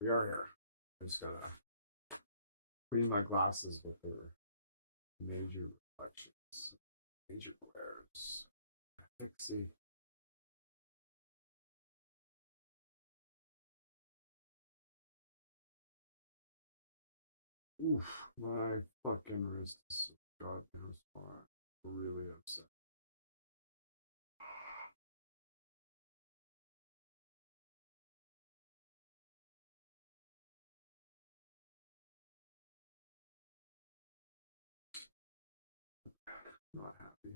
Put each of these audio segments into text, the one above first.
We are here. I just gotta clean my glasses with their major reflections, major glares. Pixie. Oof, my fucking wrist is so goddamn sore. I'm really upset. Not happy.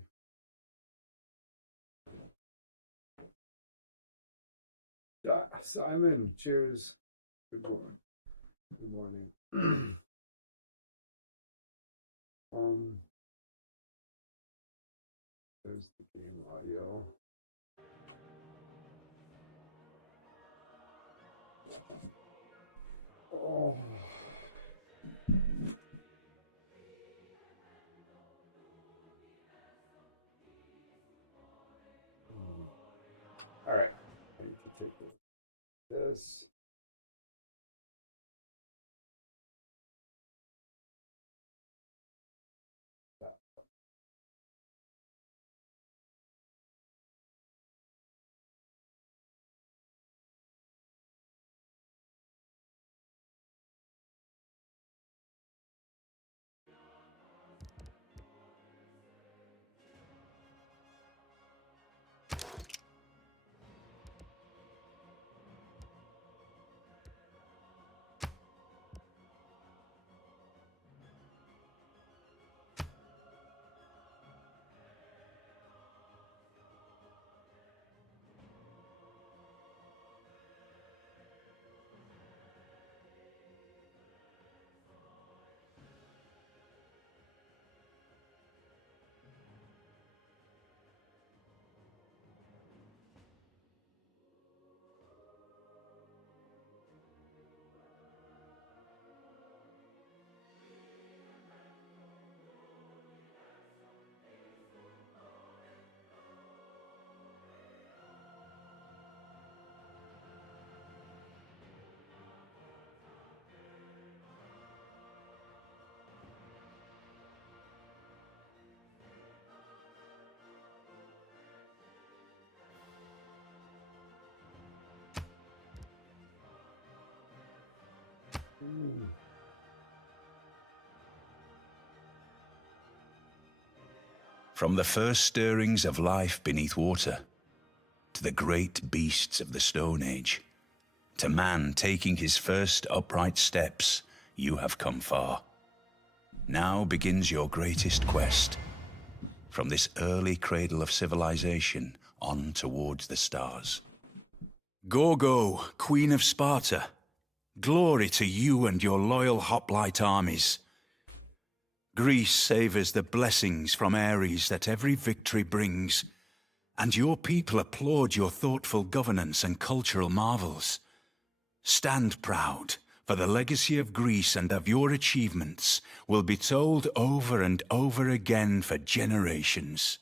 Simon, cheers. Good morning. Good morning. um, there's the game audio. Oh. All right. I need to take this. Ooh. From the first stirrings of life beneath water, to the great beasts of the Stone Age, to man taking his first upright steps, you have come far. Now begins your greatest quest, from this early cradle of civilization on towards the stars. Gorgo, Queen of Sparta, glory to you and your loyal hoplite armies. Greece savours the blessings from Ares that every victory brings, and your people applaud your thoughtful governance and cultural marvels. Stand proud, for the legacy of Greece and of your achievements will be told over and over again for generations.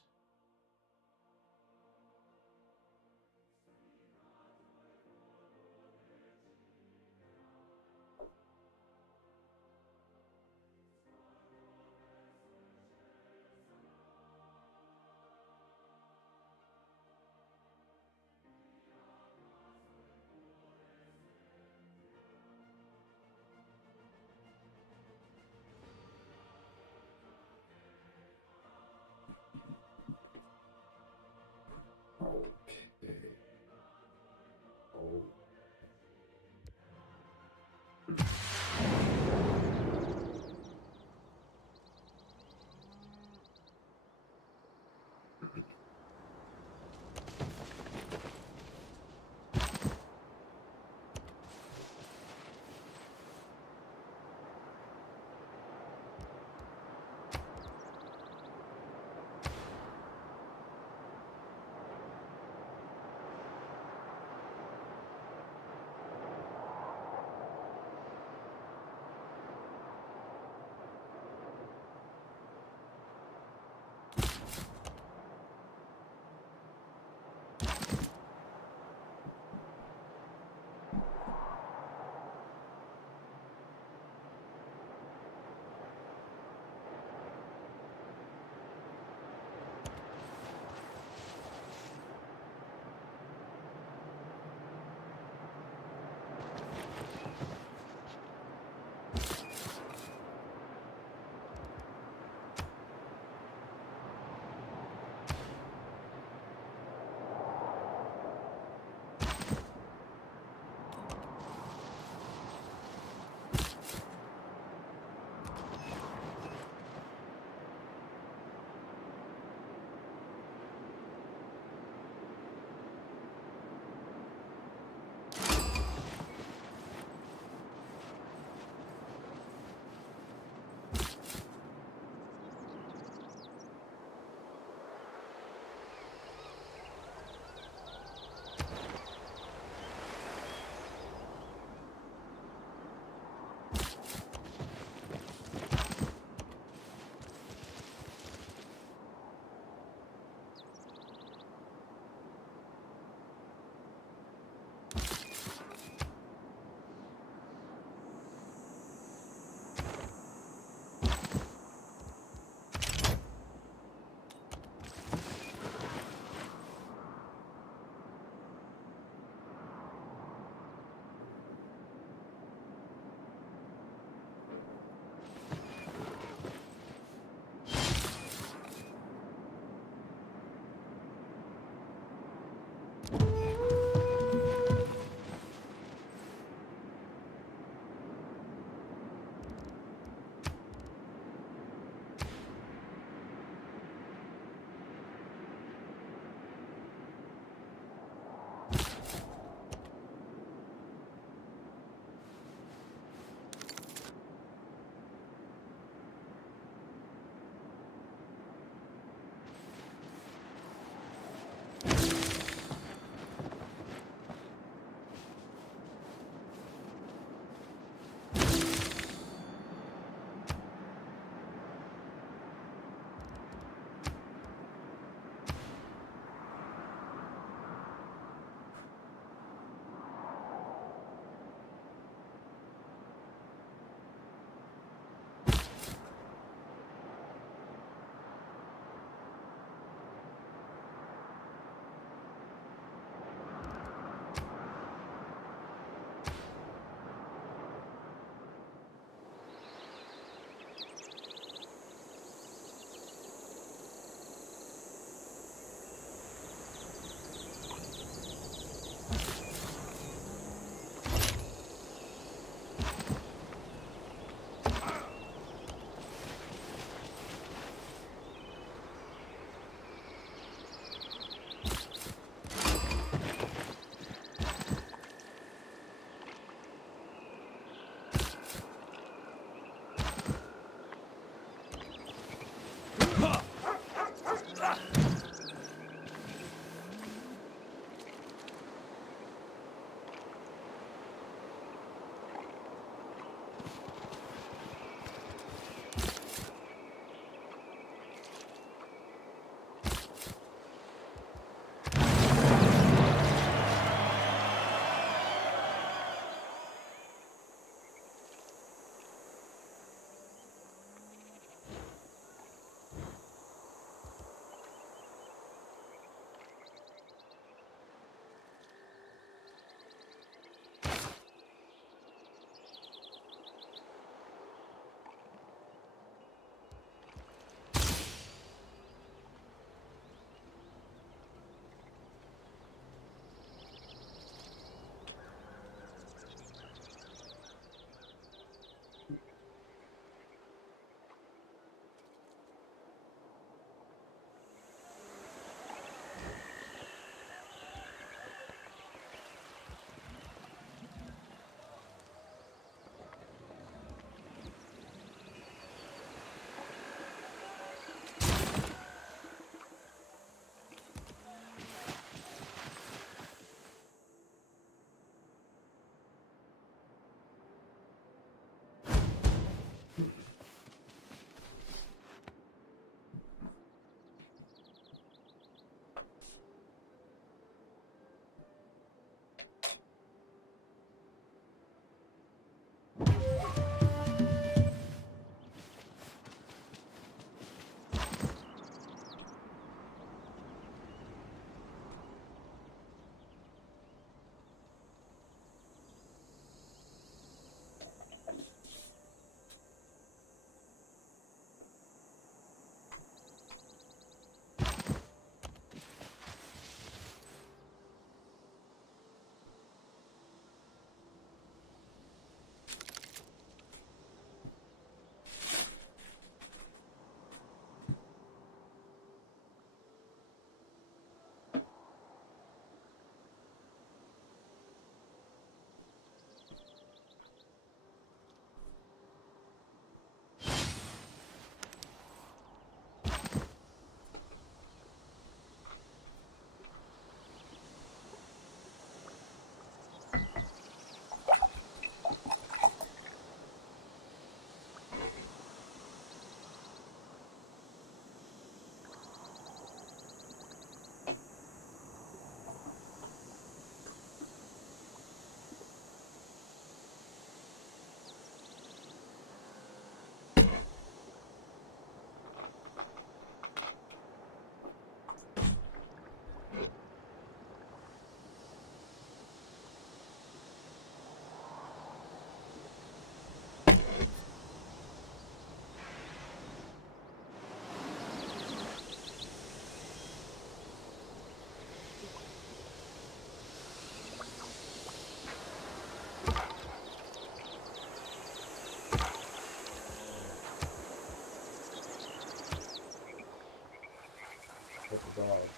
dog.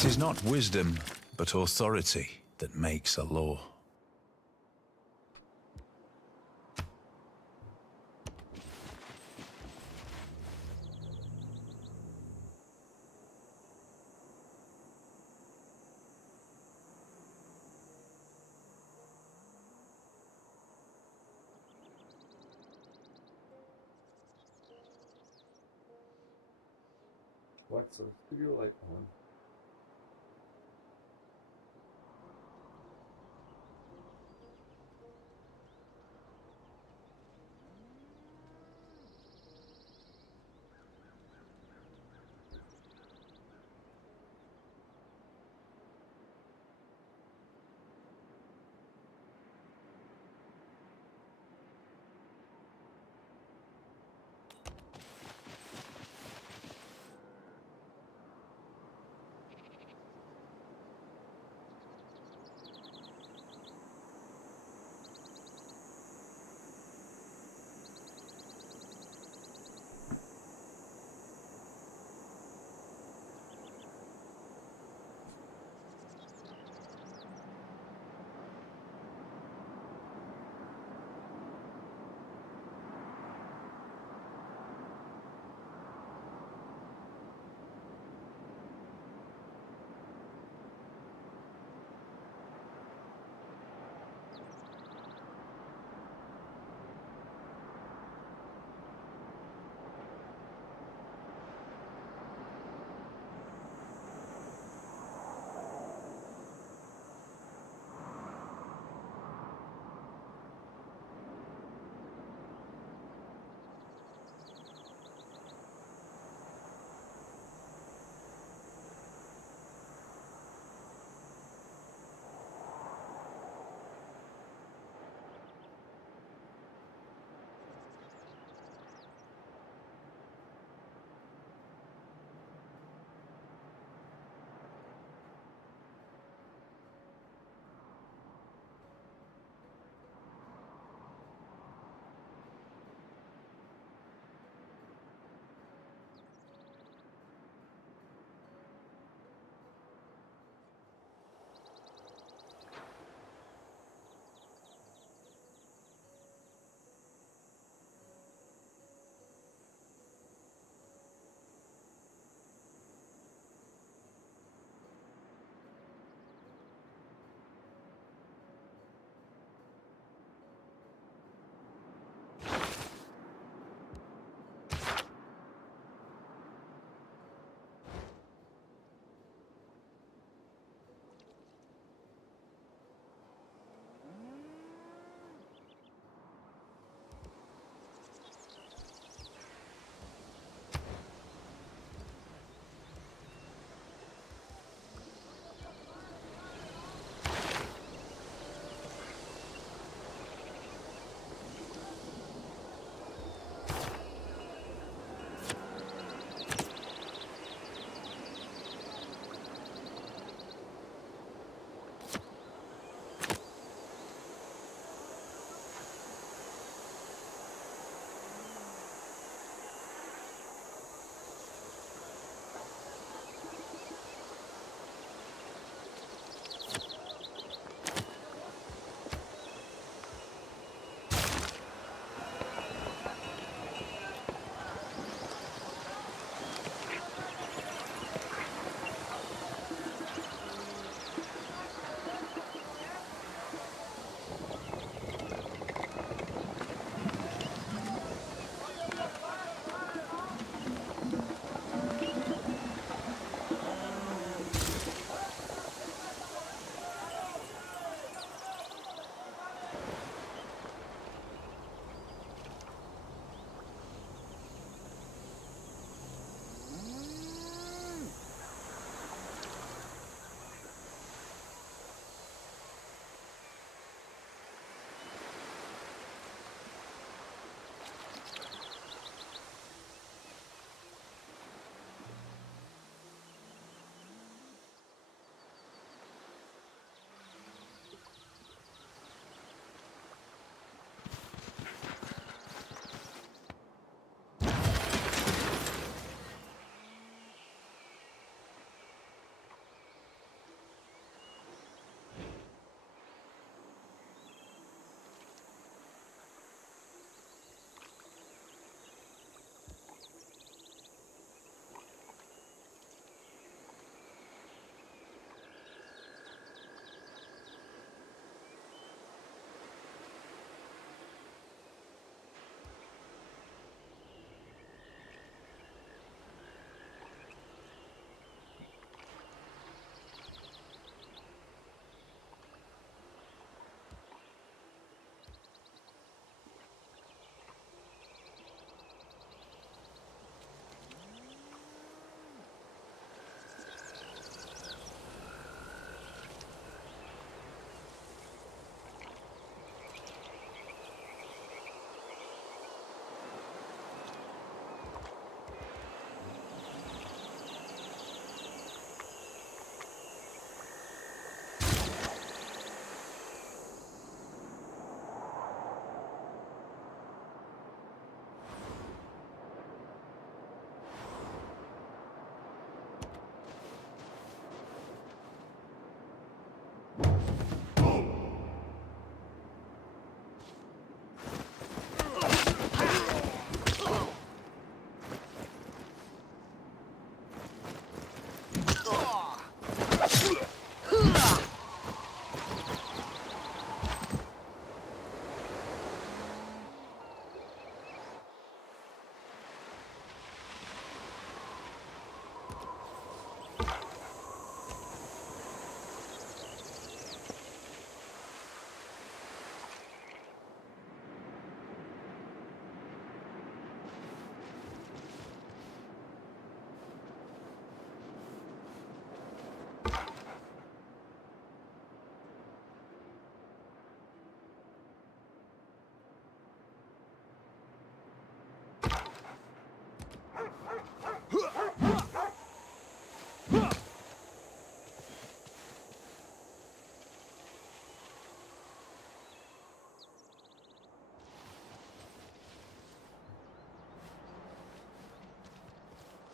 It is not wisdom, but authority that makes a law. Alexa, give your light on.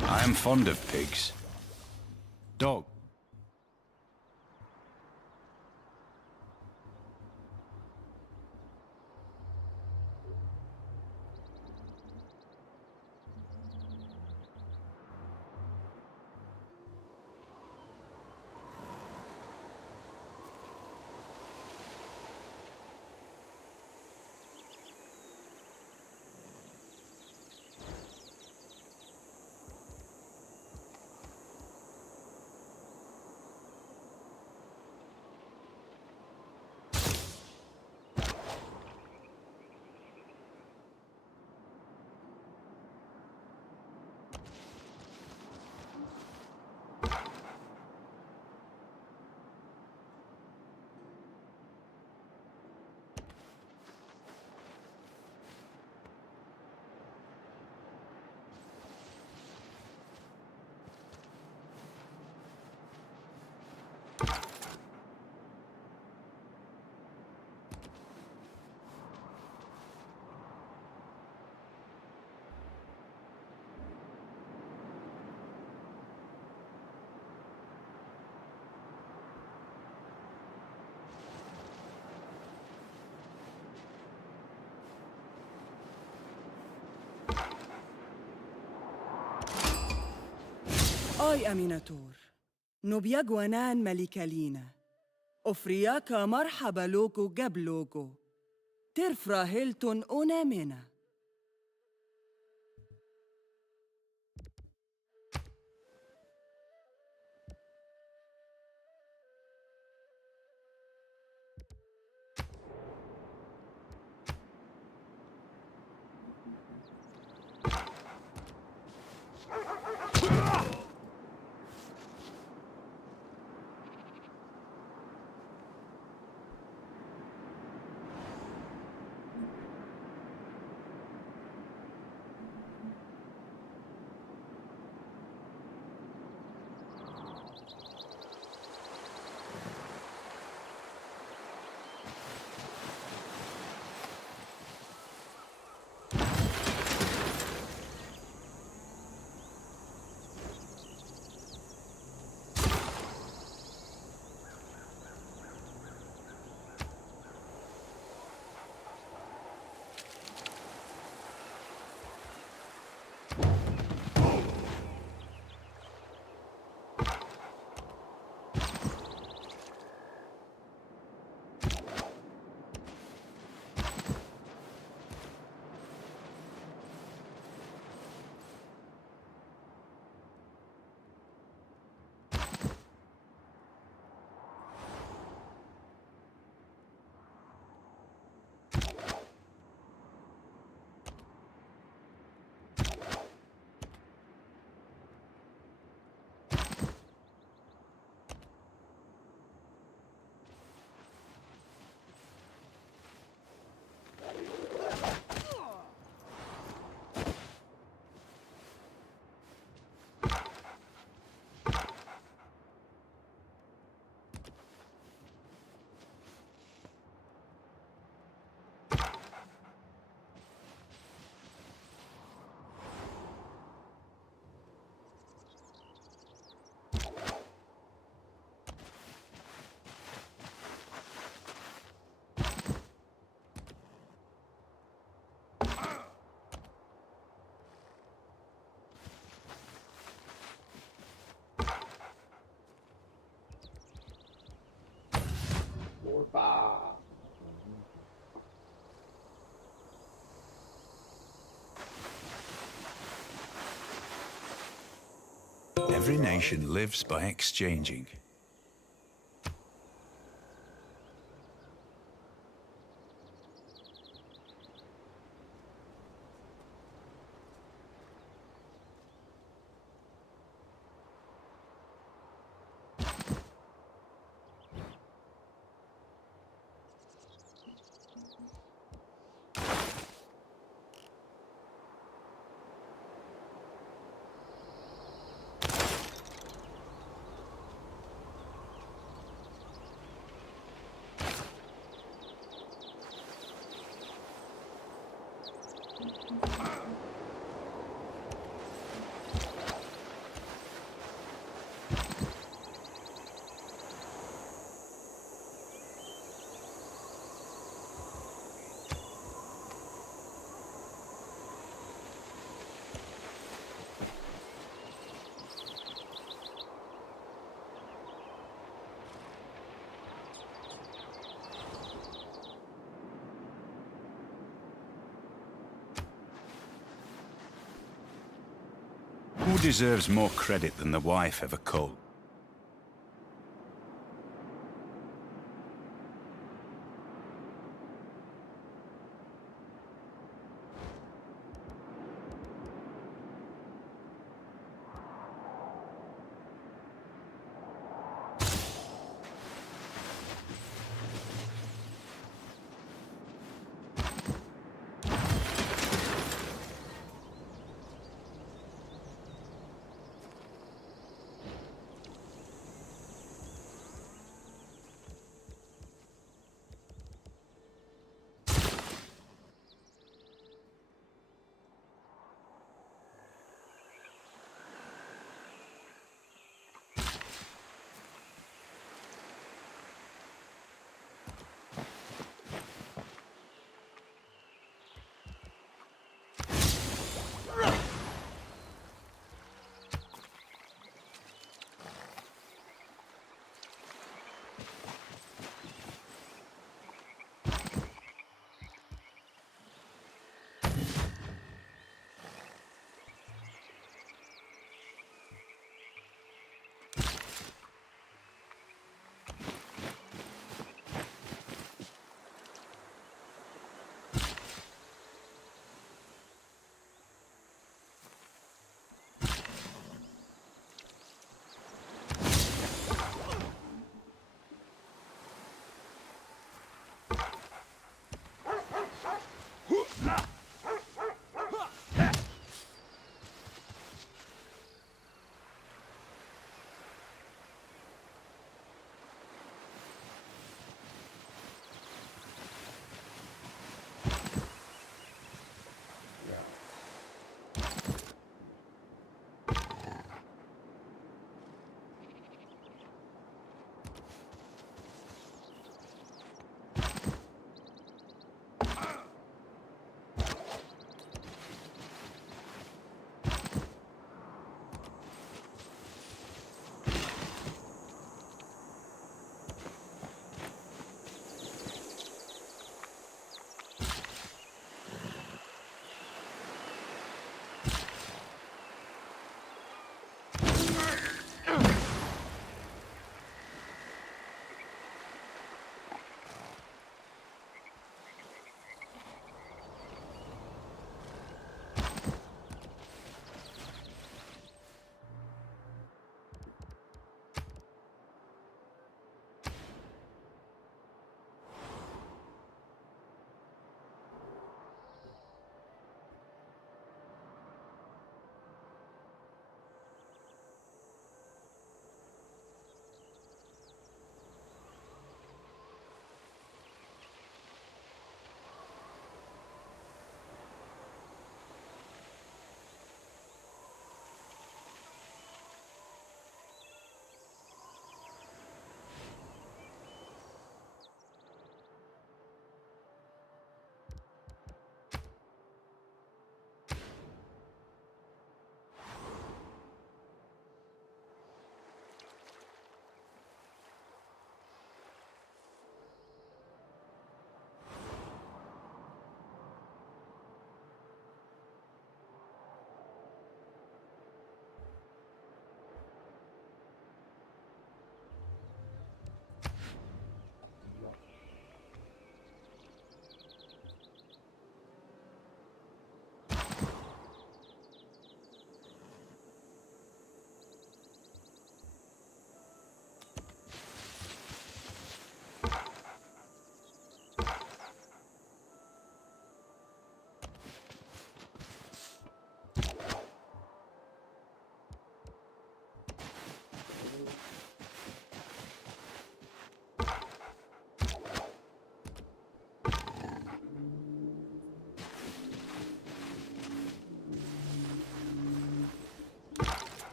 I am fond of pigs. Dog. آي أميناتور نوبيا جوانان ملكة لينا أفرياكا مرحبا لوكو جاب لوكو ترفرا هيلتون أنا منا Bah. Every nation lives by exchanging. Who deserves more credit than the wife of a Cole?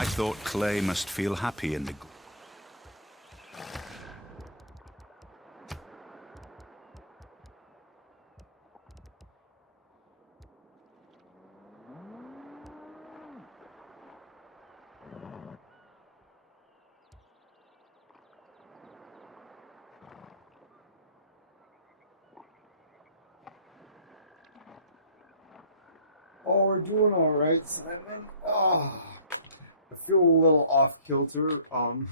I thought Clay must feel happy in the... Oh, we're doing all right, Simon. Oh, I feel a little off kilter. I'm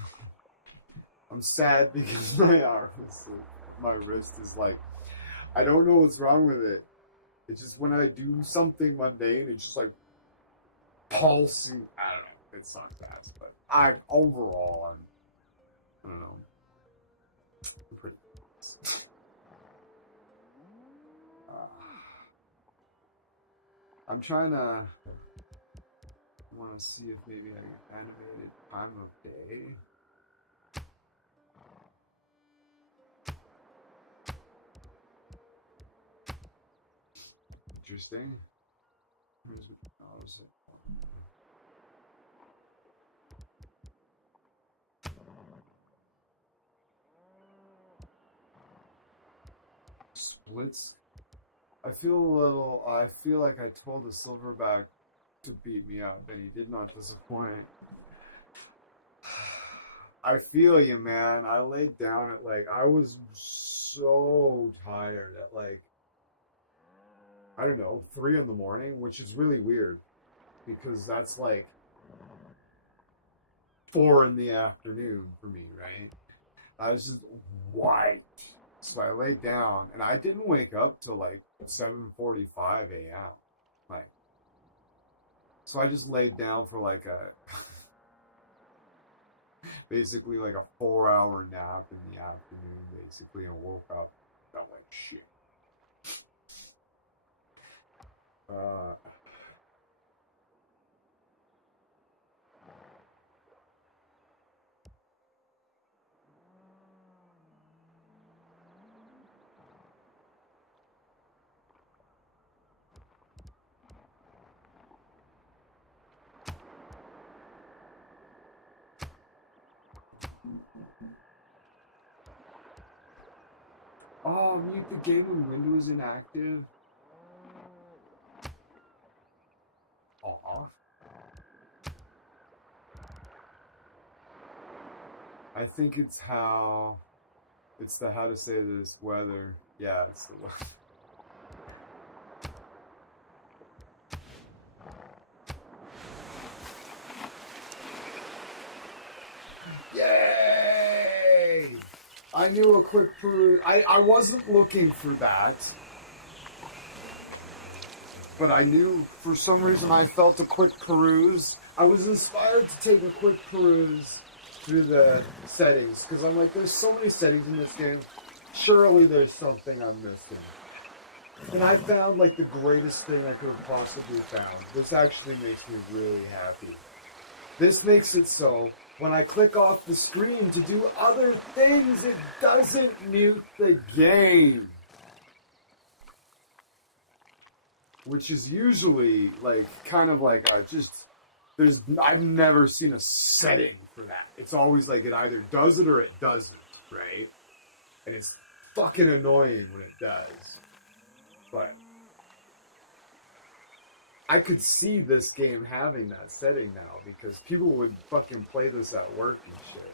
sad because my arm is, my wrist is like, I don't know what's wrong with it. It's just when I do something mundane, it's just like pulsing. I don't know. It's not fast, but I don't know. I'm pretty. I'm trying to. I want to see if maybe I animated time of day. Interesting. Here's what. Oh, is it? Splits. I feel like I told the silverback to beat me up, and he did not disappoint. I feel you, man. I laid down at I was so tired at I don't know, 3 in the morning, which is really weird because that's 4 in the afternoon for me, right? I was just wiped. So I laid down, and I didn't wake up till 7:45 a.m. So I just laid down for basically a 4-hour nap in the afternoon, basically, and woke up. Felt like shit. Oh, mute the game when Windows inactive. Aw. I think it's how to say this weather. Yeah, it's the weather. Yay! I knew a quick peruse. I wasn't looking for that. But I knew, for some reason, I felt a quick peruse. I was inspired to take a quick peruse through the settings. Because I'm like, there's so many settings in this game. Surely there's something I'm missing. And I found, the greatest thing I could have possibly found. This actually makes me really happy. This makes it so when I click off the screen to do other things, it doesn't mute the game. Which is usually, I've never seen a setting for that. It's always it either does it or it doesn't, right? And it's fucking annoying when it does. But I could see this game having that setting now because people would fucking play this at work and shit.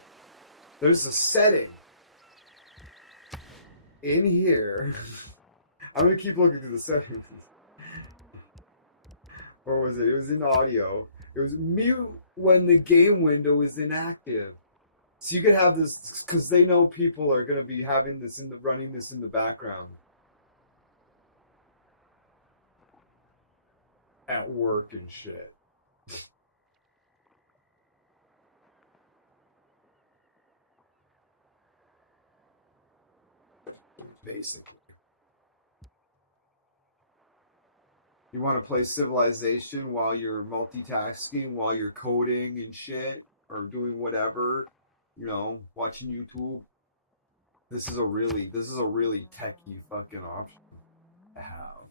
There's a setting in here. I'm gonna keep looking through the settings. Or was it? It was in audio. It was mute when the game window is inactive. So you could have this because they know people are gonna be having this running this in the background. At work and shit. Basically. You want to play Civilization while you're multitasking, while you're coding and shit, or doing whatever, watching YouTube. This is a really techie fucking option to have.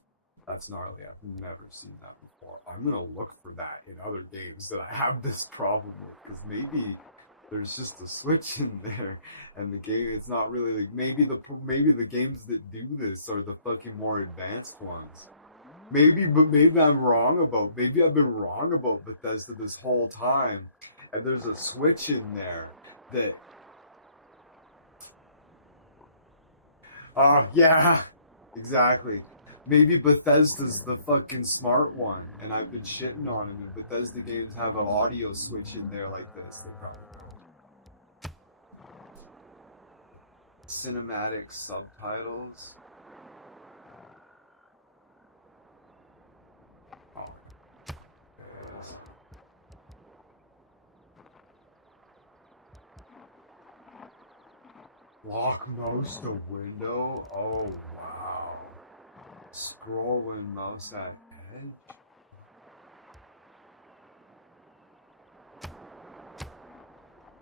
That's gnarly. I've never seen that before. I'm gonna look for that in other games that I have this problem with, because maybe there's just a switch in there, and the game, it's not really like, maybe the games that do this are the fucking more advanced ones. Maybe, but maybe I'm wrong about. Maybe I've been wrong about Bethesda this whole time, and there's a switch in there that. Yeah, exactly. Maybe Bethesda's the fucking smart one, and I've been shitting on them. And Bethesda games have an audio switch in there like this. They probably cinematic subtitles. Oh, yes. Lock mouse to window. Oh wow. Scroll when mouse at edge.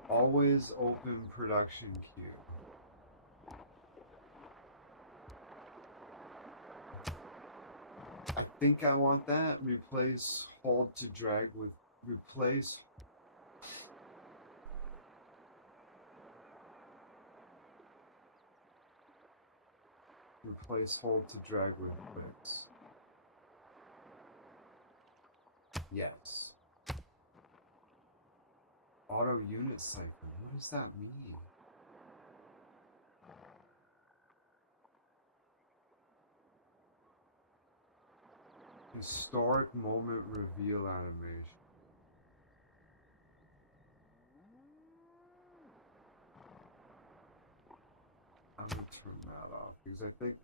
Always open production queue. I think I want that. Replace hold to drag with replace. Replace hold to drag with clicks. Yes. Auto unit cycle. What does that mean? Historic moment reveal animation. I'm gonna turn that off because I think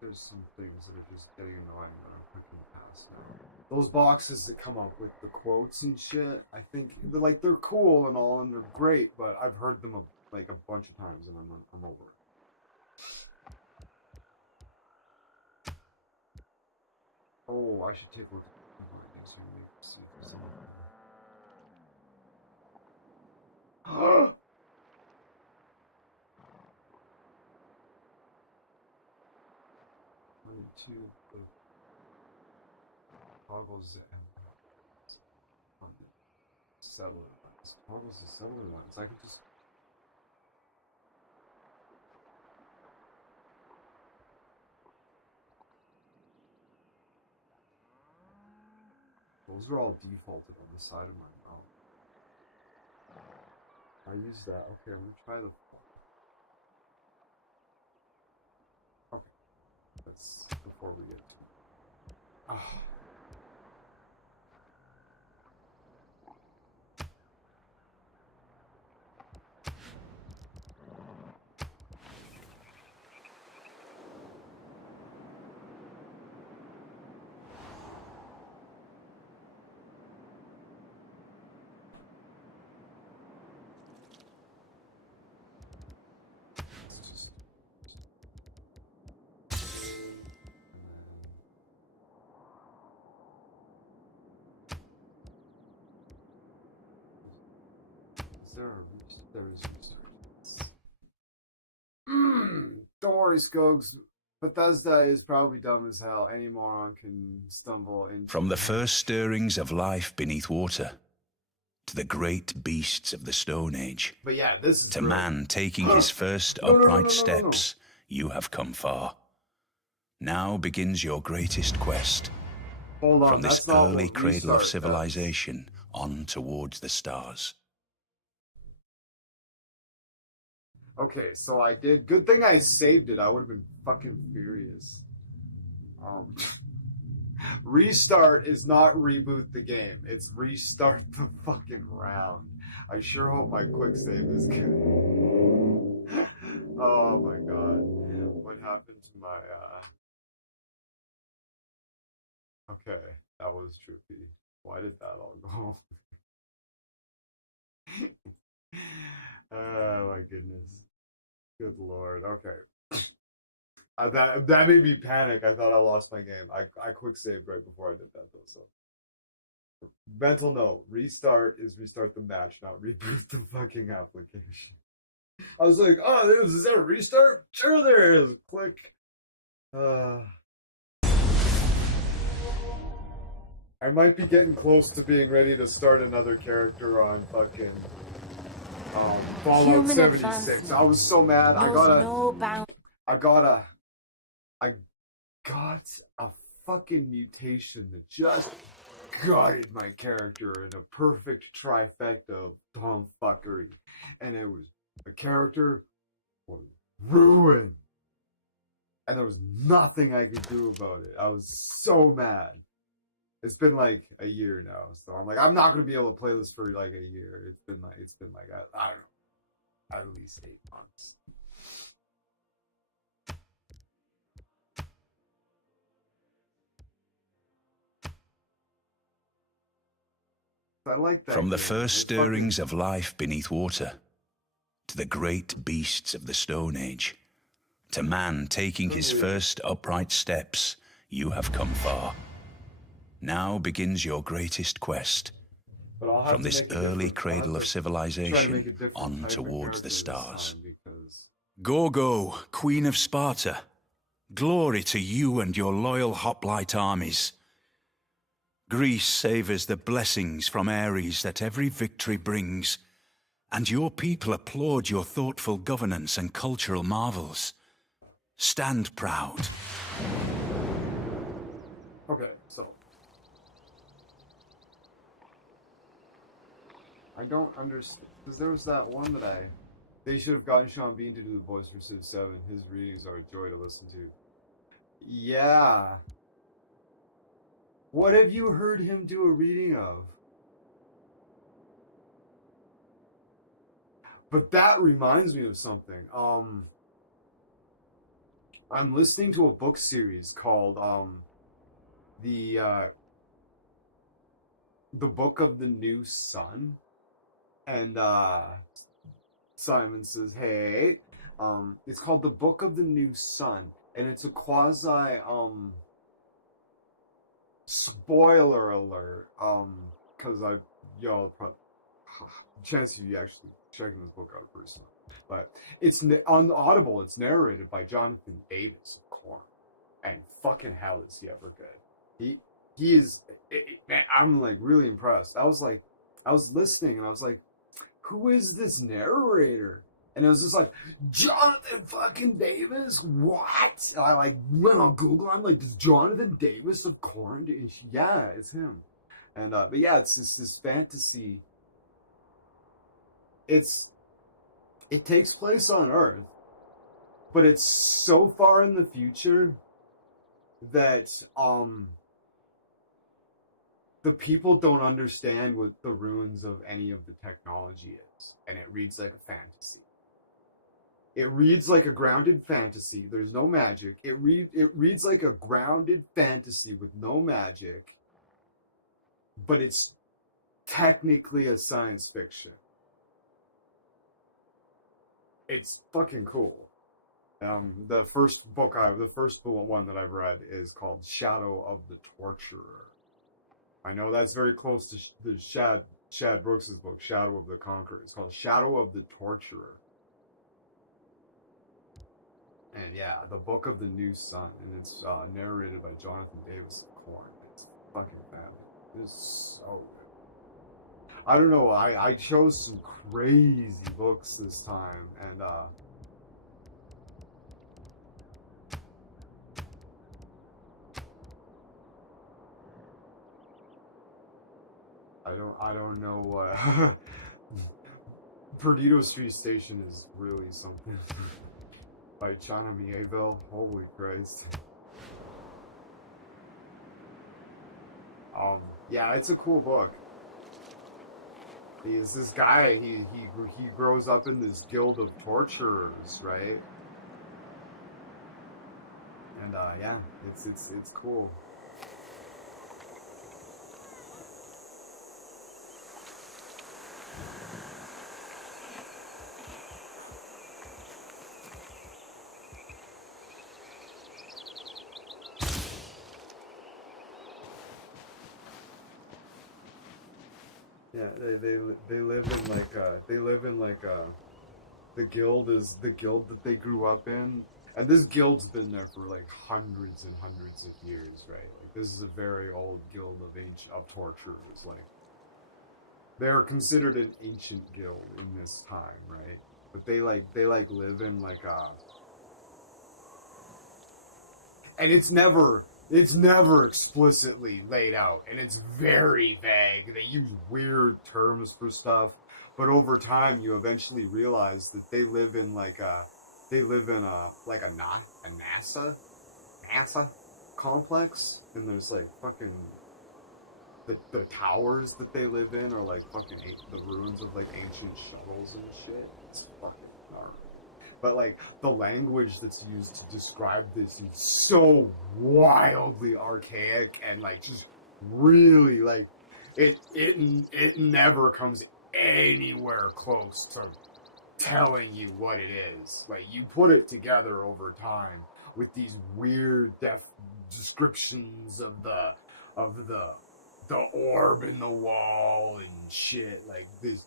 there's some things that are just getting annoying that I'm clicking past now. Those boxes that come up with the quotes and shit, I think they're cool and all, and they're great, but I've heard them a bunch of times, and I'm over it. Oh, I should take a look at the things here and see if there's anything. Two toggles on the settler lines. Toggles the settler lines. I could just. Those are all defaulted on the side of my mouth. I use that. Okay, I'm gonna try the. Okay, that's before we get to. Ah. There is restart. Don't worry, Skogs. Bethesda is probably dumb as hell. Any moron can stumble into. From the first stirrings of life beneath water, to the great beasts of the Stone Age, but yeah, this is to great. Man taking his first upright steps, you have come far. Now begins your greatest quest. Hold on, from this early cradle of civilization on towards the stars. Okay, so I did. Good thing I saved it. I would have been fucking furious. Restart is not reboot the game. It's restart the fucking round. I sure hope my quick save is good. Oh my god. What happened to my, Okay, that was trippy. Why did that all go? Oh my goodness. Good lord. Okay. That made me panic. I thought I lost my game. I quick saved right before I did that though, so. Mental note, restart is restart the match, not reboot the fucking application. I was like, oh, is there a restart? Sure there is. Click. I might be getting close to being ready to start another character on fucking Fallout Human 76. I was so mad. I got a fucking mutation that just gutted my character in a perfect trifecta of tomfuckery. And it was, the character was ruined. And there was nothing I could do about it. I was so mad. It's been like a year now, so I'm like, I'm not gonna be able to play this for like a year. It's been like I don't know, at least 8 months. I like that. From the game. first It's stirrings of life beneath water, to the great beasts of the Stone Age, to man taking his first upright steps, you have come far. Now begins your greatest quest, but I'll have from to this make a early different- I'll cradle have of to civilization different on type of towards character the this stars. time, because Gorgo, Queen of Sparta, glory to you and your loyal hoplite armies. Greece savours the blessings from Ares that every victory brings, and your people applaud your thoughtful governance and cultural marvels. Stand proud. okay, so I don't understand, because there was that one that they should have gotten Sean Bean to do the voice for Civ 7. His readings are a joy to listen to. Yeah. What have you heard him do a reading of? But that reminds me of something. I'm listening to a book series called the Book of the New Sun, and Simon says, "Hey, it's called the Book of the New Sun, and it's a quasi spoiler alert, because chance of you actually checking this book out pretty soon. But it's on Audible. It's narrated by Jonathan Davis of Korn, and fucking hell is he ever good. He is. Man, I'm like really impressed. I was listening and I was like, who is this narrator? And it was just like, Jonathan fucking Davis? What? And I like went on Google. I'm like, does Jonathan Davis of Korn? Yeah, it's him. And but yeah, it's this fantasy. It takes place on Earth, but it's so far in the future that the people don't understand what the ruins of any of the technology is, and it reads like a fantasy. It reads like a grounded fantasy. There's no magic. It reads like a grounded fantasy with no magic, but it's technically a science fiction. It's fucking cool. The first one that I've read is called Shadow of the Torturer. I know that's very close to the Chad Brooks' book, Shadow of the Conqueror. It's called Shadow of the Torturer. And yeah, the Book of the New Sun, and it's narrated by Jonathan Davis of Korn. It's fucking fabulous. It's so good. I don't know, I chose some crazy books this time, and I don't know what Perdido Street Station is really something. By Chana Mieville. Holy Christ. Yeah, it's a cool book. He's this guy, he grows up in this guild of torturers, right? And yeah, it's cool. Yeah, they live in like the guild is the guild that they grew up in, And this guild's been there for like hundreds and hundreds of years, right? Like this is a very old guild of torturers. Like they're considered an ancient guild in this time, right? But they live in like a, and it's never explicitly laid out, and it's very vague. They use weird terms for stuff, but over time you eventually realize that they live in a NASA complex, and there's like fucking the towers that they live in are like fucking the ruins of like ancient shuttles and shit. It's fucking gnarly. But like the language that's used to describe this is so wildly archaic and like just really like it never comes anywhere close to telling you what it is. Like you put it together over time with these weird descriptions of the orb in the wall and shit. Like this,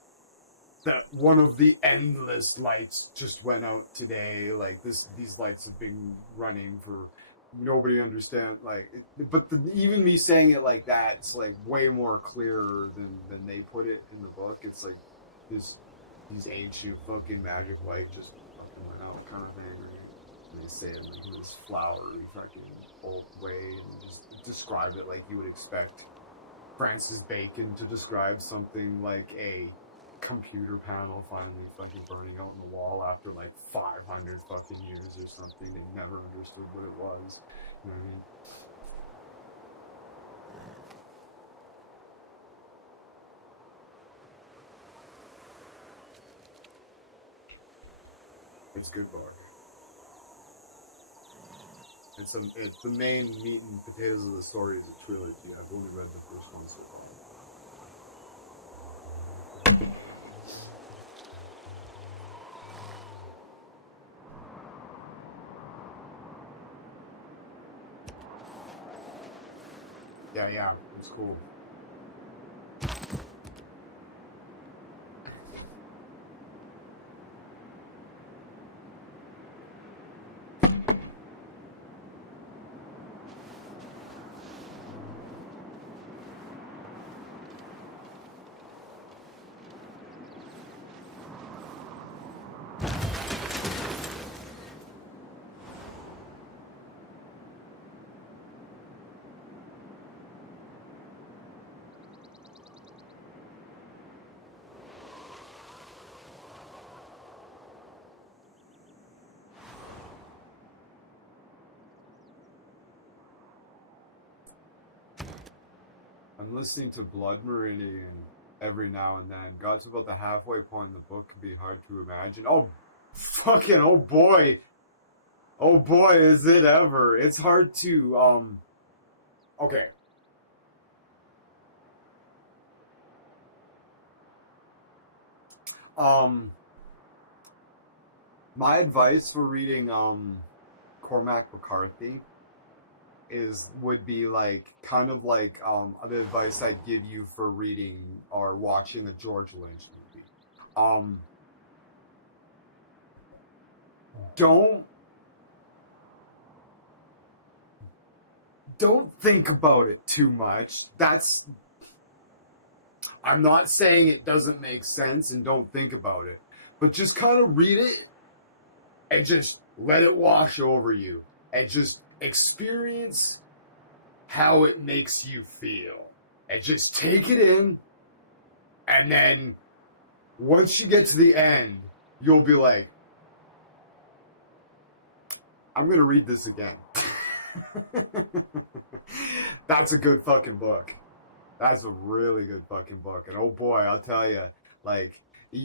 that one of the endless lights just went out today. Like these lights have been running for nobody understand. Like, even me saying it like that, it's like way more clearer than they put it in the book. It's like these ancient fucking magic light just fucking went out kind of thing. Right? And they say it like in this flowery fucking old way, and just describe it like you would expect Francis Bacon to describe something like a computer panel finally fucking burning out in the wall after like 500 fucking years or something. They never understood what it was. You know what I mean? It's good book. It's the main meat and potatoes of the story is a trilogy. I've only read the first one so far. Yeah, it's cool. I'm listening to Blood Meridian every now and then. Got to about the halfway point in the book, can be hard to imagine. Oh boy, is it ever. It's hard to, okay. My advice for reading, Cormac McCarthy would be like kind of like the advice I'd give you for reading or watching a George Lynch movie. Don't think about it too much. I'm not saying it doesn't make sense and don't think about it, but just kind of read it and just let it wash over you and just experience how it makes you feel and just take it in, and then once you get to the end you'll be like, I'm gonna read this again. That's a good fucking book. That's a really good fucking book. And oh boy, I'll tell you, like if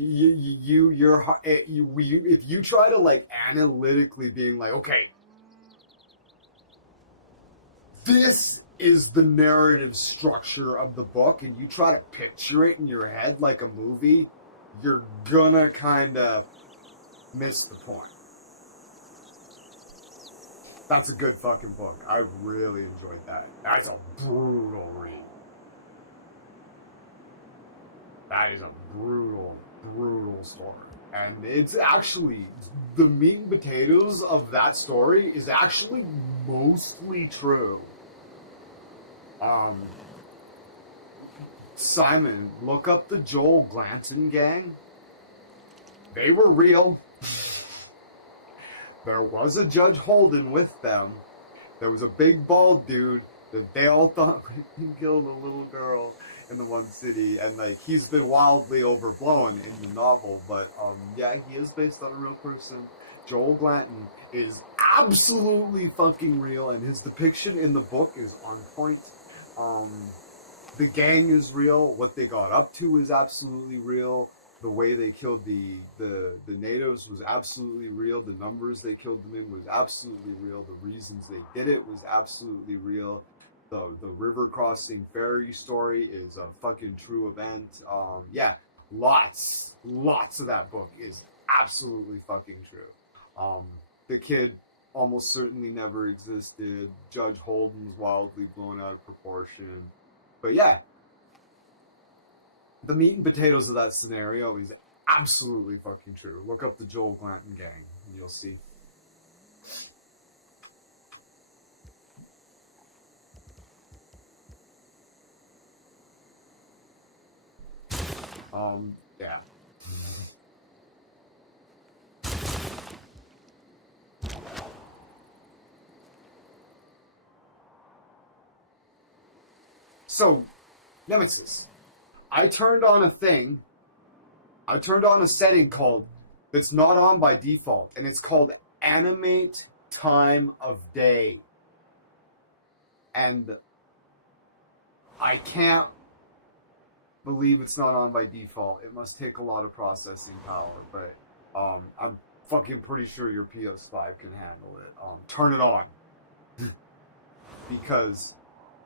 you try to like analytically being like, okay, this is the narrative structure of the book, and you try to picture it in your head like a movie, you're gonna kind of miss the point. That's a good fucking book. I really enjoyed that. That's a brutal read. That is a brutal story. And it's actually, the meat and potatoes of that story is actually mostly true. Simon, look up the Joel Glanton gang. They were real. There was a Judge Holden with them. There was a big bald dude that they all thought he killed a little girl in the one city, and like he's been wildly overblown in the novel, but yeah, he is based on a real person. Joel Glanton is absolutely fucking real, and his depiction in the book is on point. The gang is real. What they got up to is absolutely real. The way they killed the natives was absolutely real. The numbers they killed them in was absolutely real. The reasons they did it was absolutely real. The river crossing ferry story is a fucking true event. Yeah, lots of that book is absolutely fucking true. The kid almost certainly never existed. Judge Holden's wildly blown out of proportion. But yeah, the meat and potatoes of that scenario is absolutely fucking true. Look up the Joel Glanton gang and you'll see. Yeah. So, Nemesis. I turned on a setting called, that's not on by default, and it's called Animate Time of Day. And I can't believe it's not on by default. It must take a lot of processing power, but I'm fucking pretty sure your PS5 can handle it. Turn it on. Because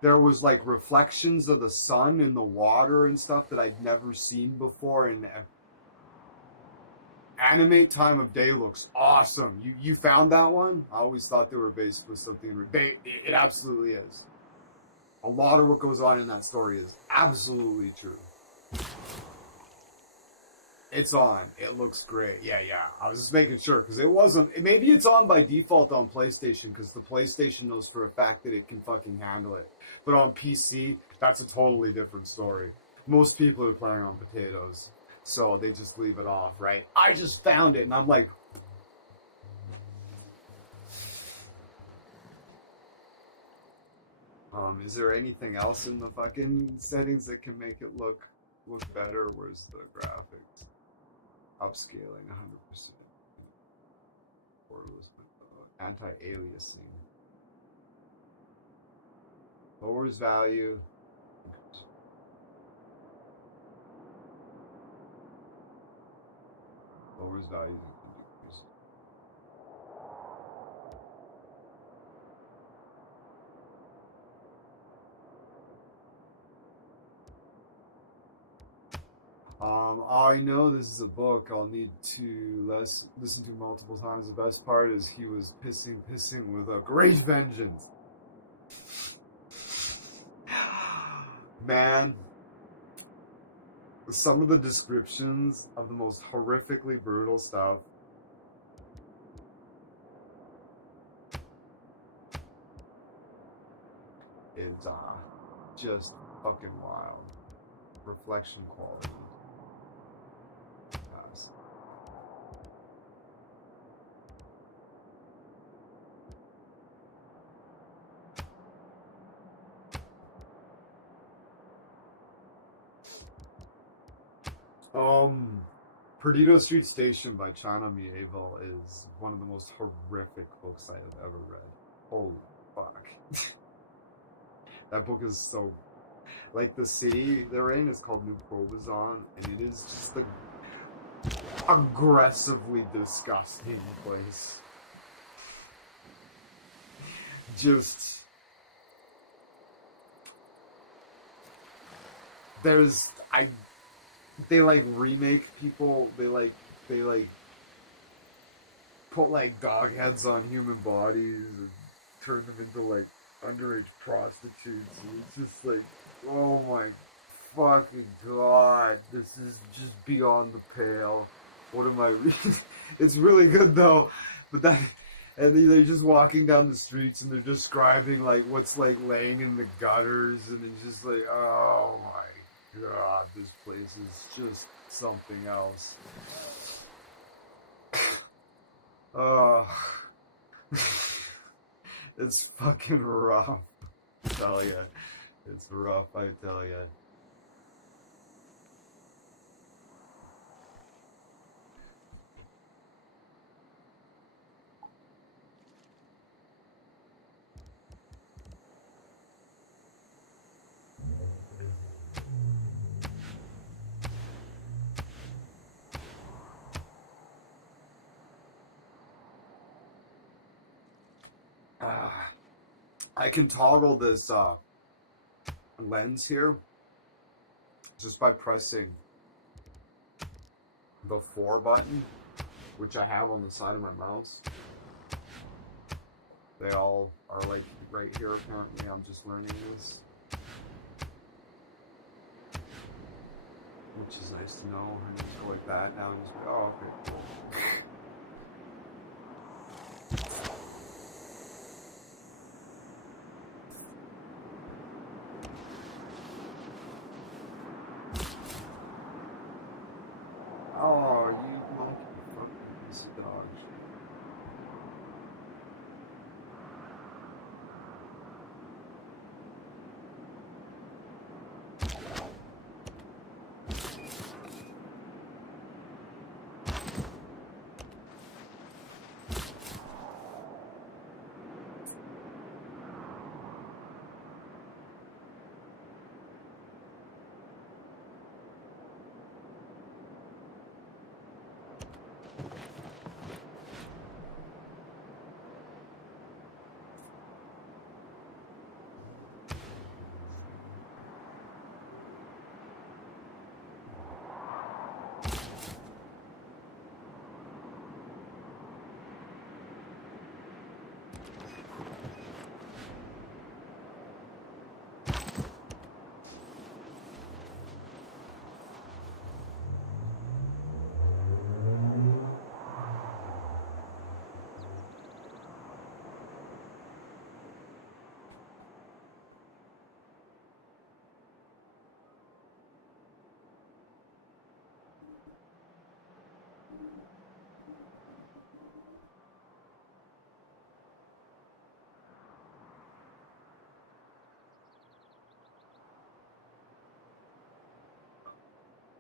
there was like reflections of the sun in the water and stuff that I'd never seen before, and Animate Time of Day looks awesome. You found that one? I always thought they were based with something. It absolutely is. A lot of what goes on in that story is absolutely true. It's on. It looks great. Yeah. I was just making sure because it wasn't. Maybe it's on by default on PlayStation because the PlayStation knows for a fact that it can fucking handle it. But on PC, that's a totally different story. Most people are playing on potatoes, so they just leave it off, right? I just found it, and I'm like, is there anything else in the fucking settings that can make it look better? Where's the graphics? Upscaling 100%. Anti-aliasing. Lowers value. Lowers value. I know this is a book I'll need to listen to multiple times. The best part is he was pissing with a great vengeance. Man, some of the descriptions of the most horrifically brutal stuff is just fucking wild. Reflection quality. Pass. Perdido Street Station by China Mieville is one of the most horrific books I have ever read. Holy fuck. That book is so... Like, the city they're in is called New Probazon, and it is just the aggressively disgusting place. Just... There's... They, like, remake people, they put, like, dog heads on human bodies and turn them into, like, underage prostitutes, and it's just, like, oh my fucking god, this is just beyond the pale. What am I reading? It's really good though, but that, and they're just walking down the streets and they're describing like what's like laying in the gutters, and it's just like, oh my god, this place is just something else. Oh, it's fucking rough. I tell ya, it's rough. I tell ya. I can toggle this lens here just by pressing the 4 button, which I have on the side of my mouse. They all are like right here apparently. I'm just learning this, which is nice to know. I just go like that now and just be, oh, okay, cool. Oh, you monkey fucking piece of dog.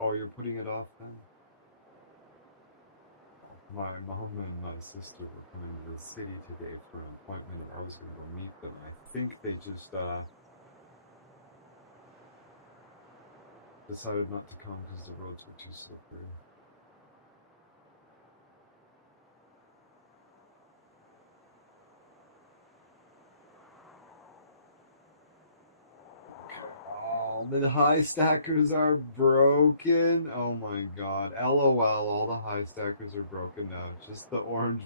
Oh, you're putting it off then? My mom and my sister were coming to the city today for an appointment, and I was going to go meet them. I think they just decided not to come because the roads were too slippery. Oh, the high stackers are broken. Oh my god. LOL, all the high stackers are broken now. Just the orange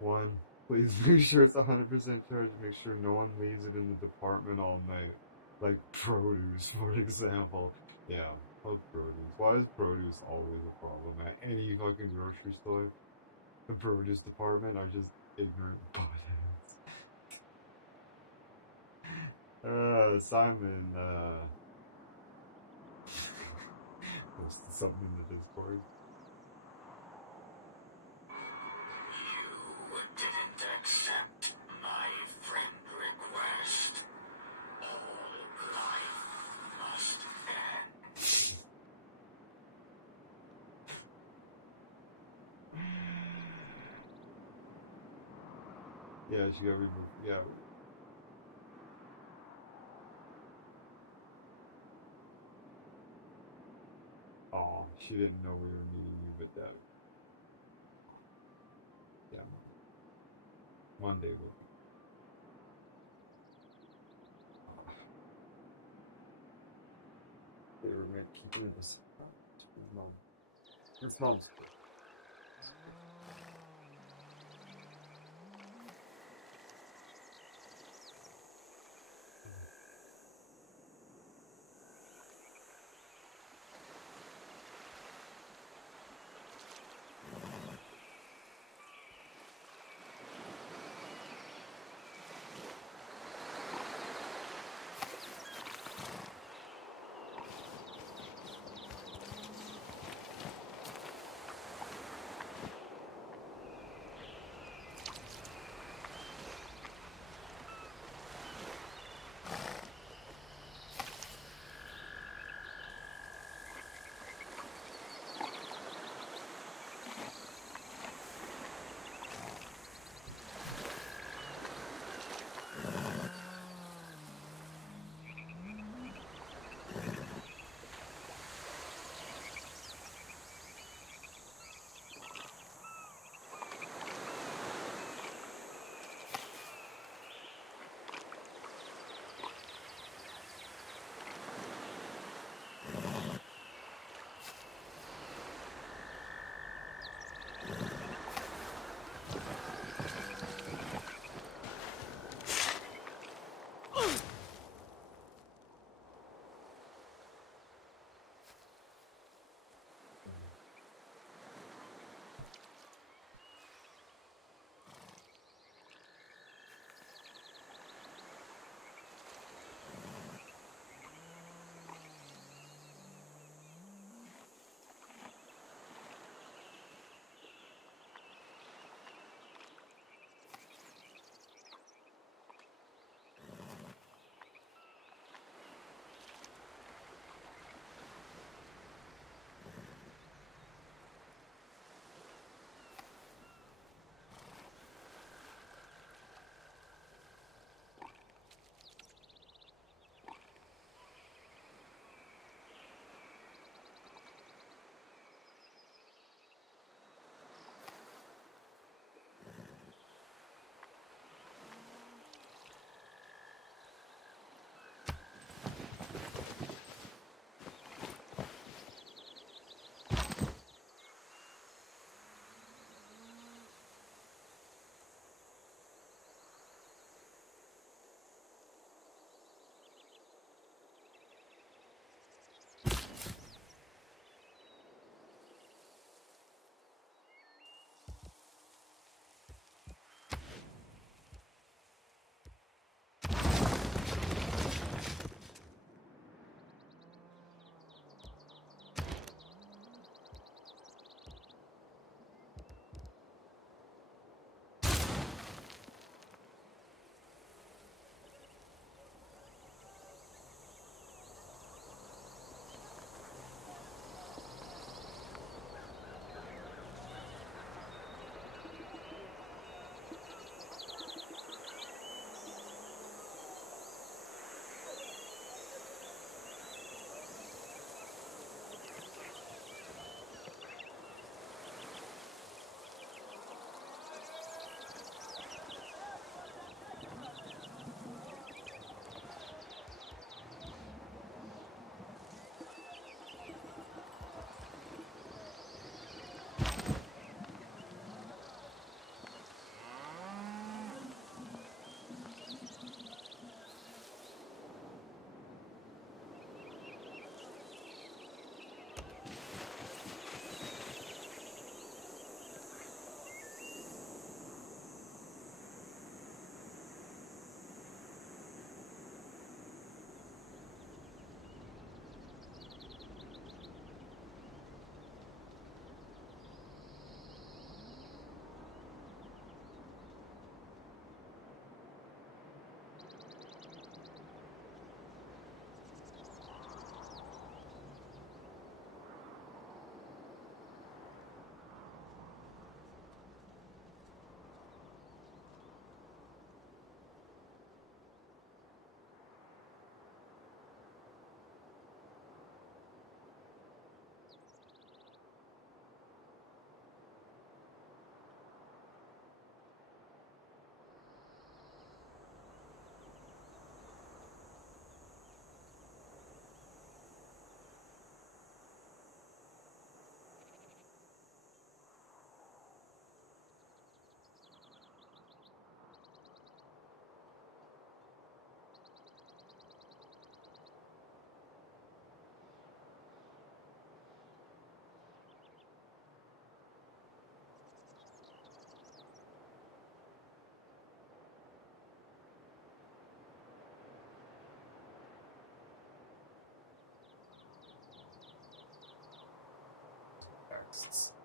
one. Please make sure it's 100% charged. Make sure no one leaves it in the department all night. Like produce, for example. Yeah, fuck produce. Why is produce always a problem at any fucking grocery store? The produce department are just ignorant buttheads. Simon, posted something in the Discord. You didn't accept my friend request. All life must end. Yeah, she got removed. Yeah. Oh, she didn't know we were meeting you, but that. Yeah. Monday will be. They were keeping it this. His mom. His mom's.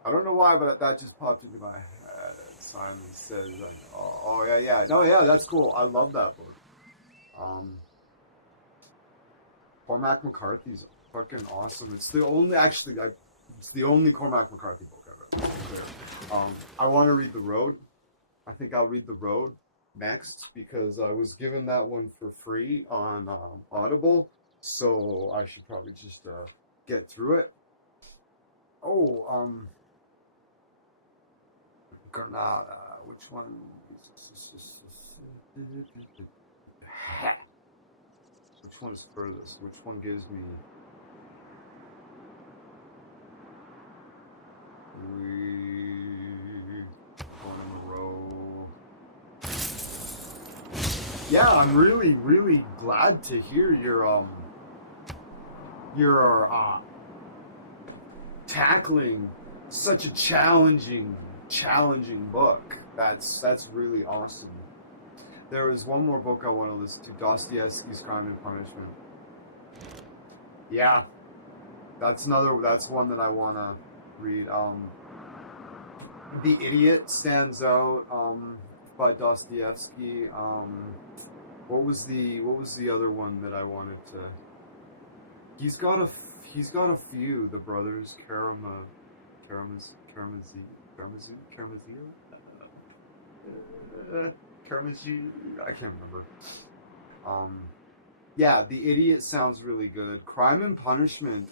I don't know why, but that just popped into my head. Simon says, like, oh yeah. No, yeah, that's cool. I love that book. Cormac McCarthy's fucking awesome. It's the only, it's the only Cormac McCarthy book I've read. I want to read The Road. I think I'll read The Road next because I was given that one for free on Audible, so I should probably just get through it. Oh, Granada. Which one? Which one is furthest? Which one gives me? One in a row. Yeah, I'm really, really glad to hear you're tackling such a challenging book. That's really awesome. There was one more book I want to listen to, Dostoevsky's Crime and Punishment. Yeah, that's one that I want to read. The Idiot stands out by Dostoevsky. What was the other one that I wanted to? He's got a few. The brothers Karamazov. I can't remember. Yeah, The Idiot sounds really good. Crime and Punishment.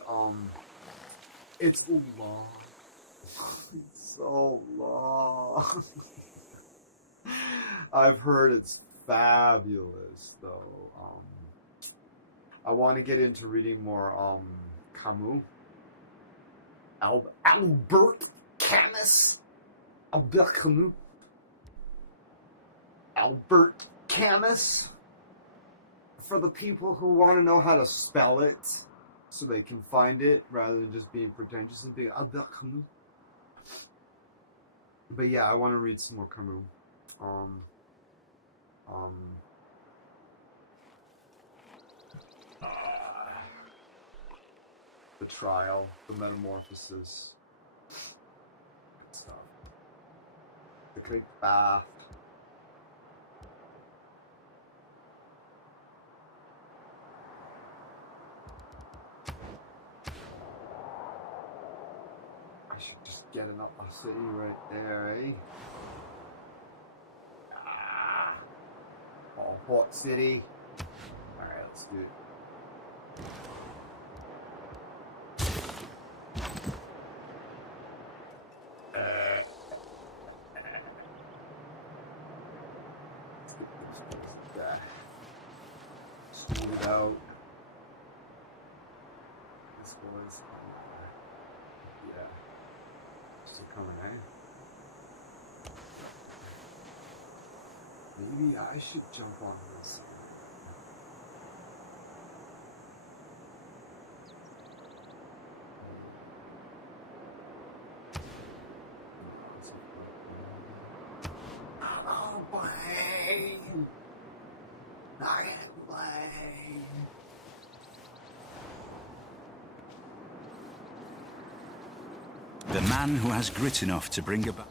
It's long. It's so long. I've heard it's fabulous, though. I want to get into reading more Camus. Albert Camus. Albert Camus. Albert Camus. For the people who want to know how to spell it, so they can find it rather than just being pretentious and being Albert Camus. But yeah, I want to read some more Camus. The Trial, The Metamorphosis, good stuff. The Great Bath. I should just get an up my city right there, eh? Oh, Hot City. Alright, let's do it. Smooth it out. This was, yeah, still coming, eh? Maybe I should jump on this. Oh, Blaine! Not it, Blaine! The man who has grit enough to bring about...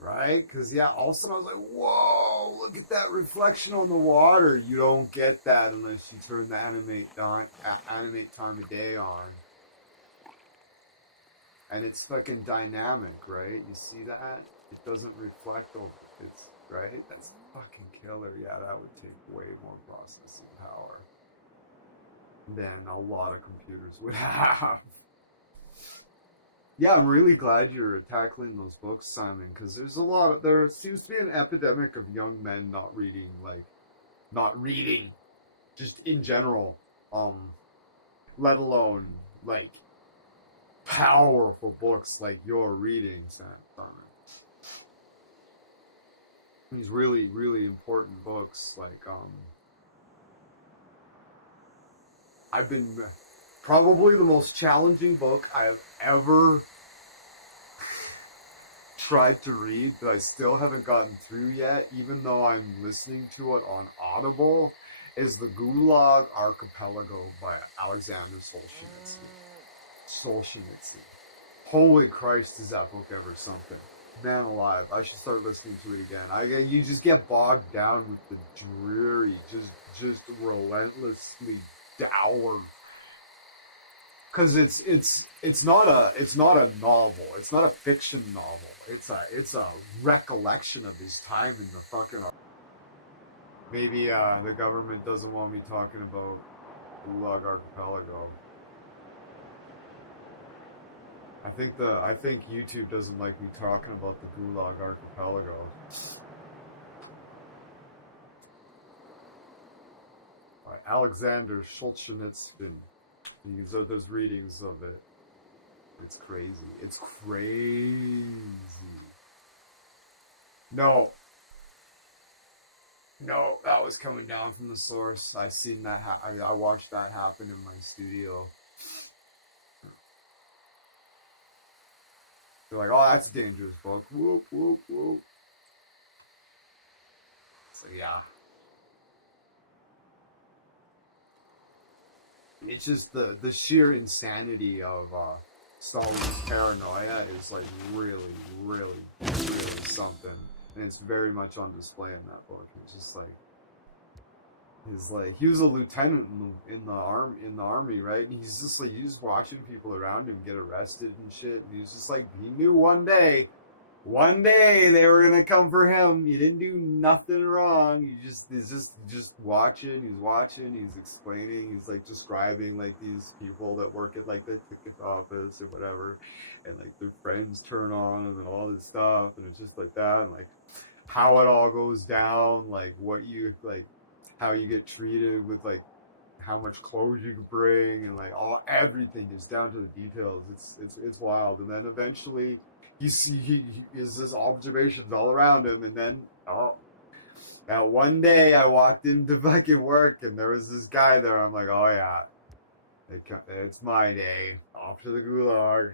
Right? Because, yeah, all of a sudden I was like, whoa, look at that reflection on the water. You don't get that unless you turn the animate time of day on. and it's fucking dynamic, right? You see that? It doesn't reflect over. It's right. That's fucking killer. Yeah, that would take way more processing power than a lot of computers would have. Yeah, I'm really glad you're tackling those books, Simon, because there seems to be an epidemic of young men not reading, just in general, let alone, like, powerful books like you're reading, Simon. These really, really important books, like, I've been probably the most challenging book I've ever tried to read that I still haven't gotten through yet, even though I'm listening to it on Audible, is The Gulag Archipelago by Alexander Solzhenitsyn. Holy Christ, is that book ever something? Man alive, I should start listening to it again. You just get bogged down with the dreary, just relentlessly dour. Because it's not a novel. It's not a fiction novel. It's a recollection of his time in the fucking. Maybe the government doesn't want me talking about Gulag Archipelago. I think YouTube doesn't like me talking about the Gulag Archipelago. By Alexander Solzhenitsyn. There's readings of it. It's crazy. It's crazy. No, that was coming down from the source. I seen that. I watched that happen in my studio. They're like, "Oh, that's a dangerous book." Whoop, whoop, whoop. So yeah. It's just the sheer insanity of Stalin's paranoia is like really, really, really something, and it's very much on display in that book. It's just like he was a lieutenant in the army, right? And he's just watching people around him get arrested and shit, and he's just like, he knew one day they were gonna come for him. He didn't do nothing wrong. He's just watching. He's watching. He's explaining. He's like describing like these people that work at like the ticket office or whatever, and like their friends turn on him and all this stuff, and it's just like that, and like how it all goes down, like what you like, how you get treated with like how much clothes you can bring, and like everything is down to the details. It's wild, and then eventually. You see, he is this observations all around him, and then that one day I walked into fucking work, and there was this guy there. I'm like, oh yeah, it's my day. Off to the gulag.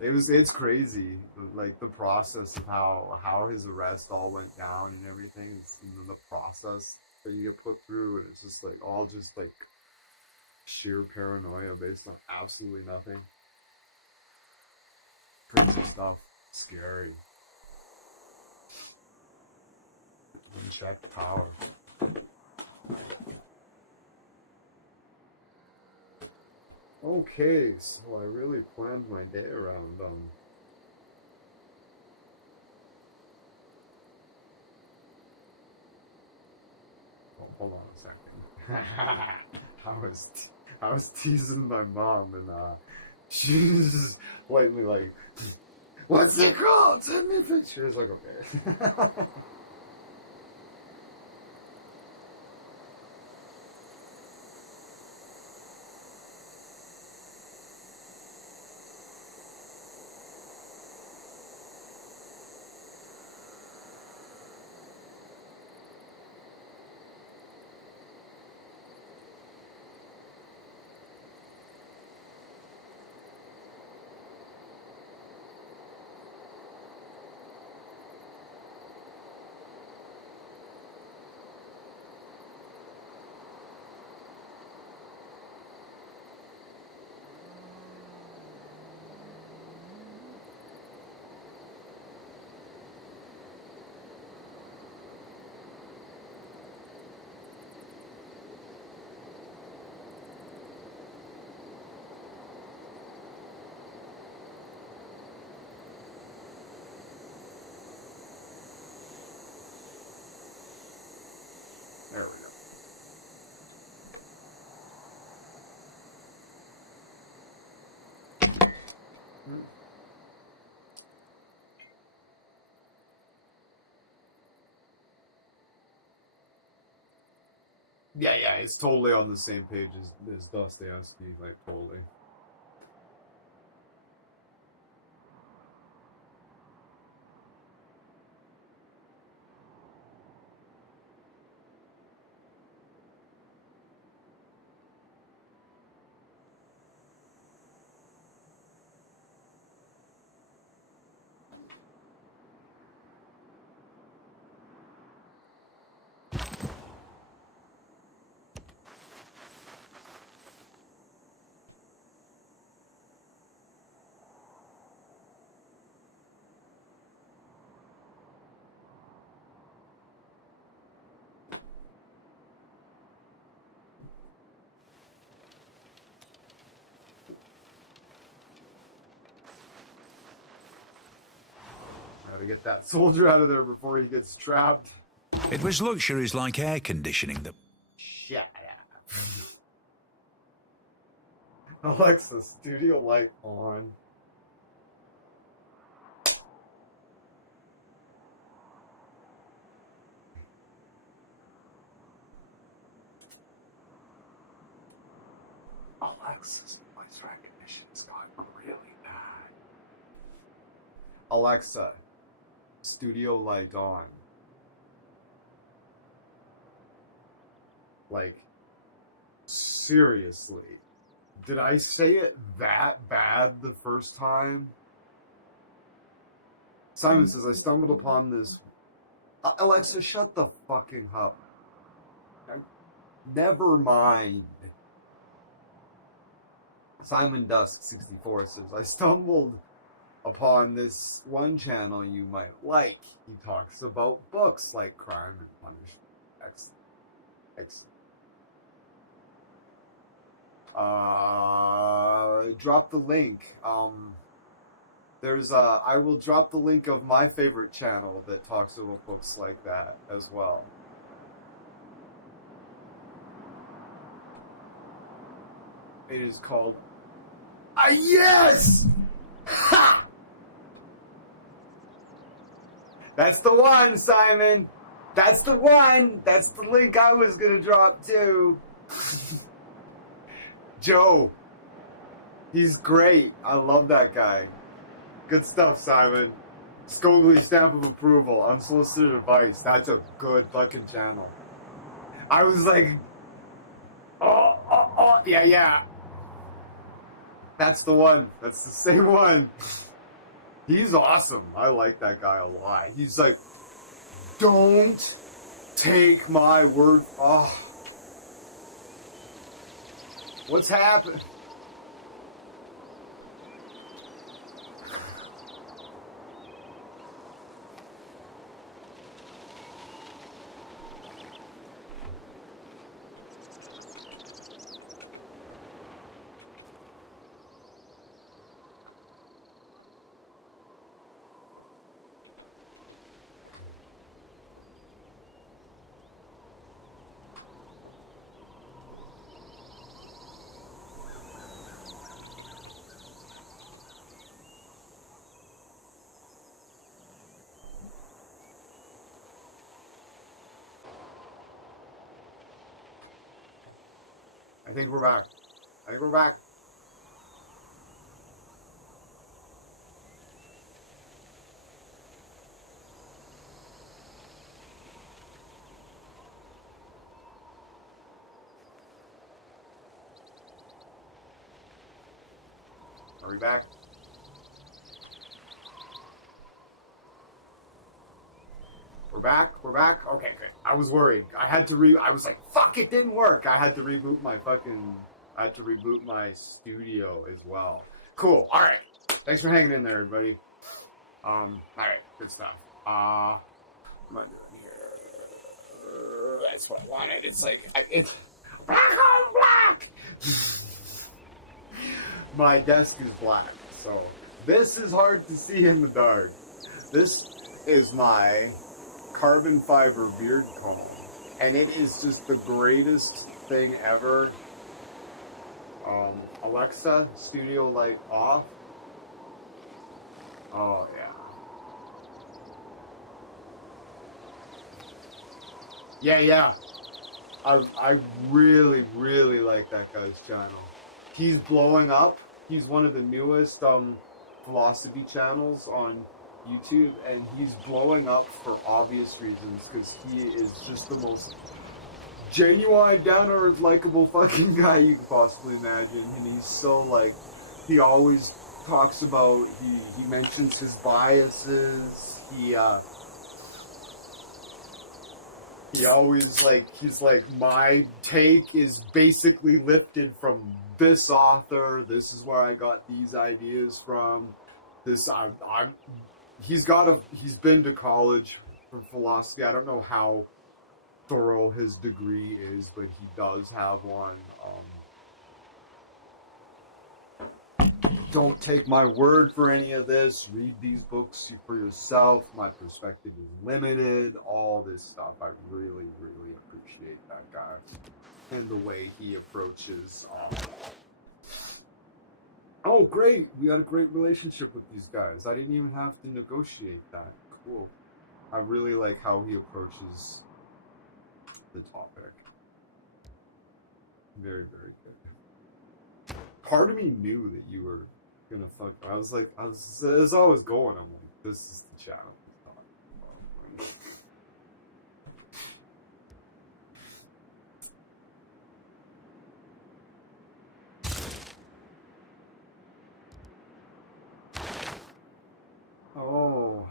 It's crazy, like the process of how his arrest all went down and everything. It's, the process that you get put through, and it's just like all just like sheer paranoia based on absolutely nothing. Crazy stuff. Scary. Unchecked power. Okay, so I really planned my day around hold on a second. I was teasing my mom, and she's just blatantly like, "What's it called? Send me pictures." Like, okay. Yeah, it's totally on the same page as Dostoevsky, like totally. Gotta get that soldier out of there before he gets trapped. It was luxuries like air conditioning that... Shut up. Alexa, studio light on. Alexa's voice recognition's gotten really bad. Alexa, studio light on. Like, seriously. Did I say it that bad the first time? Simon says, I stumbled upon this. Alexa, shut the fucking up. Never mind. Simon Dusk 64 says, I stumbled upon this one channel you might like. He talks about books like Crime and Punishment. Excellent. Drop the link. I will drop the link of my favorite channel that talks about books like that as well. It is called yes! Ha! That's the one, Simon. That's the one. That's the link I was gonna drop too. Joe. He's great. I love that guy. Good stuff, Simon. Scogli stamp of approval. Unsolicited advice. That's a good fucking channel. I was like, oh, yeah. That's the one. That's the same one. He's awesome. I like that guy a lot. He's like, don't take my word. Oh. What's happened? I think we're back. Are we back? We're back? Okay, good. I was worried. I was like, fuck, it didn't work. I had to reboot my studio as well. Cool. Alright. Thanks for hanging in there, everybody. Alright, good stuff. What am I doing here? That's what I wanted. It's like, it's black on black! My desk is black, so this is hard to see in the dark. This is my carbon fiber beard comb, and it is just the greatest thing ever. Alexa, studio light off. Oh yeah. I really, really like that guy's channel. He's blowing up. He's one of the newest philosophy channels on YouTube, and he's blowing up for obvious reasons because he is just the most genuine, down-to-earth, likable fucking guy you can possibly imagine. And he's so like, he always talks about, he mentions his biases. He always like, he's like, my take is basically lifted from this author. This is where I got these ideas from. This he's been to college for philosophy. I don't know how thorough his degree is, but he does have one. Don't take my word for any of this. Read these books for yourself. My perspective is limited. All this stuff. I really, really appreciate that guy and the way he approaches. Oh, great! We had a great relationship with these guys. I didn't even have to negotiate that. Cool. I really like how he approaches the topic. Very, very good. Part of me knew that you were gonna fuck. I was like, as I was going, I'm like, this is the channel he's talking about. Oh.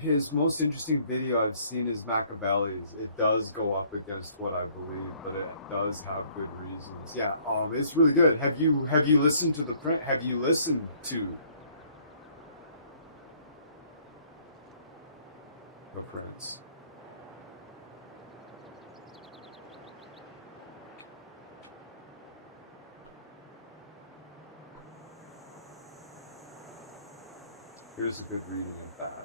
His most interesting video I've seen is Machiavelli's. It does go up against what I believe, but it does have good reasons. Yeah, it's really good. Have you listened to the print? Have you listened to The Prince? Here's a good reading, in fact.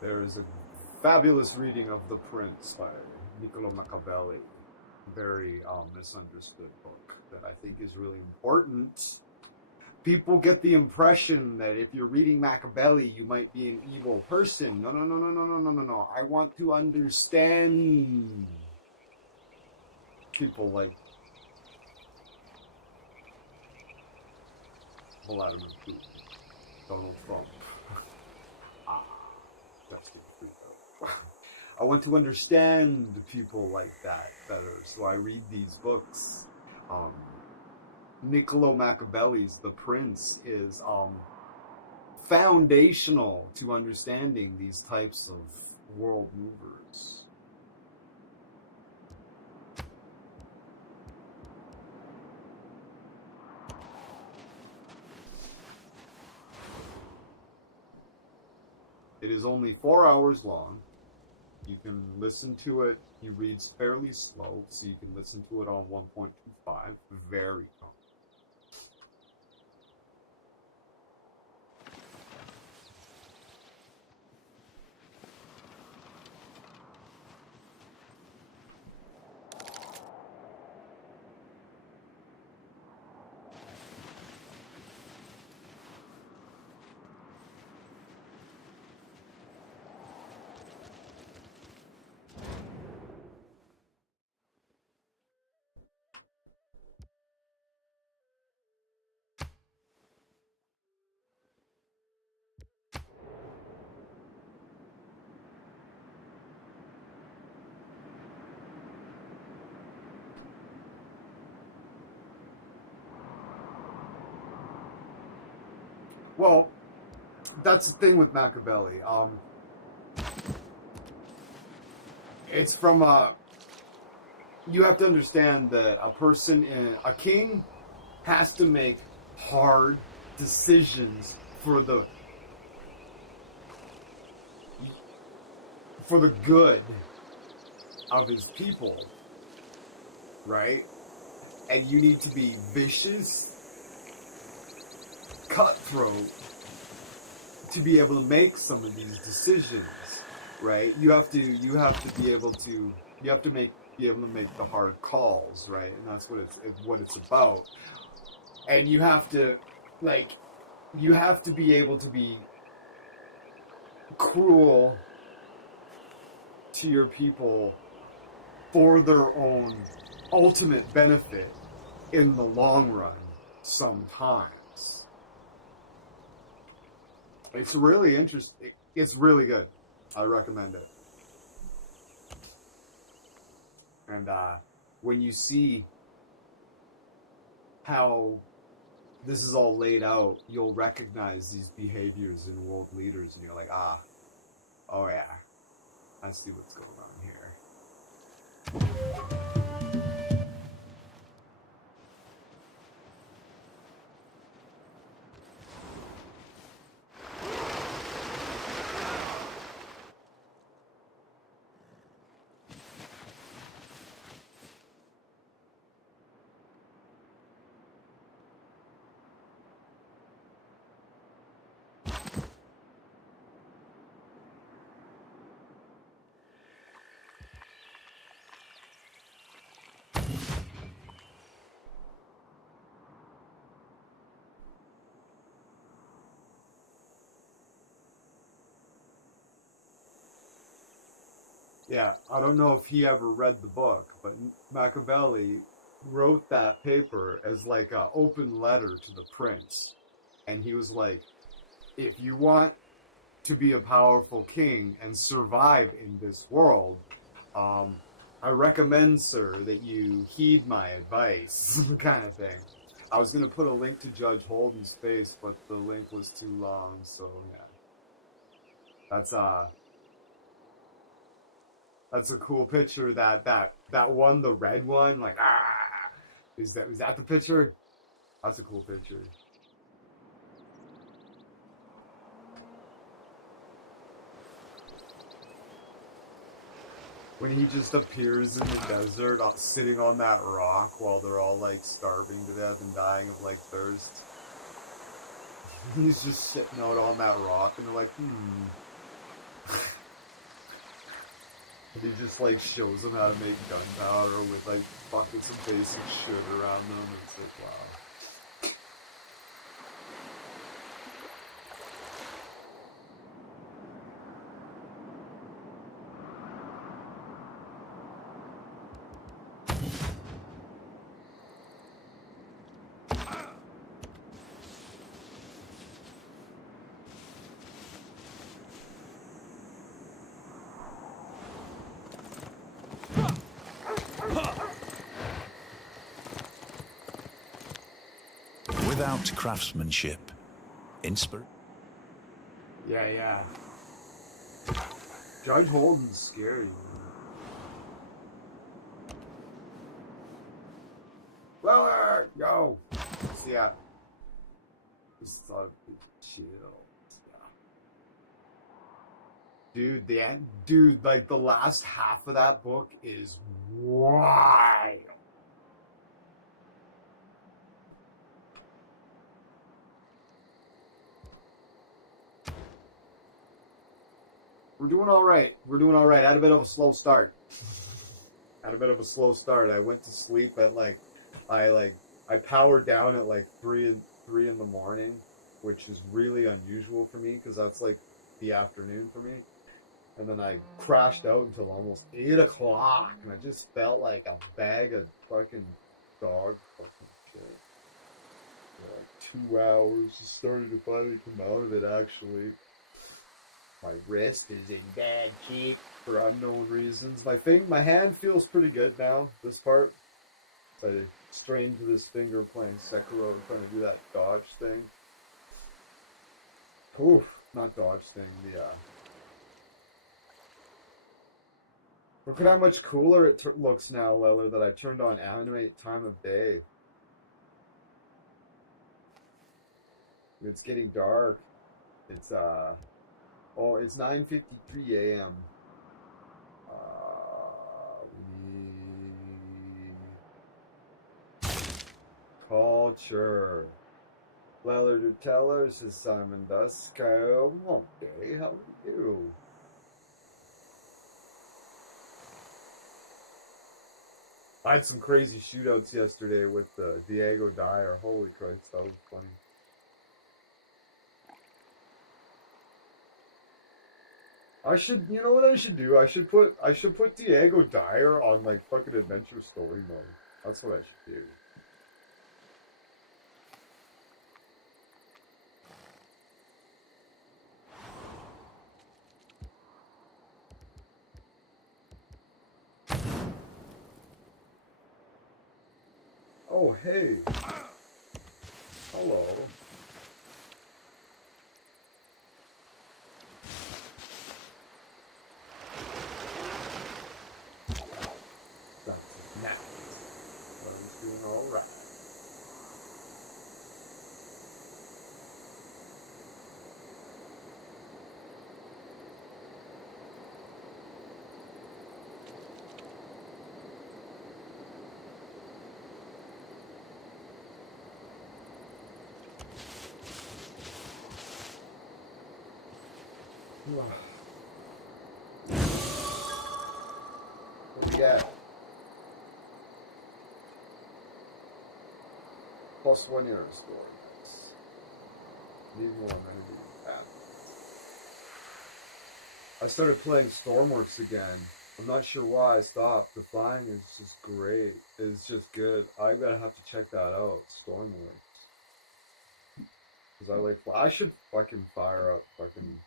There is a fabulous reading of The Prince by Niccolo Machiavelli. Very misunderstood book that I think is really important. People get the impression that if you're reading Machiavelli, you might be an evil person. No, no, no, no, no, no, no, no, no. I want to understand people like Vladimir Putin, Donald Trump, Justin Trudeau. I want to understand people like that better, so I read these books. Niccolo Machiavelli's The Prince is foundational to understanding these types of world movers. It is only 4 hours long. You can listen to it. He reads fairly slow, so you can listen to it on 1.25. Very calm. Well, that's the thing with Machiavelli. It's from you have to understand that a king has to make hard decisions for the good of his people, right? And you need to be vicious, cutthroat, to be able to make some of these decisions, right? You have to be able to be able to make the hard calls, right? And that's what it's about. And you have to be able to be cruel to your people for their own ultimate benefit in the long run sometimes. It's really interesting. It's really good. I recommend it. And when you see how this is all laid out, you'll recognize these behaviors in world leaders, and you're like, oh yeah, I see what's going on here. Yeah, I don't know if he ever read the book, but Machiavelli wrote that paper as like an open letter to the prince. And he was like, if you want to be a powerful king and survive in this world, I recommend, sir, that you heed my advice, kind of thing. I was going to put a link to Judge Holden's face, but the link was too long, so yeah. That's a cool picture. That one, the red one, like was that the picture? That's a cool picture. When he just appears in the desert, sitting on that rock while they're all like starving to death and dying of like thirst. He's just sitting out on that rock, and they're like, And he just like shows them how to make gunpowder with like fucking some basic shit around them. And it's like, wow. Without craftsmanship, Yeah. Judge Holden's scary, man. Weller, go. Yeah. Just thought it'd be chill. Yeah. Dude, like the last half of that book is wild. We're doing all right. I had a bit of a slow start. I went to sleep at I powered down at like 3 in the morning, which is really unusual for me because that's like the afternoon for me. And then I crashed out until almost 8 o'clock, and I just felt like a bag of fucking dog fucking shit. For like 2 hours, just started to finally come out of it actually. My wrist is in bad shape for unknown reasons. My hand feels pretty good now, this part. So I strained to this finger playing Sekiro and trying to do that dodge thing. Oof, not dodge thing, the, Look at how much cooler it looks now, Leller, that I turned on animate time of day. It's getting dark. It's, oh, it's 9:53 a.m. Culture. Leller to Teller, says Simon Dusk. Okay, how are you? I had some crazy shootouts yesterday with Diego Dyer. Holy Christ, that was funny. I should, you know what I should do? I should put Diego Dyer on like fucking adventure story mode. That's what I should do. Oh, hey. Hello. That's nice. I'm doing all right. What do we got? +1 error score. Need more amenity. I started playing Stormworks again. I'm not sure why I stopped. The flying is just great. It's just good. I gotta have to check that out. Stormworks. Because I like. I should fucking fire up fucking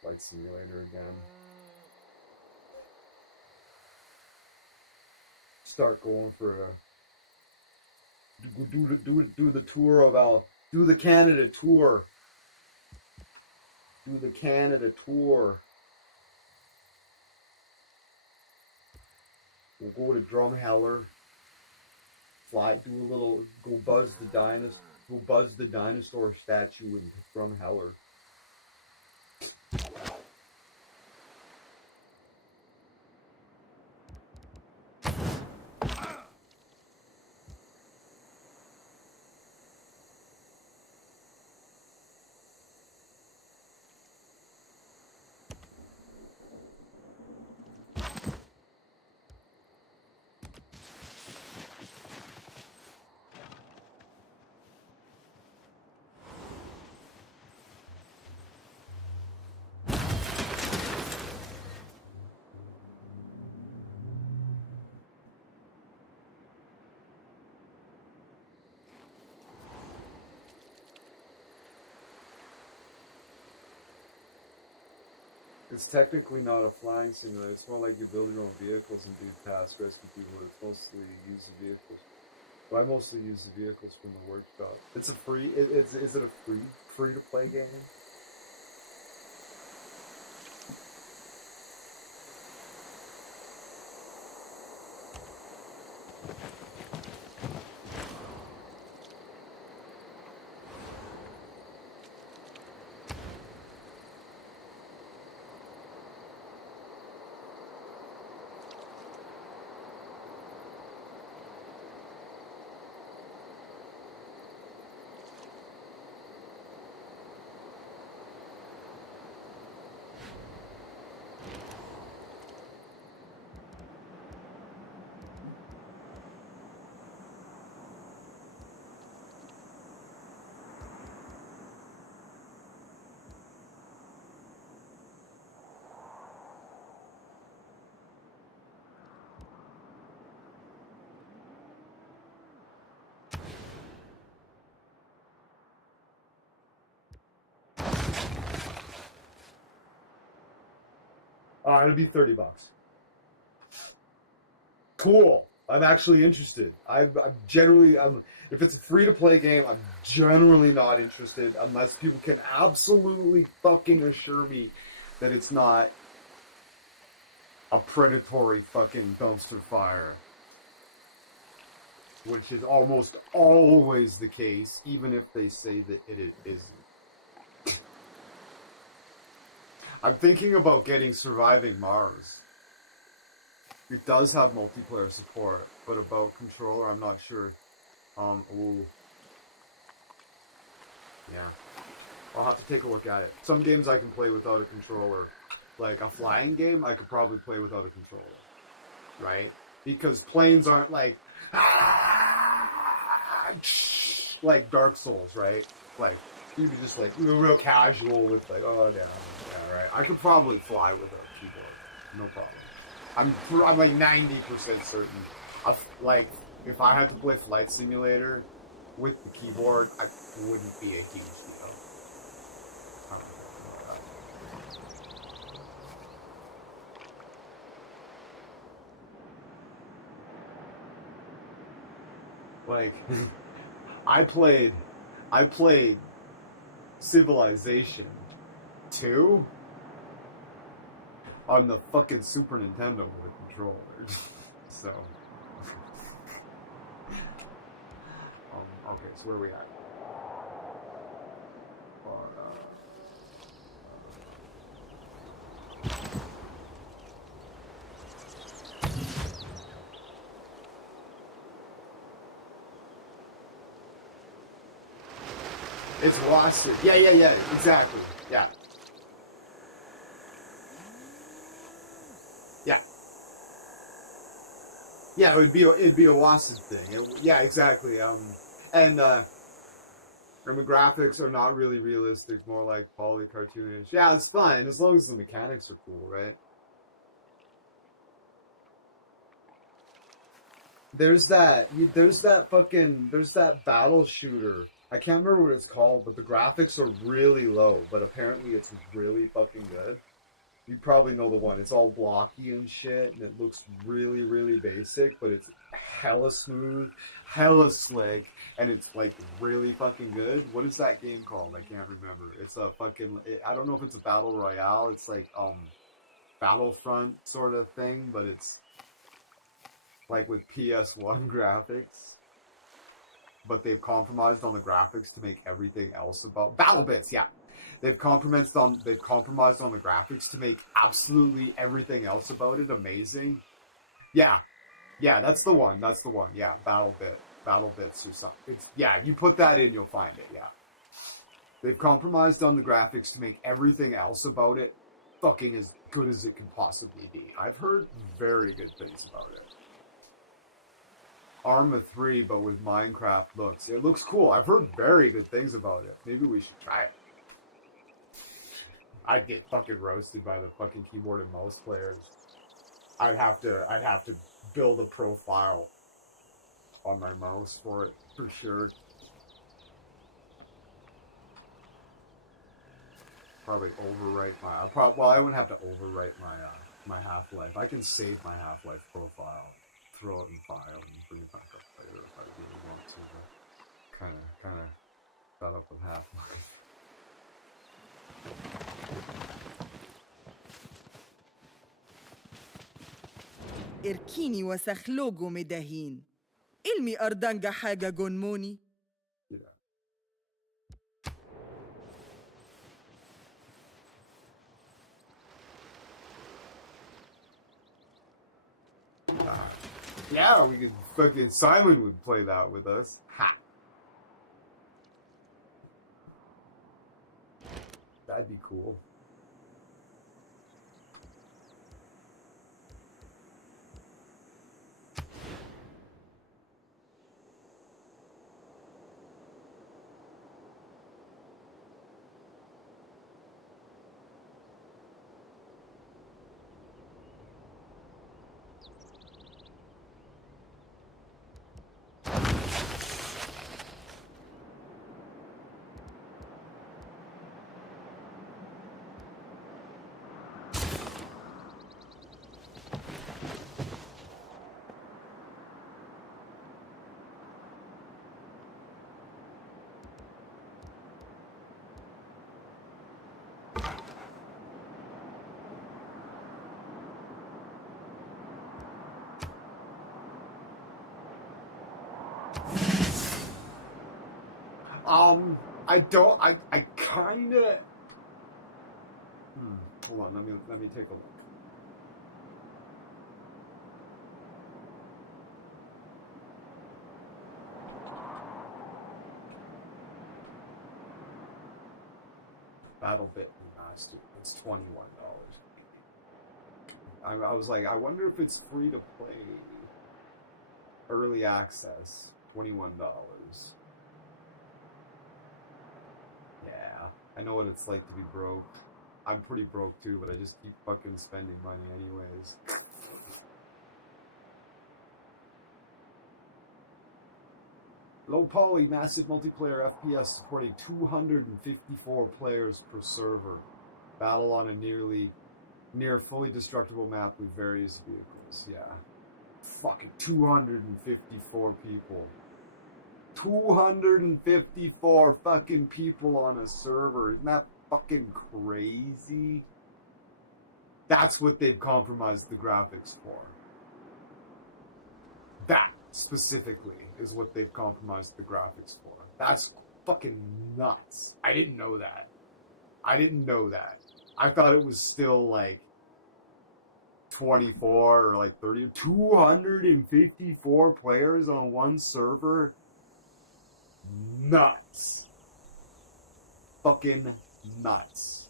Flight Simulator again. Start going for a do the tour of do the Canada tour. Do the Canada tour. We'll go to Drumheller. Fly, do a little, go buzz the dinosaur statue in Drumheller. It's technically not a flying simulator. It's more like you build your own vehicles and do tasks, rescue people. It's mostly use the vehicles. But I mostly use the vehicles from the workshop. It's a free. Is it a free to play game? It'll be $30. Cool. I'm actually interested. I'm generally, if it's a free-to-play game, I'm generally not interested unless people can absolutely fucking assure me that it's not a predatory fucking dumpster fire. Which is almost always the case, even if they say that it isn't. I'm thinking about getting Surviving Mars. It does have multiplayer support, but about controller, I'm not sure. Ooh. Yeah. I'll have to take a look at it. Some games I can play without a controller. Like a flying game, I could probably play without a controller. Right? Because planes aren't like Dark Souls, right? Like, you could just like, real casual with like, oh, yeah, right. I could probably fly with a keyboard. No problem. I'm like 90% certain. Like, if I had to play Flight Simulator with the keyboard, I wouldn't be a huge deal. Like, I played Civilization 2 on the fucking Super Nintendo with a controller. So, okay, so where are we at? It's Wasted. Yeah, exactly. Yeah. Yeah. Yeah, it'd be a Wasted thing. Yeah, exactly. And the graphics are not really realistic, more like poly cartoonish. Yeah, it's fine as long as the mechanics are cool, right? There's that battle shooter. I can't remember what it's called, but the graphics are really low, but apparently it's really fucking good. You probably know the one. It's all blocky and shit, and it looks really, really basic, but it's hella smooth, hella slick, and it's like really fucking good. What is that game called? I can't remember. It's a fucking, I don't know if it's a battle royale. It's like Battlefront sort of thing, but it's like with PS1 graphics. But they've compromised on the graphics to make everything else about BattleBits. Yeah, they've compromised on the graphics to make absolutely everything else about it amazing. Yeah, that's the one. Yeah, BattleBits or something. You put that in, you'll find it. Yeah, they've compromised on the graphics to make everything else about it fucking as good as it can possibly be. I've heard very good things about it. Arma 3, but with Minecraft looks. It looks cool. I've heard very good things about it. Maybe we should try it. I'd get fucking roasted by the fucking keyboard and mouse players. I'd have to build a profile on my mouse for it, for sure. Probably overwrite my... well, I wouldn't have to overwrite my Half-Life. I can save my Half-Life profile. Throw it in file and bring it back up later if I really want to, but kind of fed up with Half-Life. إركيني وسخلوجو مدهين إلمي أردنجا حاجة جونموني Yeah, we could fucking Simon would play that with us. Ha! That'd be cool. I don't. I kind of. Hold on. Let me take a look. Battle Bit Master. It's $21. I was like, I wonder if it's free to play. Early access, $21. Yeah, I know what it's like to be broke. I'm pretty broke too, but I just keep fucking spending money anyways. Low poly, massive multiplayer FPS supporting 254 players per server. Battle on a near fully destructible map with various vehicles. Yeah. Fucking 254 people. 254 fucking people on a server. Isn't that fucking crazy? That's what they've compromised the graphics for. That specifically is what they've compromised the graphics for. That's fucking nuts. I didn't know that. I thought it was still like 24 or like 30. 254 players on one server? Nuts. Fucking nuts.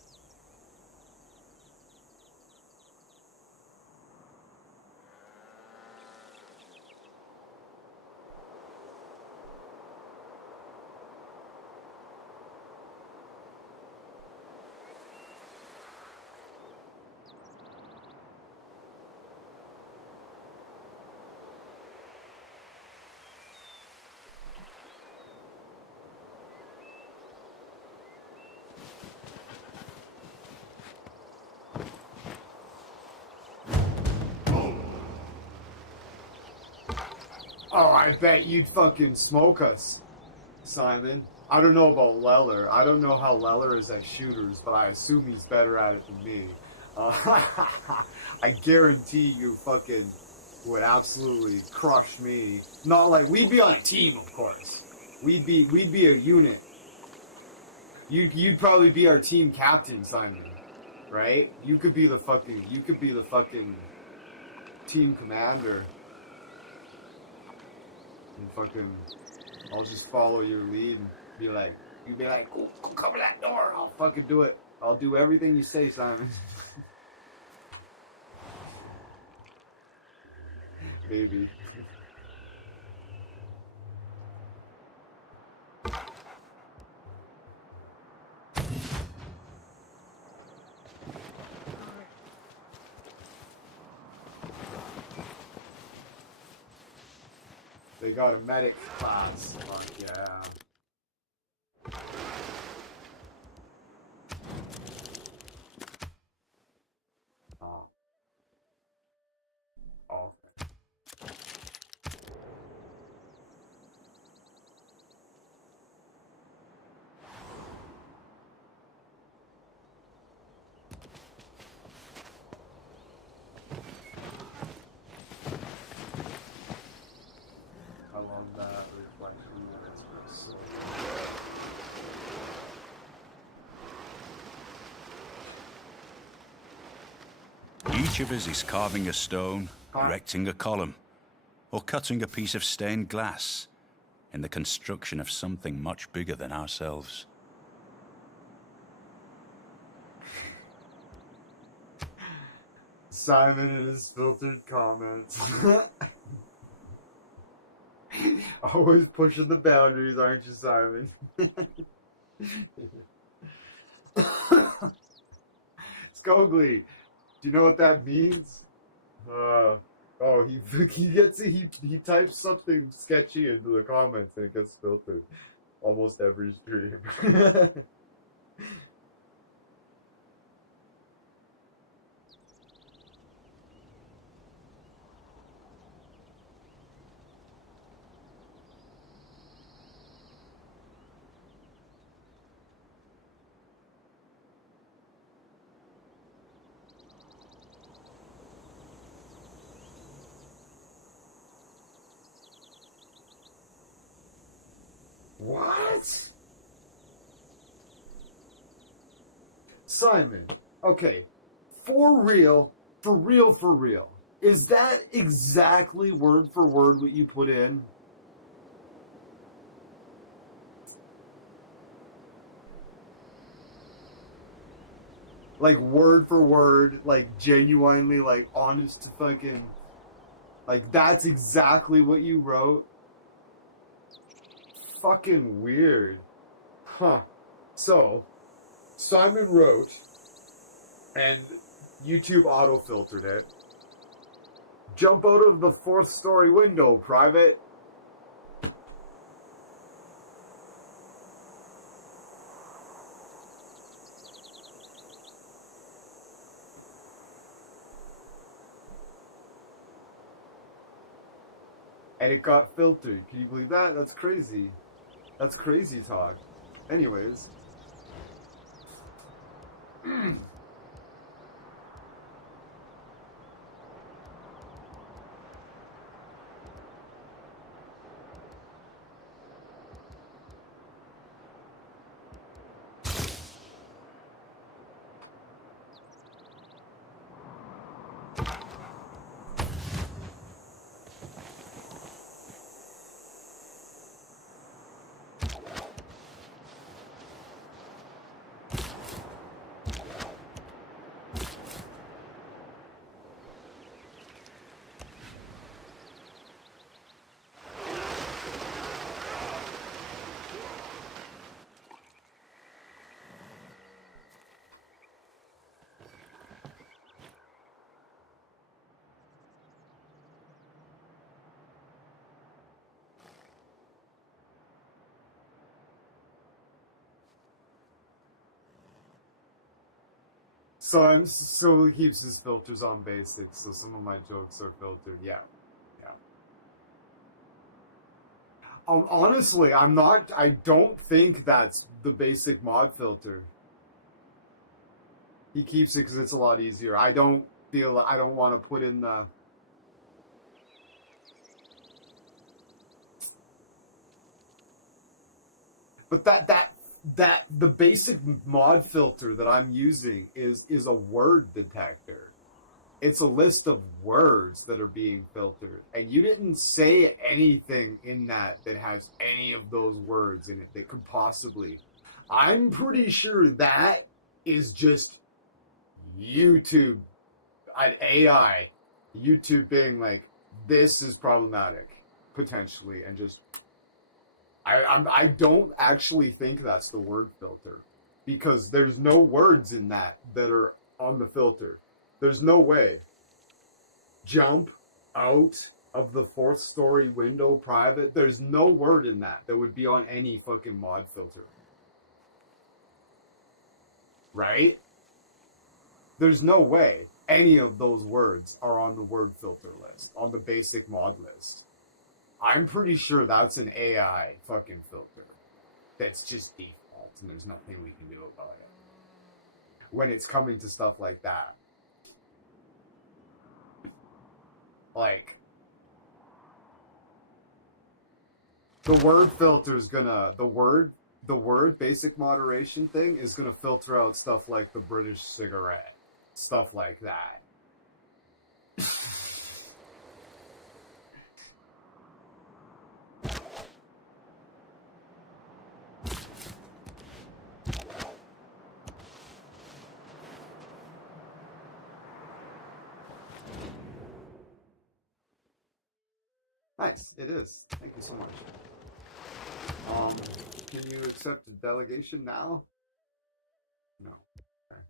Oh, I bet you'd fucking smoke us, Simon. I don't know about Leller. I don't know how Leller is at shooters, but I assume he's better at it than me. I guarantee you fucking would absolutely crush me. Not like, we'd be on a team, of course. We'd be a unit. You'd probably be our team captain, Simon. Right? You could be the fucking team commander. And fucking, I'll just follow your lead and be like, you'd be like, go cover that door. I'll fucking do it. I'll do everything you say, Simon. Maybe. They got a medic class. Fuck yeah. Oh. Oh. I love that reflection. That's so Each of us is carving a stone, erecting a column, or cutting a piece of stained glass in the construction of something much bigger than ourselves. Simon and his filtered comments. Always pushing the boundaries, aren't you, Simon? Skogly, do you know what that means? He types something sketchy into the comments and it gets filtered almost every stream. What? Simon, okay, for real, for real, for real. Is that exactly word for word what you put in? Like word for word, like genuinely, like honest to fucking, like that's exactly what you wrote? Fucking weird. Huh. So, Simon wrote, and YouTube auto-filtered it. Jump out of the 4th story window, private. And it got filtered. Can you believe that? That's crazy. That's crazy talk. Anyways. So he keeps his filters on basic, so some of my jokes are filtered. Yeah. Yeah. Honestly, I don't think that's the basic mod filter. He keeps it because it's a lot easier. I don't want to put in the... But the basic mod filter that I'm using is a word detector. It's a list of words that are being filtered. And you didn't say anything in that has any of those words in it that could possibly... I'm pretty sure that is just YouTube, an AI, YouTube being like, this is problematic, potentially, and just... I don't actually think that's the word filter, because there's no words in that are on the filter. There's no way. Jump out of the 4th story window private. There's no word in that would be on any fucking mod filter. Right? There's no way any of those words are on the word filter list, on the basic mod list. I'm pretty sure that's an AI fucking filter. That's just default, and there's nothing we can do about it. When it's coming to stuff like that. Like, the word filter's gonna... The word basic moderation thing is gonna filter out stuff like the British cigarette. Stuff like that. Nice, it is. Thank you so much. Can you accept a delegation now? No. Okay.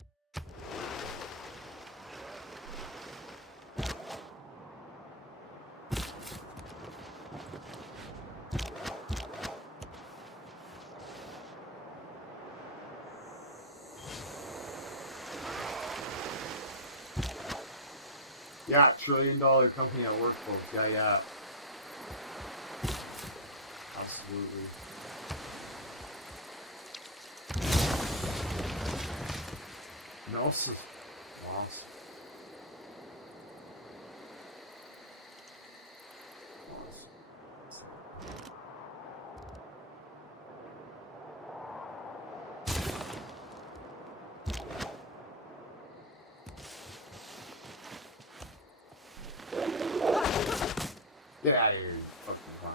Yeah, $1 trillion company at work, folks. Yeah. Absolutely. No, sir. Lost. Get out of here, you fucking clown.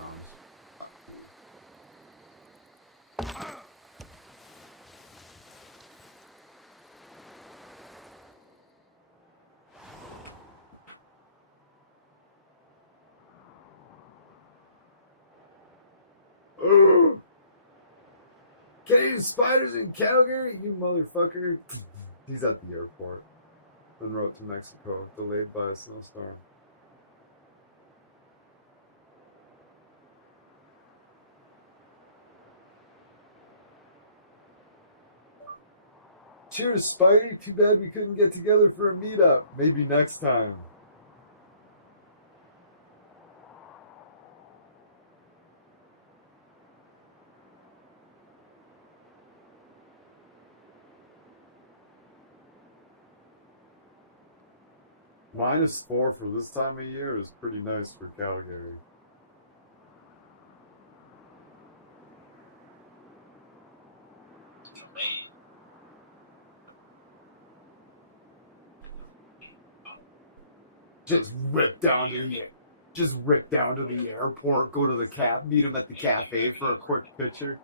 Ugh. Canadian spiders in Calgary, you motherfucker. He's at the airport. En route to Mexico, delayed by a snowstorm. Cheers, Spidey. Too bad we couldn't get together for a meetup. Maybe next time. -4 for this time of year is pretty nice for Calgary. Just rip down to the airport, go to the meet him at the cafe for a quick picture.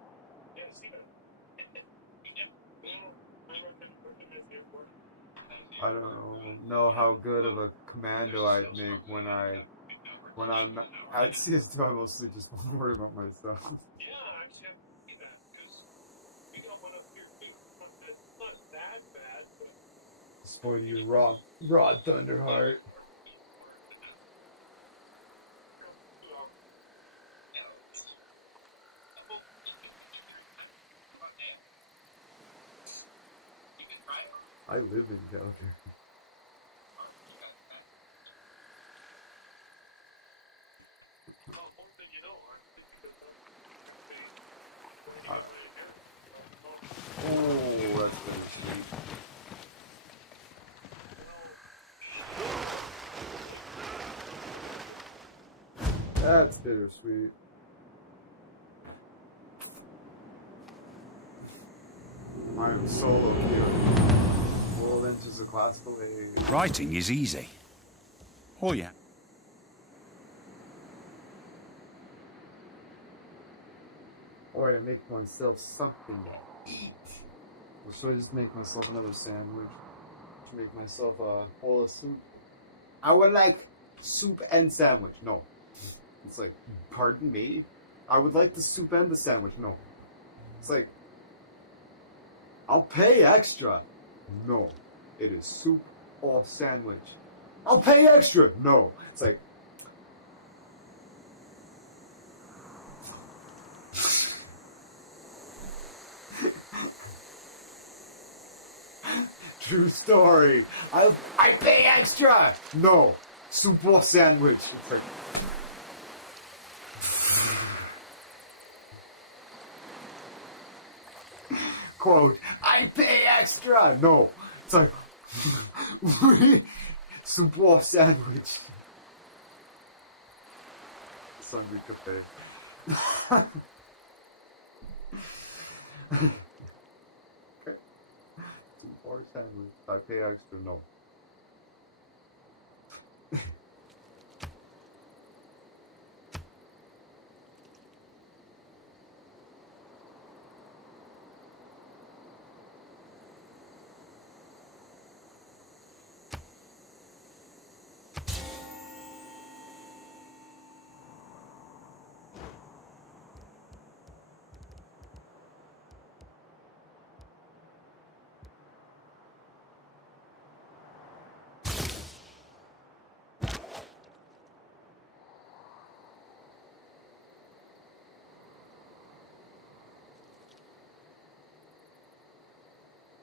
I don't know how good of a commando I'd make when I'm at CS2. I mostly just want to worry about myself. Yeah, I actually have to see that because we got one up here too. It's not that bad, but Spoil you, Rod Thunderheart. I live in Calgary. Oh, that's bittersweet. That's bittersweet. I am solo here. World enters a classical age. Writing is easy. Oh, yeah. Or to make myself something to eat. Or should I just make myself another sandwich? To make myself a bowl of soup? I would like soup and sandwich. No. It's like, pardon me? I would like the soup and the sandwich. No. It's like, I'll pay extra. No. It is soup or sandwich. I'll pay extra. No. It's like, true story. I pay extra. No. Soup or sandwich. It's like, quote, I pay extra. No. It's like, soup or sandwich. Sandwich cafe. Okay. Soup or sandwich. I pay extra. No.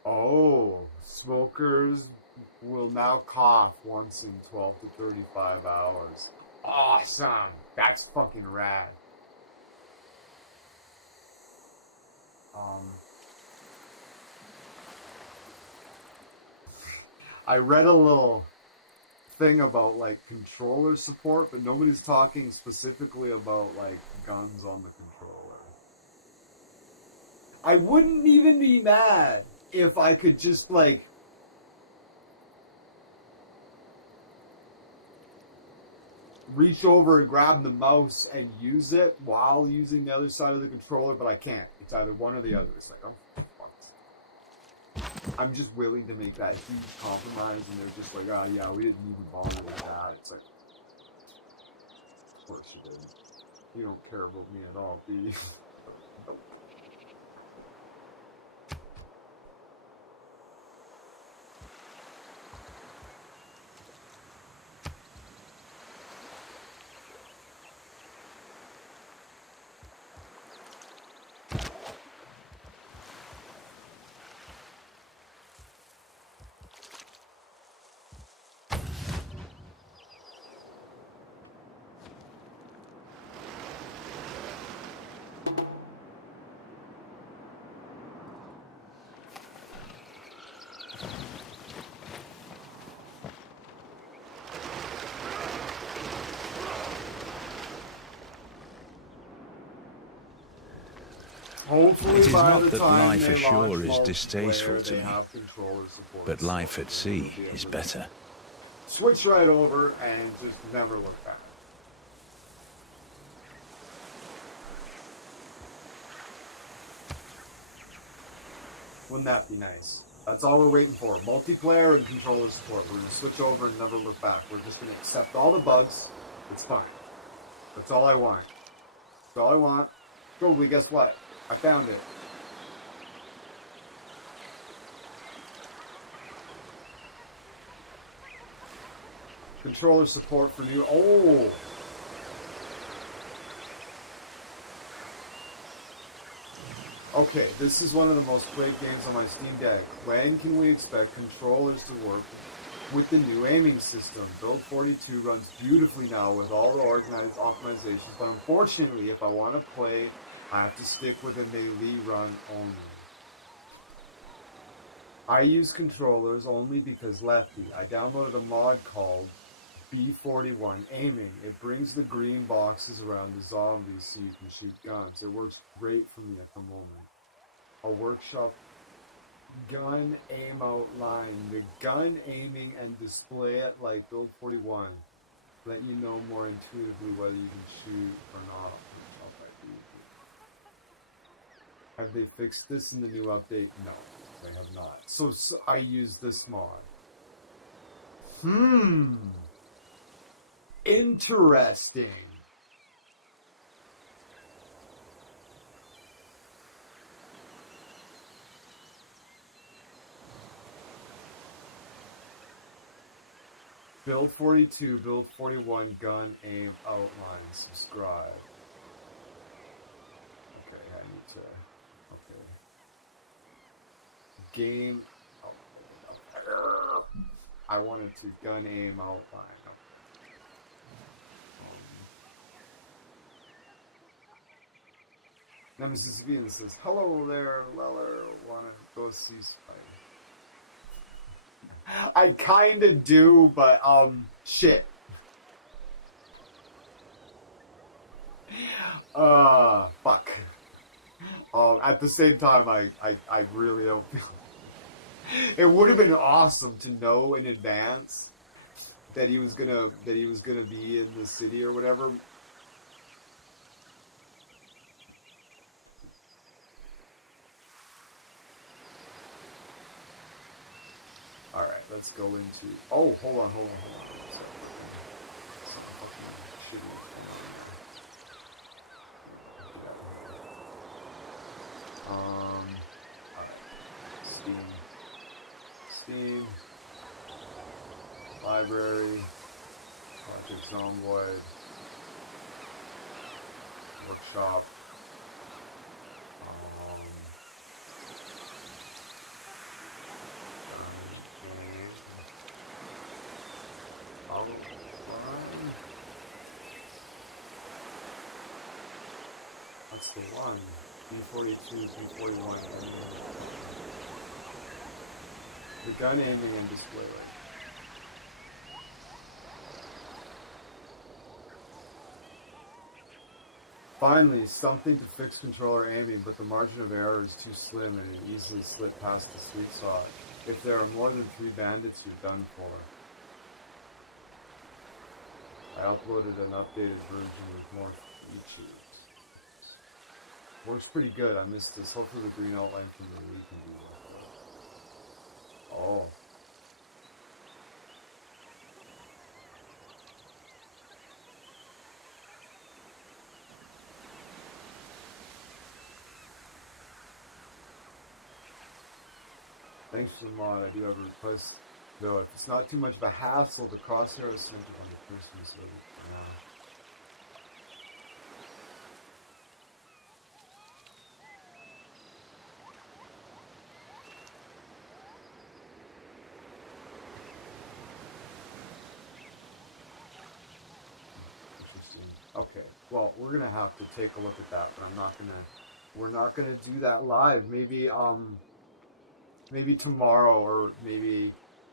Oh, smokers will now cough once in 12 to 35 hours. Awesome. That's fucking rad. I read a little thing about like controller support, but nobody's talking specifically about like guns on the controller. I wouldn't even be mad if I could just like reach over and grab the mouse and use it while using the other side of the controller, but I can't. It's either one or the other. It's like, oh, fuck. I'm just willing to make that huge compromise, and they're just like, oh yeah, we didn't even bother with that. It's like, of course you didn't. You don't care about me at all, do you? Nope. Hopefully It is by not the that time life they ashore launch is distasteful multiplayer, to they me, have controller support, but so life at sea we'll be able is to better. Switch right over and just never look back. Wouldn't that be nice? That's all we're waiting for. Multiplayer and controller support. We're going to switch over and never look back. We're just going to accept all the bugs. It's fine. That's all I want. That's all I want. Totally, guess what? I found it. Controller support for new... Oh! Okay, this is one of the most played games on my Steam Deck. When can we expect controllers to work with the new aiming system? Build 42 runs beautifully now with all the organized optimizations, but unfortunately, if I want to play, I have to stick with a melee run only. I use controllers only because Lefty. I downloaded a mod called B41 Aiming. It brings the green boxes around the zombies so you can shoot guns. It works great for me at the moment. A workshop gun aim outline. The gun aiming and display it like Build 41. Let you know more intuitively whether you can shoot or not. Have they fixed this in the new update? No, they have not. So I use this mod. Interesting. Build 42, Build 41, gun, aim, outline, subscribe. Okay, I need to... Okay. Game... Oh, I wanted to gun, aim, outline. Nemesis Venus says, hello there, Leller, wanna go see Spidey? I kinda do, but, shit. Fuck. At the same time, I really don't feel... It would have been awesome to know in advance that he was gonna be in the city or whatever. Alright, let's go into... Oh, hold on. Some fucking shitty... Alright. Steam. Library. Project Zomboid. Workshop. That's the one. B42, B41. The gun aiming and display rate. Finally, something to fix controller aiming, but the margin of error is too slim and it easily slip past the sweet spot. If there are more than 3 bandits, you're done for. I uploaded an updated version with more features. Works pretty good. I missed this. Hopefully the green outline from the lead can do that. Oh. Thanks for the mod. I do have a request, though. If it's not too much of a hassle, the crosshair is centered on the person, so yeah. Interesting. Okay, well, we're gonna have to take a look at that, but we're not gonna do that live. Maybe tomorrow, or maybe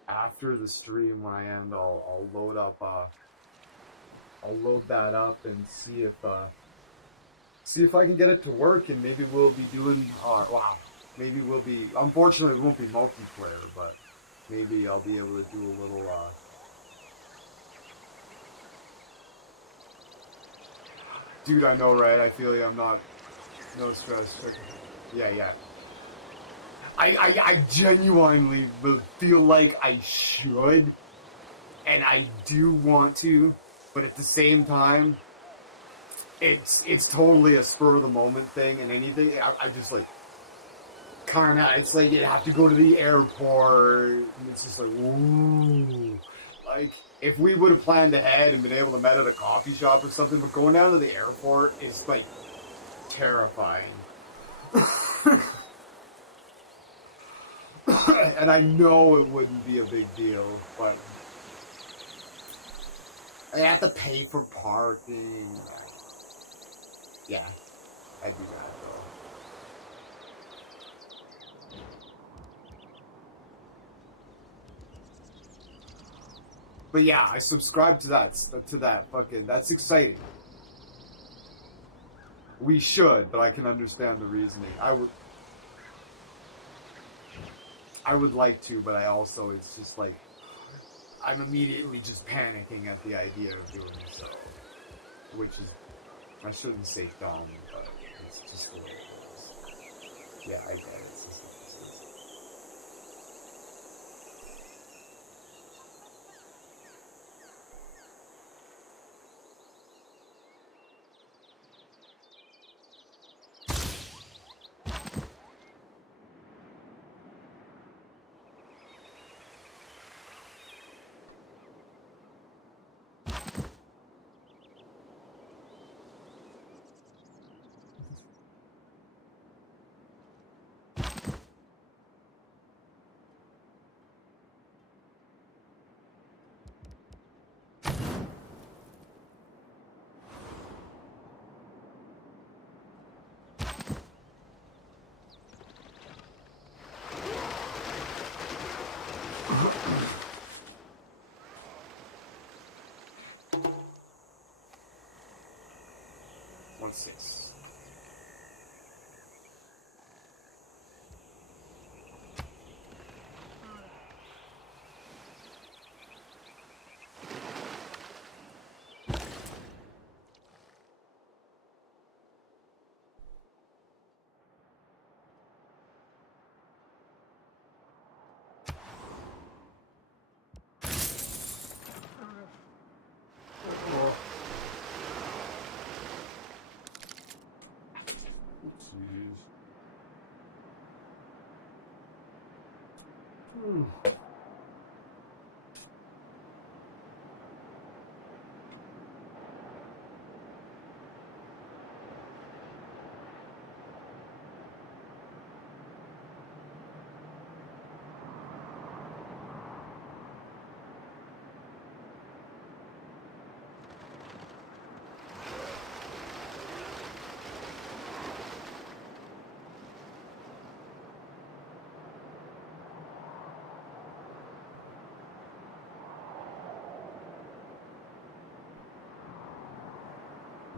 after the stream when I end, I'll load up, I'll load that up and see if I can get it to work, and maybe we'll be doing, wow, maybe we'll be, unfortunately it won't be multiplayer, but maybe I'll be able to do a little, dude, I know, right? I feel you. I'm not, no stress. Yeah. I genuinely feel like I should, and I do want to, but at the same time, it's totally a spur of the moment thing, and anything, I just like, kinda, it's like you have to go to the airport, and it's just like, ooh, like, if we would have planned ahead and been able to meet at a coffee shop or something, but going down to the airport is like terrifying. And I know it wouldn't be a big deal, but I have to pay for parking. Yeah, I'd do that though. But yeah, I subscribe to that fucking, that's exciting. We should, but I can understand the reasoning. I would like to, but I also, it's just like, I'm immediately just panicking at the idea of doing so. Which is, I shouldn't say dumb, but it's just the way it is. Yeah, I get it. It's just, What's this?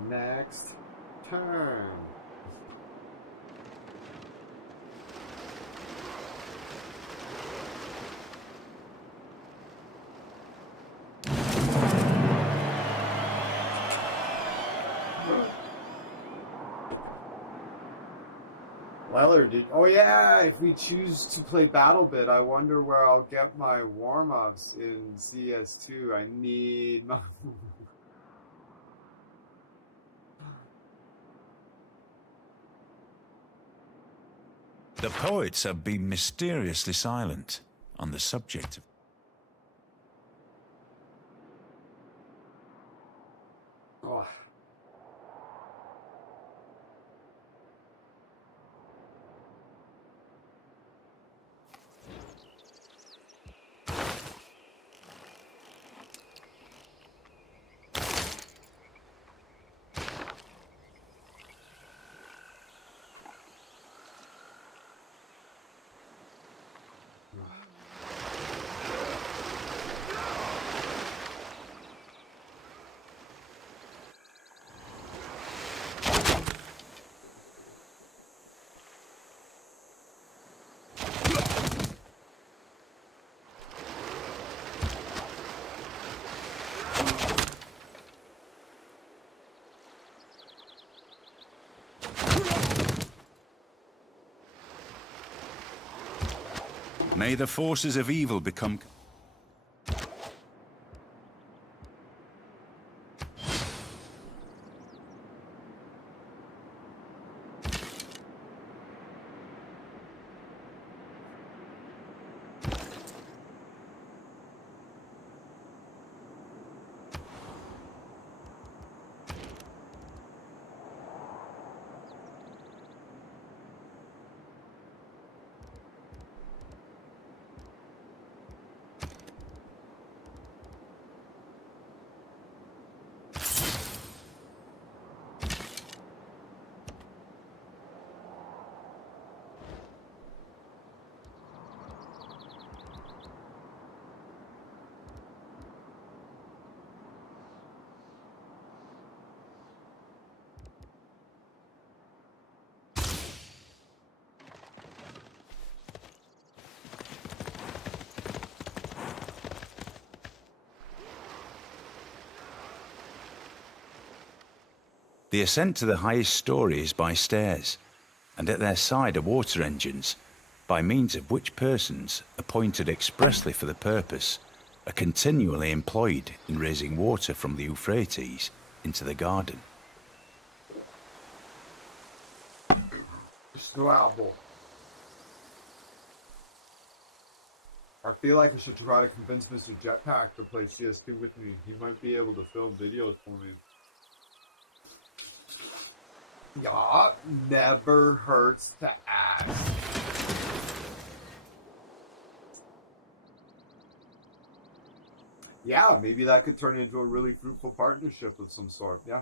Next turn. Weller, did. Oh, yeah, if we choose to play BattleBit, I wonder where I'll get my warm ups in CS2. I need my. The poets have been mysteriously silent on the subject of. Oh. May the forces of evil become. The ascent to the highest story is by stairs, and at their side are water engines, by means of which persons, appointed expressly for the purpose, are continually employed in raising water from the Euphrates into the garden. Scrabble. I feel like I should try to convince Mr. Jetpack to play CS2 with me. He might be able to film videos for me. Yeah, never hurts to ask. Yeah, maybe that could turn into a really fruitful partnership of some sort. Yeah.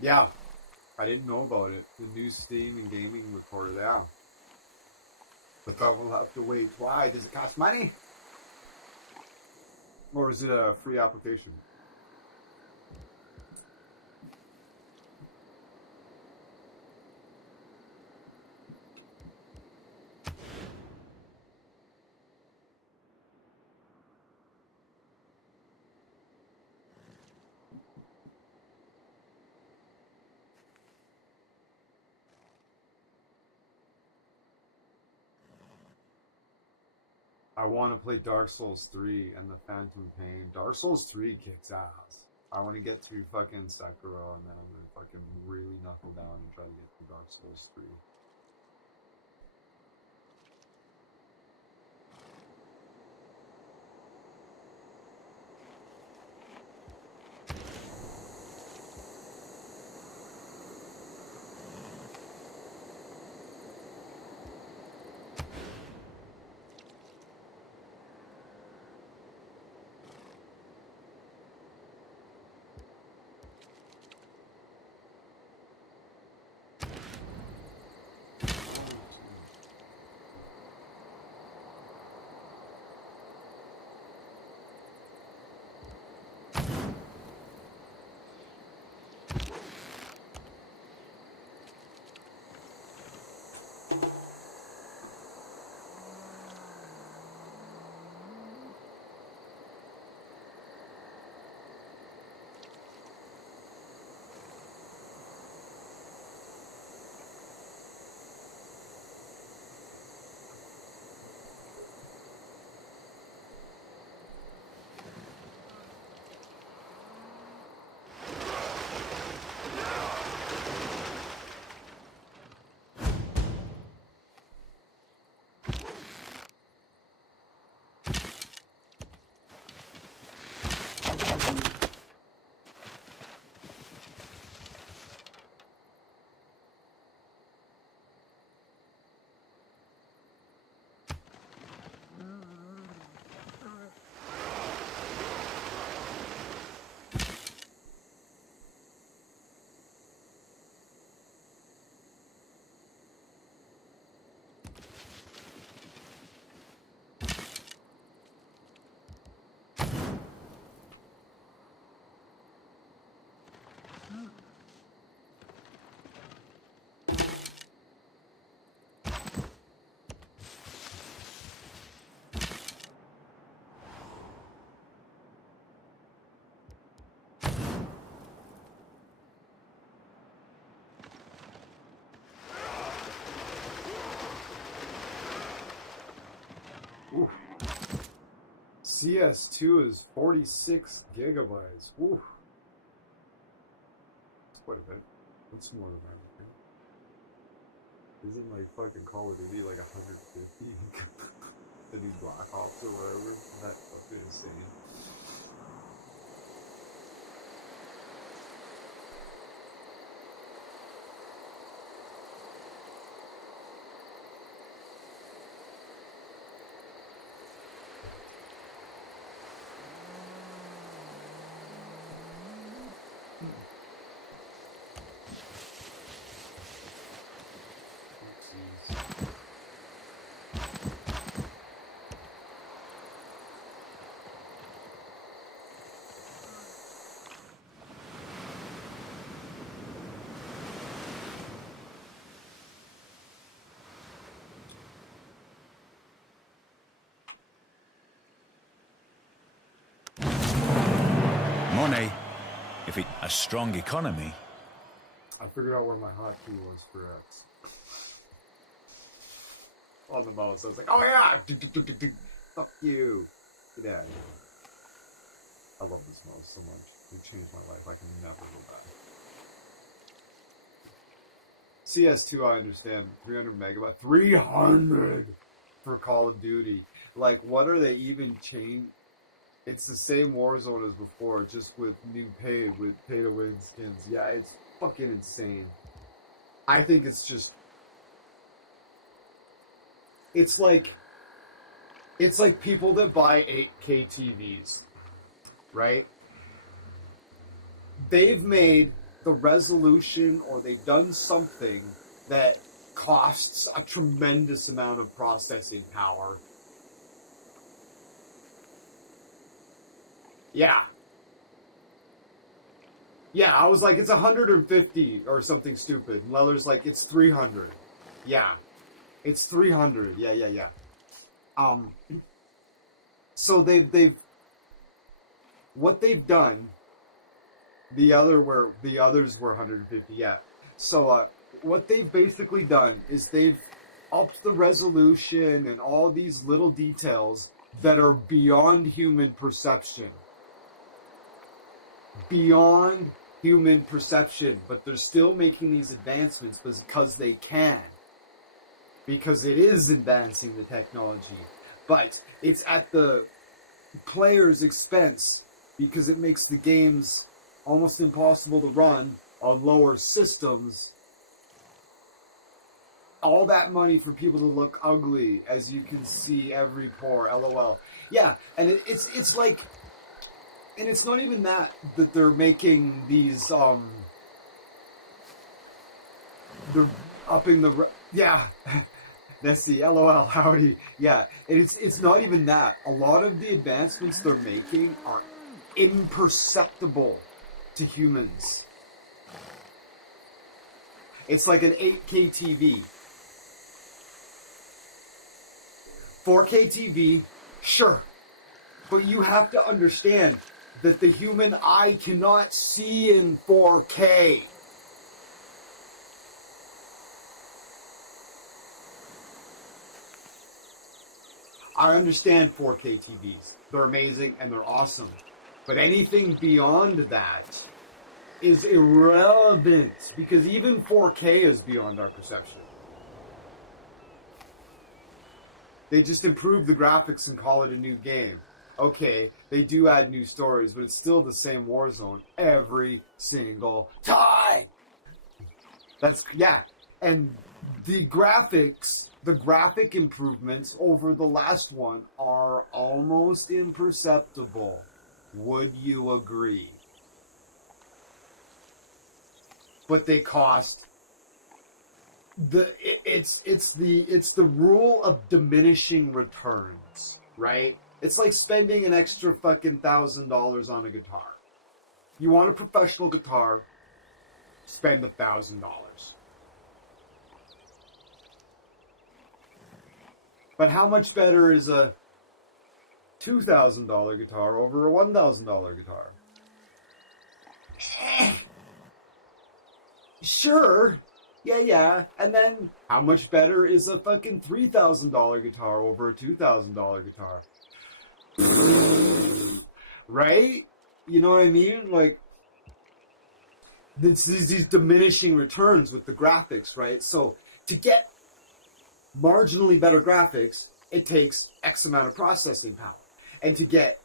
Yeah, I didn't know about it. The new Steam and gaming recorder, yeah. But that will have to wait. Why? Does it cost money? Or is it a free application? I want to play Dark Souls 3 and the Phantom Pain. Dark Souls 3 kicks ass. I want to get through fucking Sekiro and then I'm going to fucking really knuckle down and try to get through Dark Souls 3. Ooh. CS2 is 46 gigabytes. Ooh. That's quite a bit. That's more than everything. Isn't like fucking Call of Duty like 150? The new Black Ops or whatever? That's fucking insane. Money, if it a strong economy, I figured out where my hotkey was for X. On the mouse, I was like, oh yeah! Fuck you! Get out of here. I love this mouse so much. It changed my life. I can never go back. CS2, I understand. 300 megabytes. 300 for Call of Duty. Like, what are they even changing? It's the same Warzone as before, just with new with pay-to-win skins. Yeah, it's fucking insane. I think it's just... It's like people that buy 8K TVs, right? They've made the resolution, or they've done something that costs a tremendous amount of processing power. Yeah. Yeah, I was like, it's 150 or something stupid. And Leller's like, it's 300. Yeah. It's 300. Yeah. So they've what they've done, the others were 150, yeah. So what they've basically done is they've upped the resolution and all these little details that are beyond human perception. Beyond human perception, but they're still making these advancements because they can. Because it is advancing the technology. But it's at the player's expense, because it makes the games almost impossible to run on lower systems. All that money for people to look ugly, as you can see every pore, LOL. Yeah, and it's like... And it's not even that they're making these, they're upping the, yeah, Nessie, LOL, howdy, yeah, and it's not even that. A lot of the advancements they're making are imperceptible to humans. It's like an 8K TV. 4K TV, sure, but you have to understand that the human eye cannot see in 4K. I understand 4K TVs. They're amazing and they're awesome. But anything beyond that is irrelevant, because even 4K is beyond our perception. They just improved the graphics and call it a new game. Okay, they do add new stories, but it's still the same Warzone every single time. And the graphics, the graphic improvements over the last one are almost imperceptible. Would you agree? But they cost it's the rule of diminishing returns, right? It's like spending an extra fucking $1,000 on a guitar. You want a professional guitar, spend $1,000. But how much better is a $2,000 guitar over a $1,000 guitar? Sure, Yeah. And then how much better is a fucking $3,000 guitar over a $2,000 guitar? Right? You know what I mean? Like, these diminishing returns with the graphics, right? So to get marginally better graphics, it takes X amount of processing power. And to get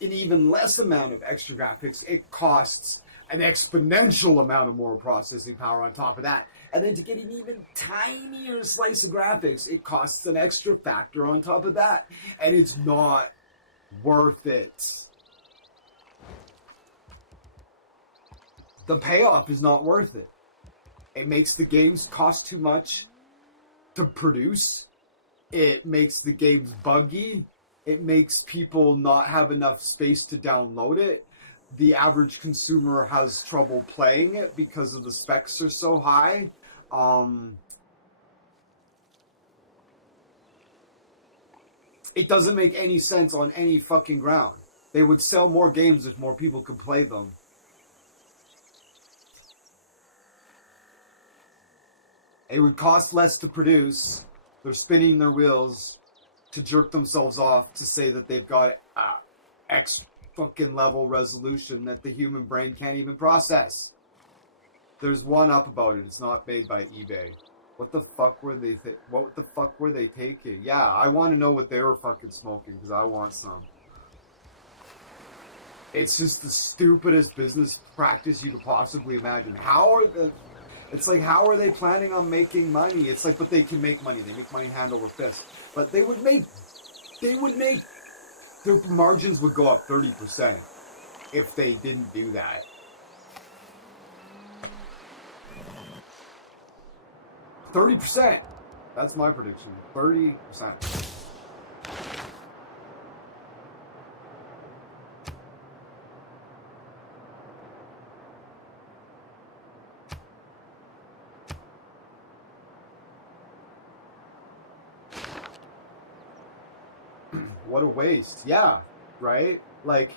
an even less amount of extra graphics, it costs an exponential amount of more processing power on top of that. And then to get an even tinier slice of graphics, it costs an extra factor on top of that. And it's not worth it. The payoff is not worth it. It makes the games cost too much to produce. It makes the games buggy. It makes people not have enough space to download it. The average consumer has trouble playing it because of the specs are so high. It doesn't make any sense on any fucking ground. They would sell more games if more people could play them. It would cost less to produce. They're spinning their wheels to jerk themselves off to say that they've got X fucking level resolution that the human brain can't even process. There's one up about it. It's not made by eBay. What the fuck were they? What the fuck were they taking? Yeah, I want to know what they were fucking smoking because I want some. It's just the stupidest business practice you could possibly imagine. It's like, how are they planning on making money? It's like, but they can make money. They make money hand over fist. But their margins would go up 30% if they didn't do that. 30%. That's my prediction. 30%. What a waste. Yeah, right? Like,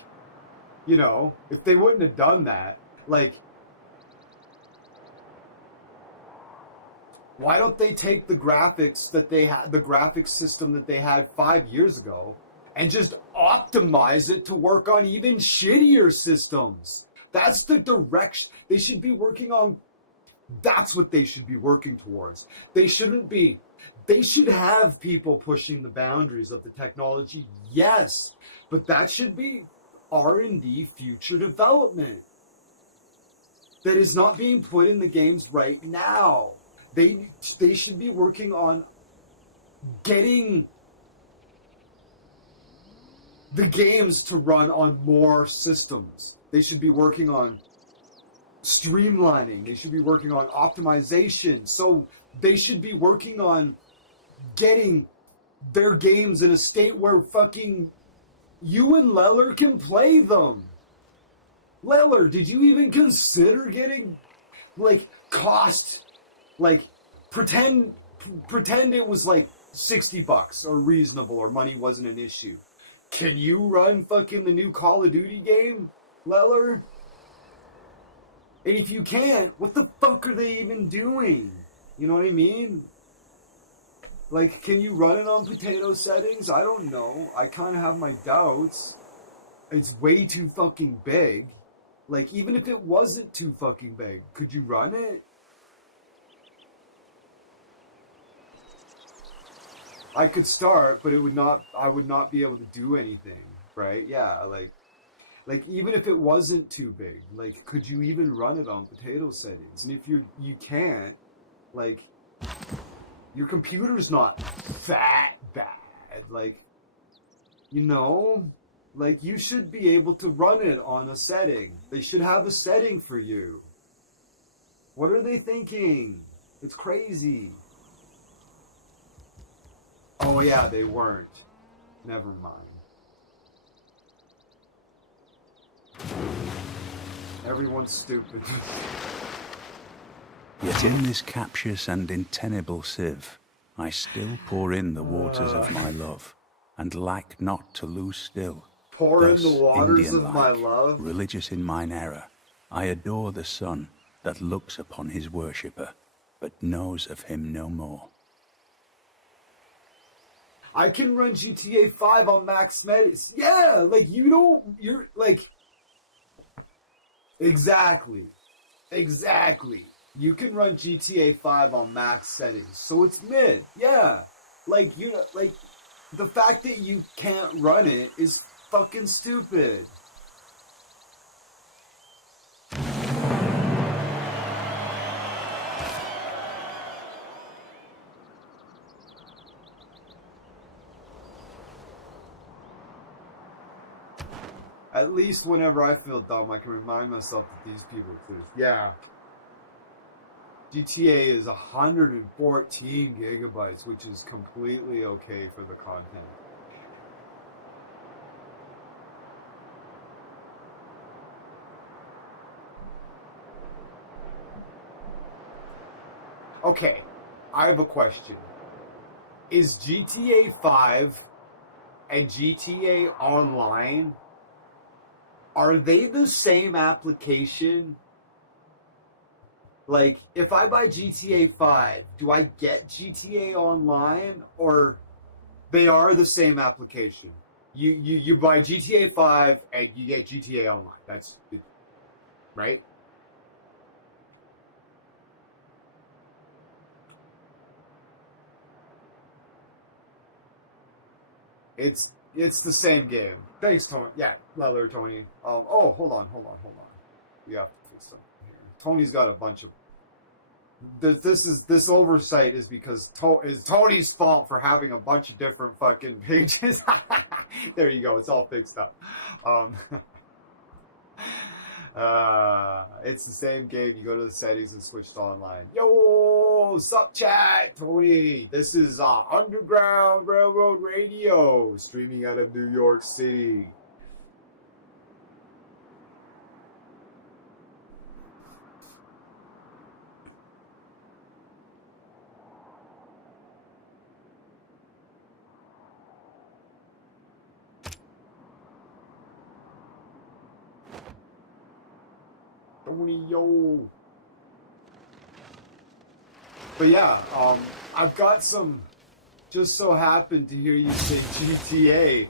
you know, if they wouldn't have done that, like, why don't they take the graphics that they had, the graphics system that they had 5 years ago, and just optimize it to work on even shittier systems? That's the direction they should be working on. That's what they should be working towards. They shouldn't be. They should have people pushing the boundaries of the technology, yes, but that should be R&D future development that is not being put in the games right now. They should be working on getting the games to run on more systems. They should be working on streamlining. They should be working on optimization. So they should be working on getting their games in a state where fucking you and Leller can play them. Leller, did you even consider getting, like, cost, like, pretend it was like $60 or reasonable or money wasn't an issue. Can you run fucking the new Call of Duty game, Leller? And if you can't, what the fuck are they even doing? You know what I mean? Like, can you run it on potato settings? I don't know. I kind of have my doubts. It's way too fucking big. Like, even if it wasn't too fucking big, could you run it? I could start, but I would not be able to do anything, right? Yeah, like even if it wasn't too big, like, could you even run it on potato settings? And if you can't, like, your computer's not that bad, like, you know, like, you should be able to run it on a setting. They should have a setting for you. What are they thinking? It's crazy. Oh yeah, they weren't. Never mind. Everyone's stupid. Yet in this captious and untenable sieve, I still pour in the waters of my love, and lack not to lose still. Pour in Thus, the waters of Indian-like, my love. religious in mine error, I adore the sun that looks upon his worshipper. but knows of him no more. I can run GTA 5 on max settings. Yeah, like you're like, exactly. You can run GTA 5 on max settings, so it's mid. Yeah, like like the fact that you can't run it is fucking stupid. At least whenever I feel dumb, I can remind myself that these people exist. Yeah. GTA is 114 gigabytes, which is completely okay for the content. Okay, I have a question. Is GTA 5 and GTA Online, are they the same application? Like, if I buy GTA 5, do I get GTA Online, or they are the same application? You buy GTA 5 and you get GTA Online. That's it, right? It's the same game. Thanks, Tony. Yeah, Leather, Tony. Oh, hold on. We have to fix something here. Tony's got a bunch of. This oversight is because is Tony's fault for having a bunch of different fucking pages. There you go. It's all fixed up. It's the same game. You go to the settings and switch to online. Yo, sup chat, Tony. This is Underground Railroad Radio, streaming out of New York City. Tony, yo. But yeah, I've got some. Just so happened to hear you say GTA.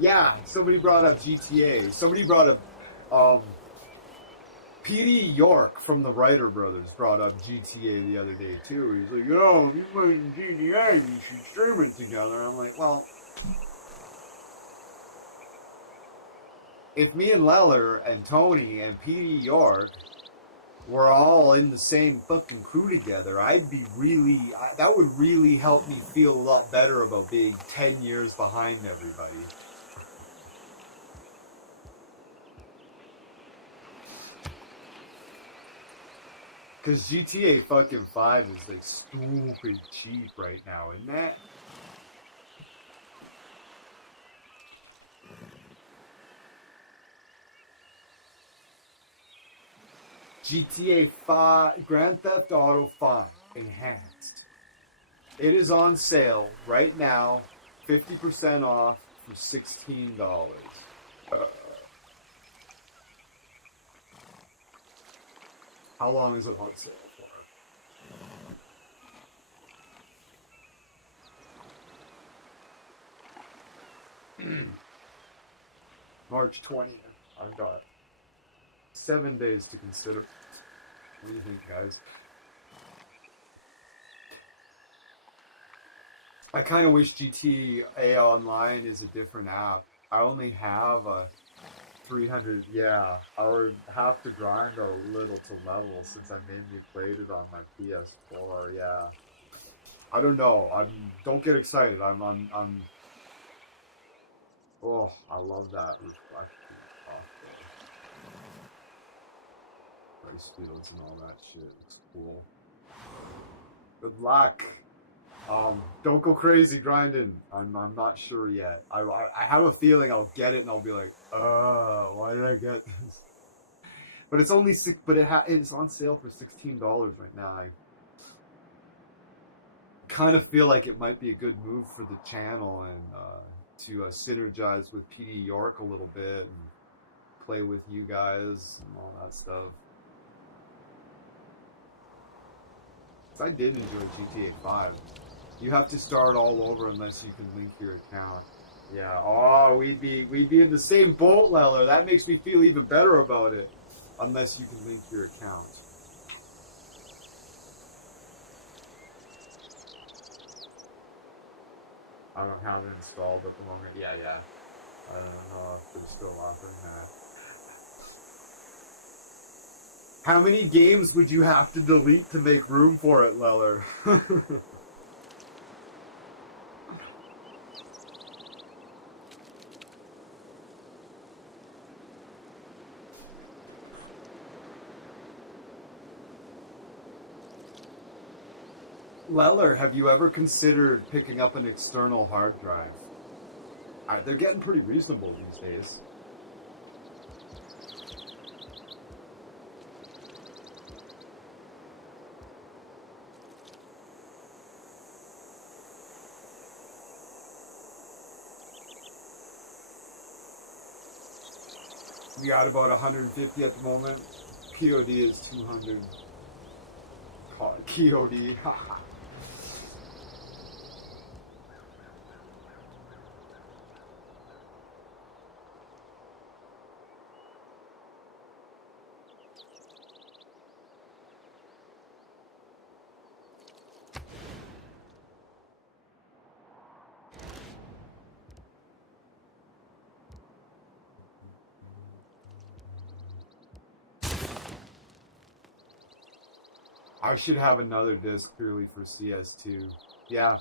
Yeah, somebody brought up GTA. Somebody brought up P.D. York from the Writer Brothers brought up GTA the other day too. He's like, if you play GTA, you should stream it together. I'm like, well, if me and Leller and Tony and P.D. York were all in the same fucking crew together, that would really help me feel a lot better about being 10 years behind everybody. Because GTA fucking 5 is like stupid cheap right now, isn't that? GTA 5, Grand Theft Auto 5 Enhanced. It is on sale right now, 50% off for $16. How long is it on sale for? March 20th. I've got 7 days to consider. What do you think, guys? I kind of wish GTA Online is a different app. I only have a 300. Yeah, I would have to grind a little to level since I mainly played it on my PS4. Yeah, I don't know. Don't get excited. Oh, I love that reflection. Price fields and all that shit. It's cool. Good luck. Don't go crazy grinding. I'm not sure yet. I have a feeling I'll get it and I'll be like, why did I get this? But it's only it's on sale for $16 right now. I kind of feel like it might be a good move for the channel and to synergize with PD York a little bit and play with you guys and all that stuff. I did enjoy GTA 5. You have to start all over unless you can link your account. Yeah. Oh, we'd be in the same boat, Leller. That makes me feel even better about it. Unless you can link your account. I don't have it installed at the moment. Yeah. I don't know if they're still offering that. How many games would you have to delete to make room for it, Leller? Leller, have you ever considered picking up an external hard drive? They're getting pretty reasonable these days. We got about 150 at the moment. POD is 200. KOD. I should have another disc purely for CS2. Yeah.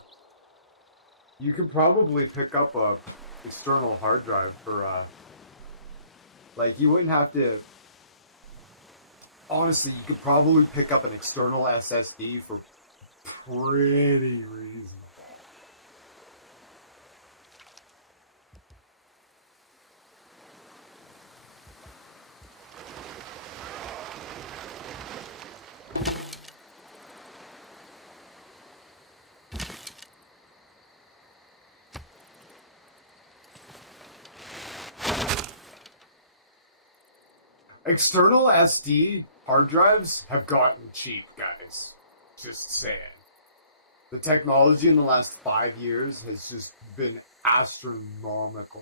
You could probably pick up a external hard drive for, like, you wouldn't have to... Honestly, you could probably pick up an external SSD for pretty reasonable. External SD hard drives have gotten cheap, guys. Just saying. The technology in the last 5 years has just been astronomical.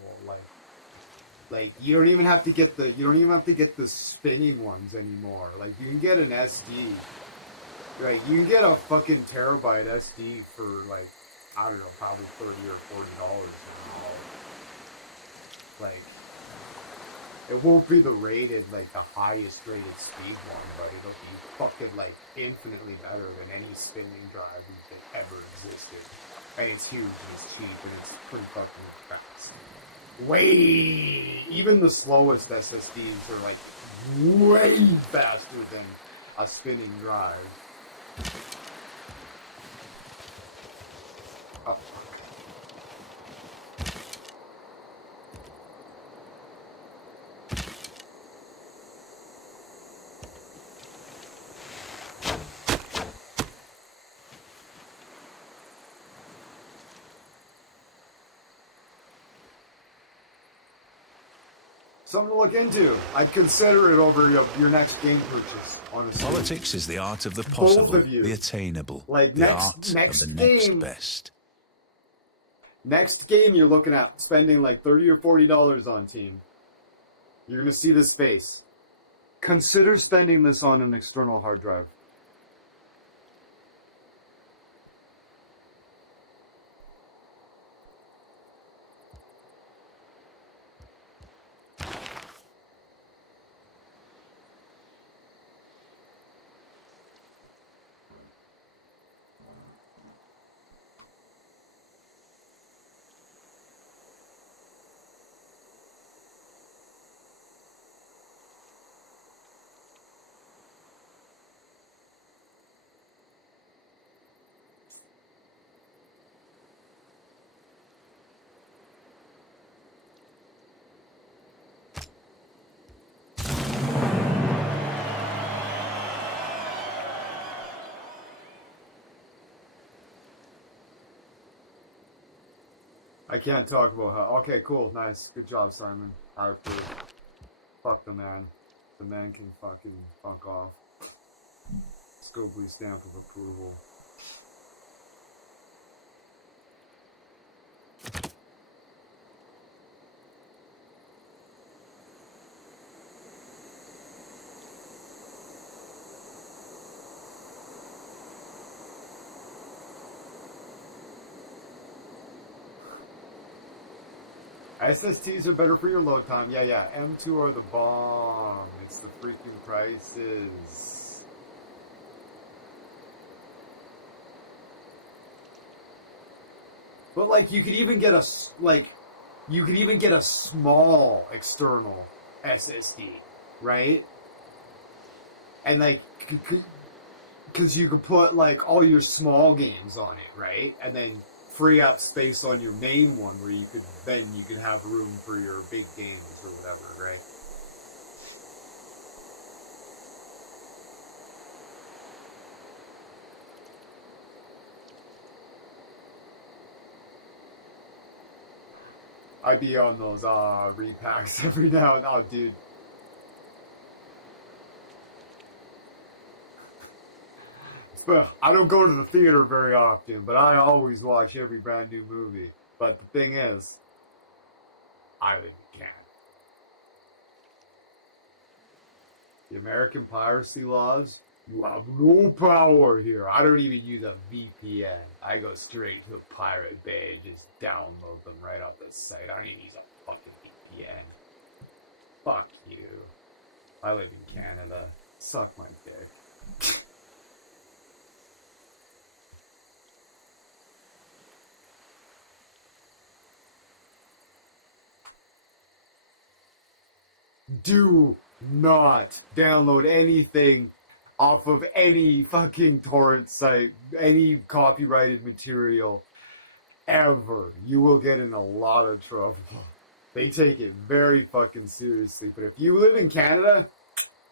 Like you don't even have to get the spinning ones anymore. Like you can get an SD. Right, you can get a fucking terabyte SD for like, I don't know, probably $30 or $40 now. Like, it won't be the rated, like, the highest rated speed one, but it'll be fucking, like, infinitely better than any spinning drive that ever existed. And it's huge, and it's cheap, and it's pretty fucking fast. Even the slowest SSDs are, like, way faster than a spinning drive. Oh. Something to look into. I'd consider it over your next game purchase, honestly. Politics is the art of the possible, Both of you. the attainable, Like, the next art of the game- next best. Next game you're looking at spending like $30 or $40 on, team. You're going to see this face. Consider spending this on an external hard drive. I can't talk about how... Okay, cool, nice. Good job, Simon. I approve. Fuck the man. The man can fucking fuck off. Scopely stamp of approval. SSTs are better for your load time. Yeah. M2 are the bomb. It's the freaking prices. But like, you could even get a small external SSD, right? And like, because you could put like all your small games on it, right? And then free up space on your main one where you could have room for your big games or whatever, right? I'd be on those repacks every now and then. Oh, dude. But I don't go to the theater very often, but I always watch every brand new movie. But the thing is, I live in Canada. The American piracy laws, you have no power here. I don't even use a VPN. I go straight to a Pirate Bay and just download them right off the site. I don't even use a fucking VPN. Fuck you. I live in Canada. Suck my dick. Do not download anything off of any fucking torrent site, any copyrighted material, ever. You will get in a lot of trouble. They take it very fucking seriously. But if you live in Canada,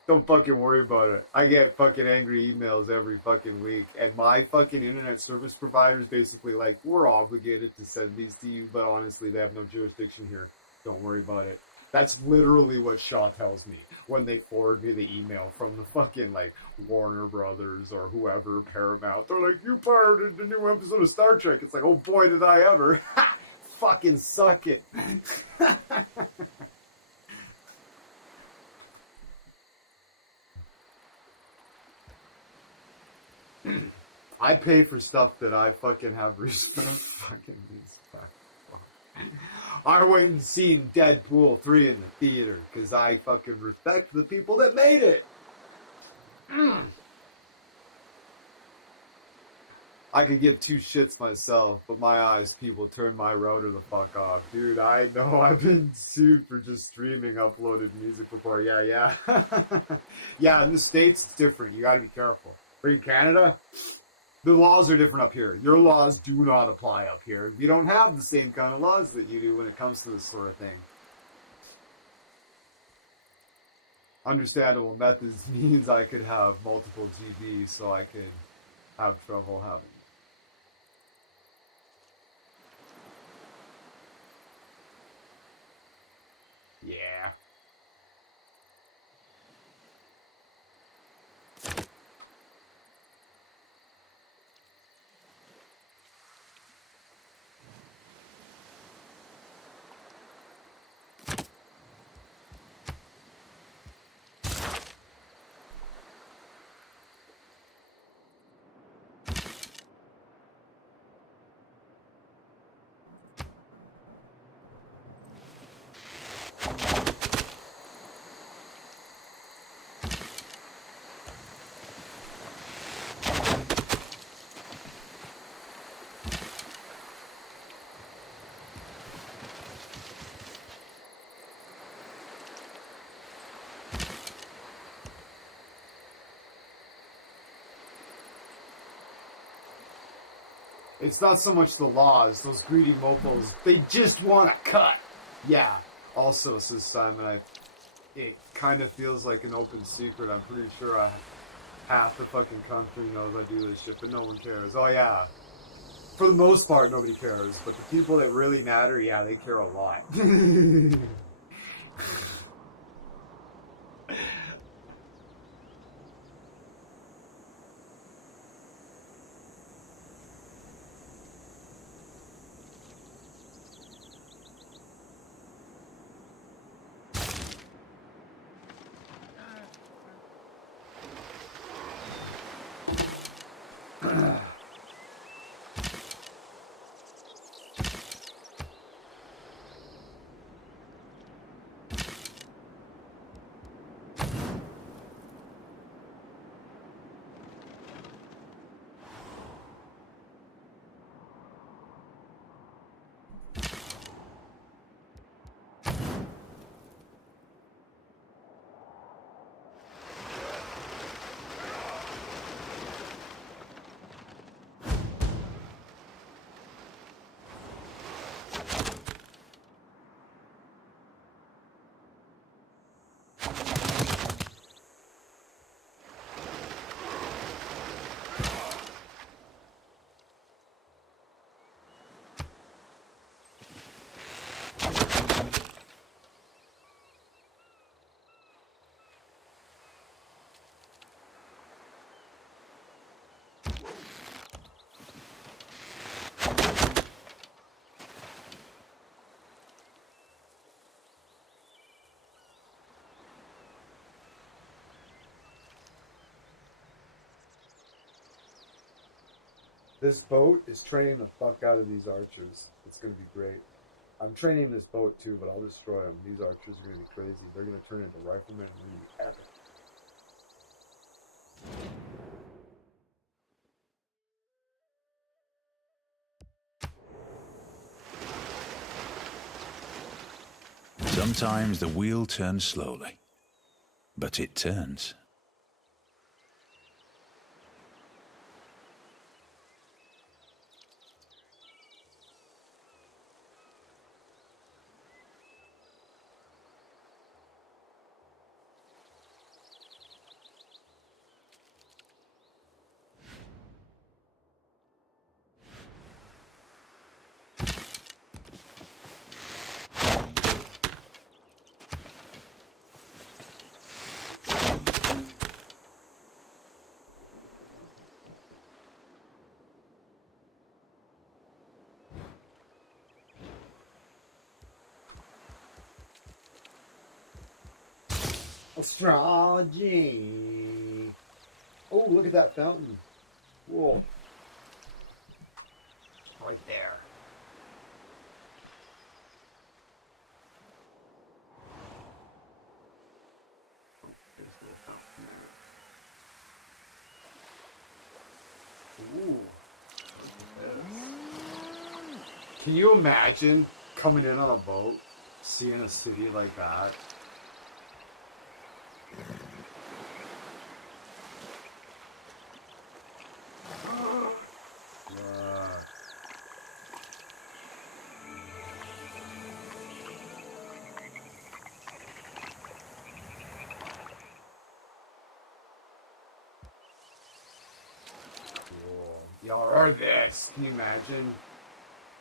don't fucking worry about it. I get fucking angry emails every fucking week. And my fucking internet service provider is basically like, we're obligated to send these to you, but honestly, they have no jurisdiction here. Don't worry about it. That's literally what Shaw tells me when they forward me the email from the fucking, like, Warner Brothers or whoever, Paramount. They're like, you pirated the new episode of Star Trek. It's like, oh boy, did I ever. Ha! Fucking suck it. I pay for stuff that I fucking have respect. Fucking respect. I went and seen Deadpool 3 in the theater because I fucking respect the people that made it. I could give two shits myself, but my eyes, people turn my router the fuck off. Dude, I know I've been sued for just streaming uploaded music before. Yeah. Yeah, in the States, it's different. You gotta be careful. But in Canada, the laws are different up here. Your laws do not apply up here. You don't have the same kind of laws that you do when it comes to this sort of thing. Understandable methods means I could have multiple GBs, so I could have trouble having. Yeah. It's not so much the laws, those greedy mopos, they just want to cut. Yeah. Also, says Simon, it kind of feels like an open secret. I'm pretty sure half the fucking country knows I do this shit, but no one cares. Oh yeah. For the most part, nobody cares, but the people that really matter, yeah, they care a lot. This boat is training the fuck out of these archers. It's gonna be great. I'm training this boat too, but I'll destroy them. These archers are gonna be crazy. They're gonna turn into riflemen and gonna be epic. Sometimes the wheel turns slowly, but it turns. Astrology. Oh, look at that fountain. Whoa. Right there. There's the fountain there. Ooh. Look at this. Can you imagine coming in on a boat, seeing a city like that? Yeah. Cool. Y'all are this. Can you imagine?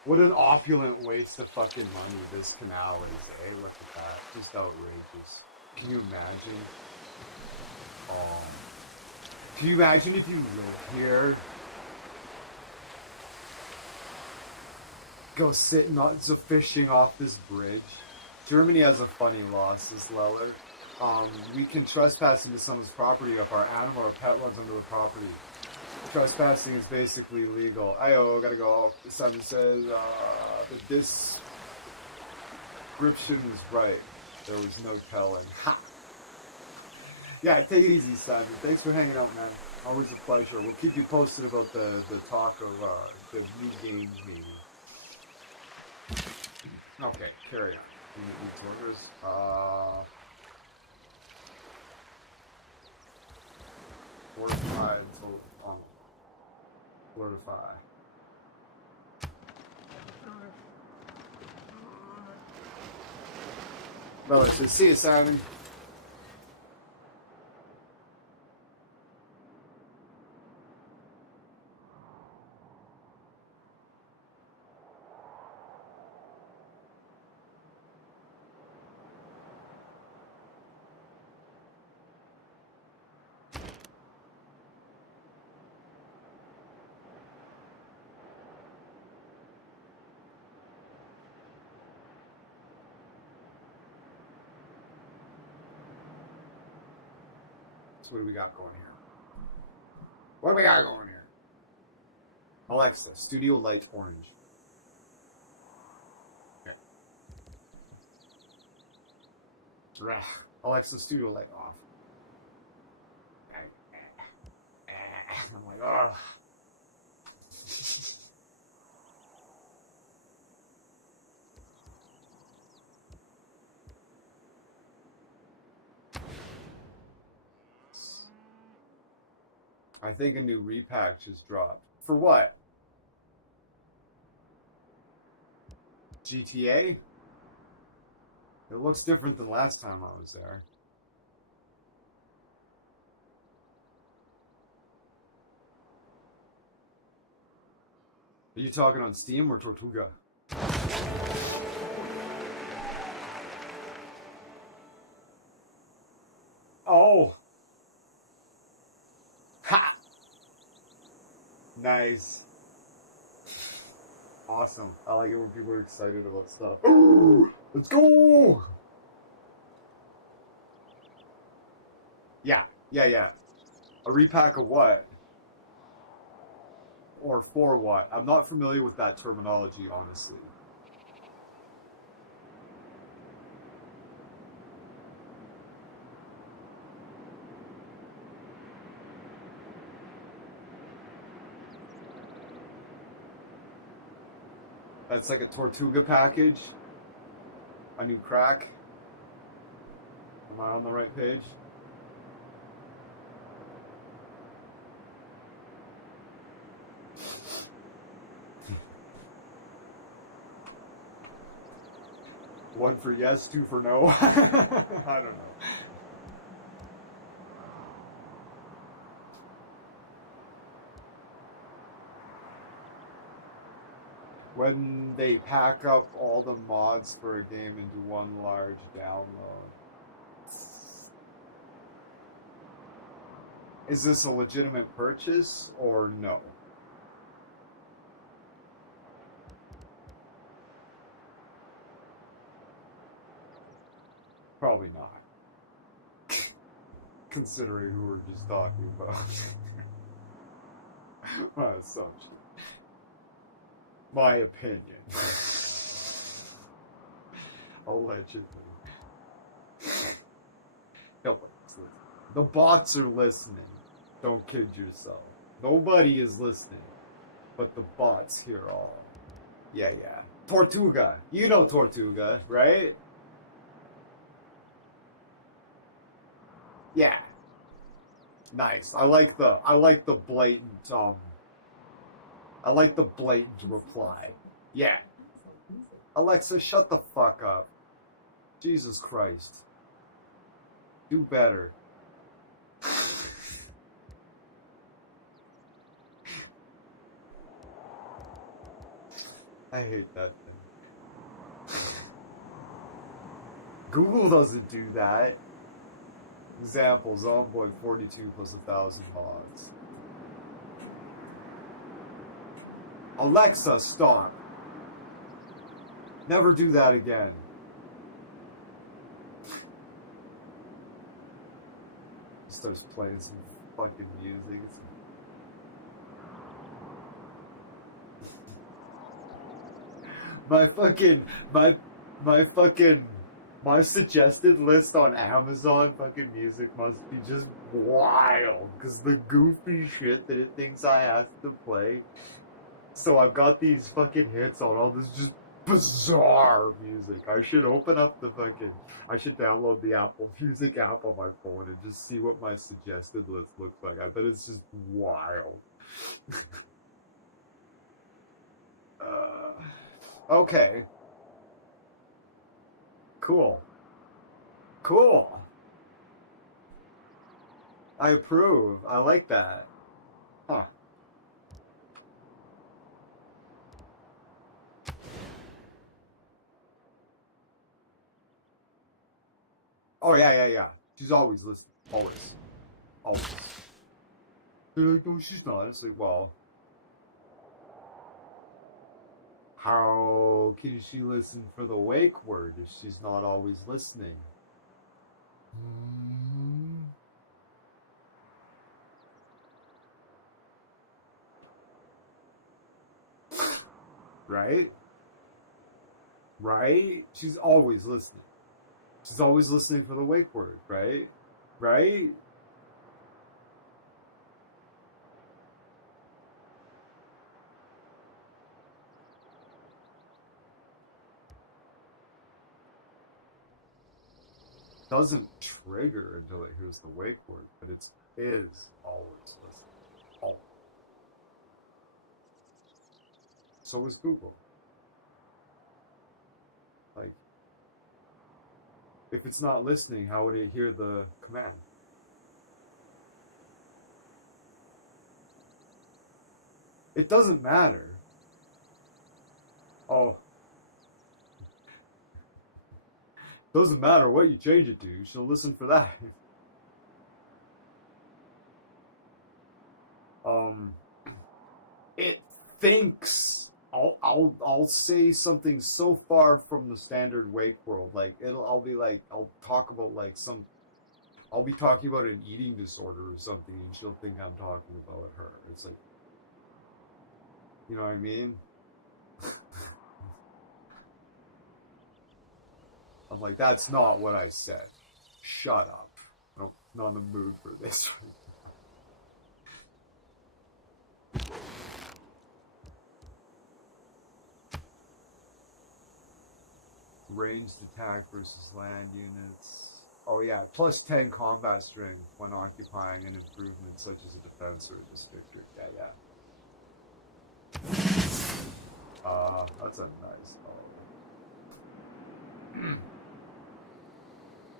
What an opulent waste of fucking money this canal is, eh? Look at that. Just outrageous. Can you imagine? Can you imagine if you lived here? Go sitting on so fishing off this bridge. Germany has a funny law, says Leller. We can trespass into someone's property if our animal or pet runs onto the property. Trespassing is basically legal. Ayo, gotta go. Simon says the description was right. There was no telling. Ha! Yeah, take it easy, Simon. Thanks for hanging out, man. Always a pleasure. We'll keep you posted about the talk of the new games maybe. Okay, carry on. We need orders. Fortify until fortify. Brother, so see you, Simon. So what do we got going here? What do we got going here? Alexa, studio light orange. Okay. Alexa, studio light off. I'm like, oh. I think a new repack just dropped. For what? GTA? It looks different than last time I was there. Are you talking on Steam or Tortuga? Oh! Ha! Nice. Awesome. I like it when people are excited about stuff. Ooh, let's go! Yeah. A repack of what? or for what? I'm not familiar with that terminology, honestly. That's like a Tortuga package. A new crack. Am I on the right page? One for yes, two for no. I don't know. When they pack up all the mods for a game into one large download. Is this a legitimate purchase or no? Probably not. Considering who we're just talking about. My assumption. My opinion. Allegedly. The bots are listening. Don't kid yourself. Nobody is listening. But the bots hear all. Yeah. Tortuga. You know Tortuga, right? Yeah. Nice. I like the blatant I like the blatant reply. Yeah. Alexa, shut the fuck up. Jesus Christ. Do better. I hate that thing. Google doesn't do that. Example, Zomboid 42 plus 1,000 mods. Alexa, stop. Never do that again. Starts playing some fucking music. My suggested list on Amazon fucking music must be just wild, because the goofy shit that it thinks I have to play. So I've got these fucking hits on all this just bizarre music. I should I should download the Apple Music app on my phone and just see what my suggested list looks like. I bet it's just wild. Okay. Cool. I approve. I like that. Huh. Oh, yeah. She's always listening. Always. They're like, no, she's not. It's like, well, how can she listen for the wake word if she's not always listening? Right? She's always listening. She's always listening for the wake word, right? Doesn't trigger until it hears the wake word, but it is always listening. Always. So is Google. Like, if it's not listening, how would it hear the command? It doesn't matter. Oh. Doesn't matter what you change it to, she'll listen for that. It thinks I'll say something so far from the standard wake world, like I'll be talking about an eating disorder or something, and she'll think I'm talking about her. It's like, You know what I mean? I'm like, that's not what I said. Shut up. I'm not in the mood for this. Ranged attack versus land units. Oh yeah, plus 10 combat strength when occupying an improvement such as a defense or a district. Yeah. That's a nice dog.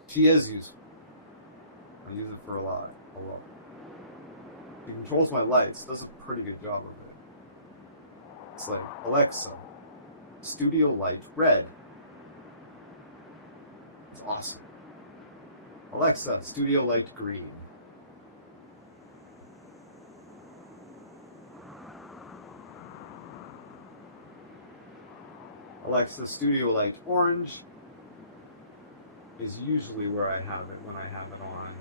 She is useful. I use it for a lot. It controls my lights, does a pretty good job of it. It's like, Alexa, studio light red. It's awesome. Alexa, studio light green. Alexa, studio light orange is usually where I have it when I have it on.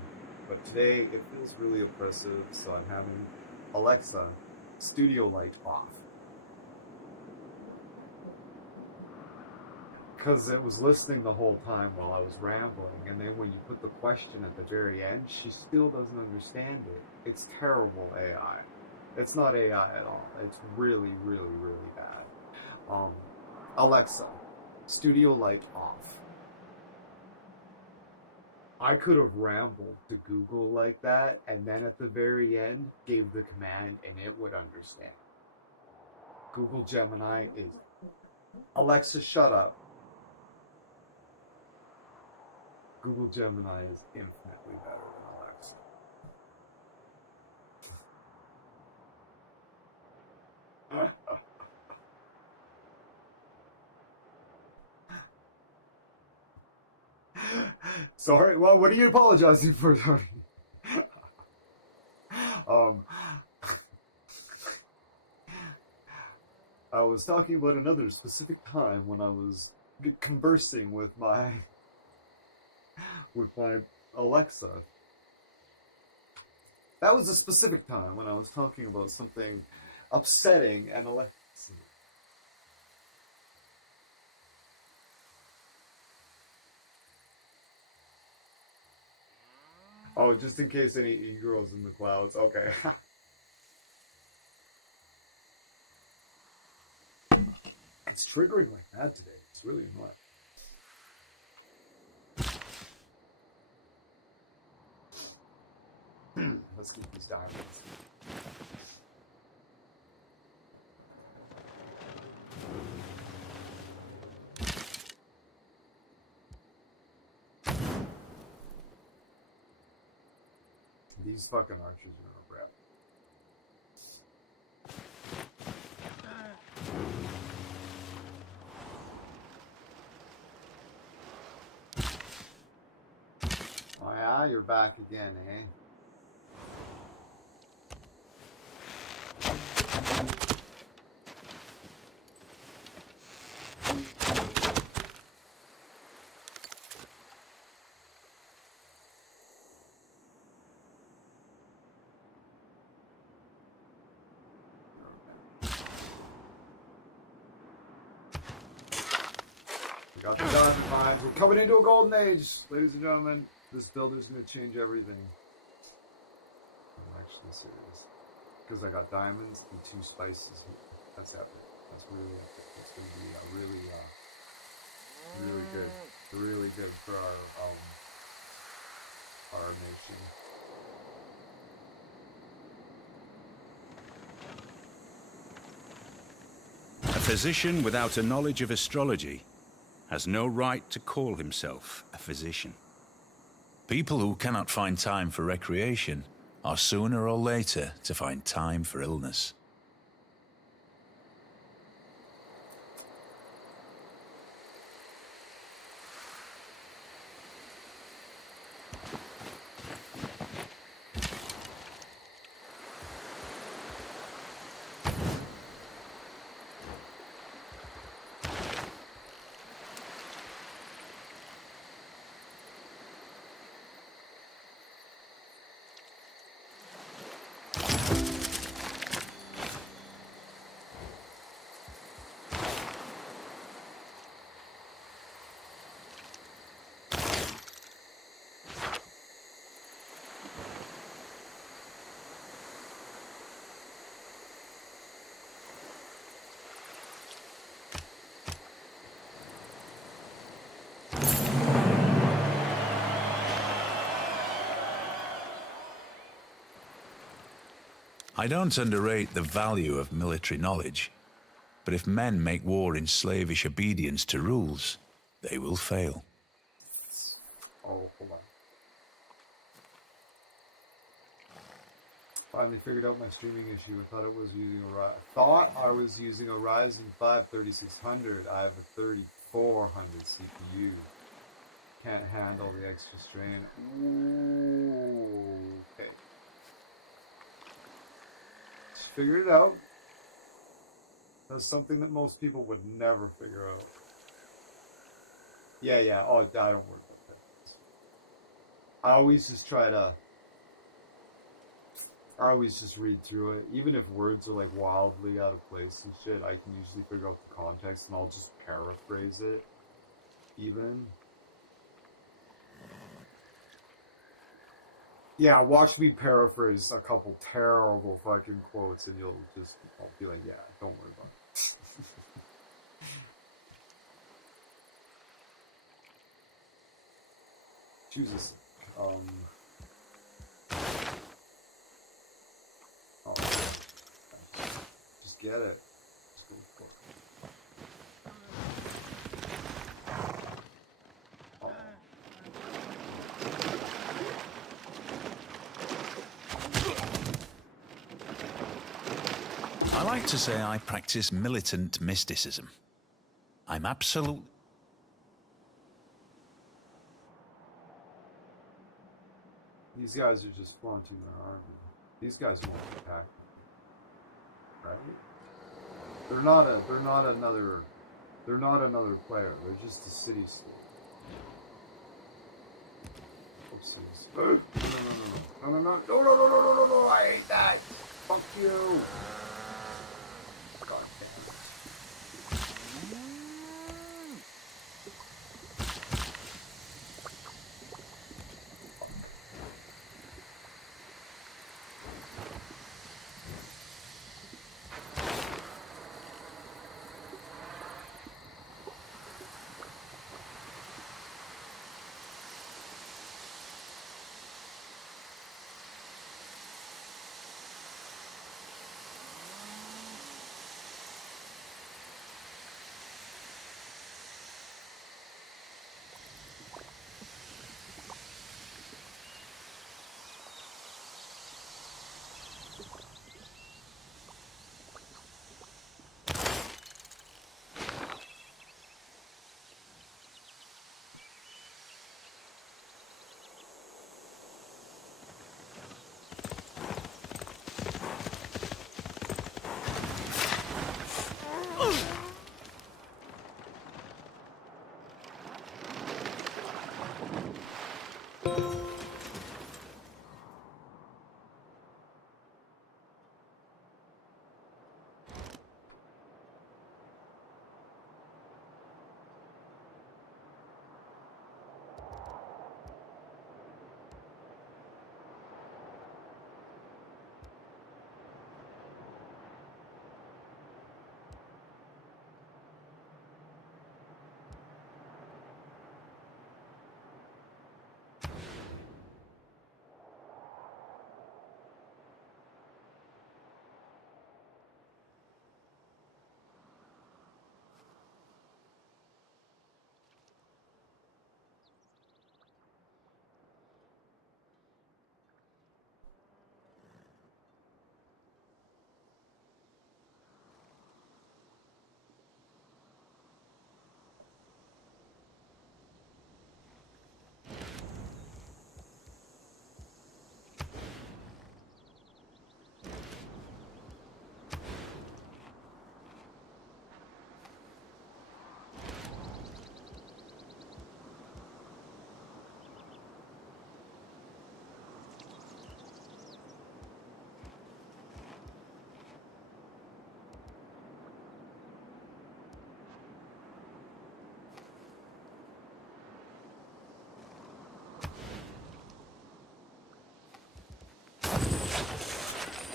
But today it feels really oppressive, so I'm having Alexa, studio light off. Because it was listening the whole time while I was rambling, and then when you put the question at the very end, she still doesn't understand it. It's terrible AI. It's not AI at all. It's really, really, really bad. Alexa, studio light off. I could have rambled to Google like that, and then at the very end, gave the command, and it would understand. Google Gemini is, Alexa, shut up. Google Gemini is infinitely better than Alexa. Sorry, well, what are you apologizing for, Tony? I was talking about another specific time when I was conversing with my Alexa. That was a specific time when I was talking about something upsetting and Alexa. Oh, just in case any e-girls in the clouds. Okay. It's triggering like that today. It's really annoying. Let's keep these diamonds. These fucking archers are gonna rip. Oh yeah, you're back again, eh? We got the diamond mines. We're coming into a golden age, ladies and gentlemen. This builder's gonna change everything. I'm actually serious. Because I got diamonds and 2 spices. That's epic. That's really epic. It's gonna be really good. Really good for our nation. A physician without a knowledge of astrology has no right to call himself a physician. People who cannot find time for recreation are sooner or later to find time for illness. I don't underrate the value of military knowledge, but if men make war in slavish obedience to rules, they will fail. Oh, hold on. Finally figured out my streaming issue. I thought I was using a Ryzen 5 3600. I have a 3400 CPU. Can't handle the extra strain. Ooh, okay. Just figured it out. That's something that most people would never figure out. Yeah. Oh, I don't worry about that. I always just read through it. Even if words are like wildly out of place and shit, I can usually figure out the context and I'll just paraphrase it. Even. Yeah, watch me paraphrase a couple terrible fucking quotes and I'll be like, yeah, don't worry about it. Choose this. Oh. Just get it. Just go for it. Oh. I like to say I practice militant mysticism. I'm absolutely... These guys are just flaunting their army. These guys won't attack. Right? They're not another player. They're just a city state. Oopsies. No, I hate that. Fuck you. God damn it.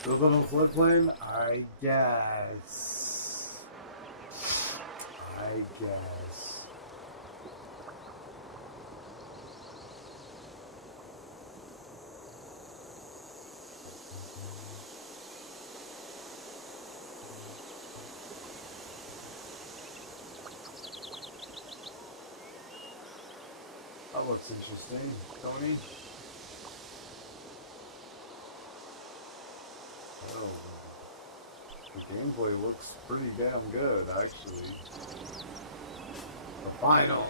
The little floodplain? I guess. That looks interesting, Tony. Oh, the gameplay looks pretty damn good, actually. The final.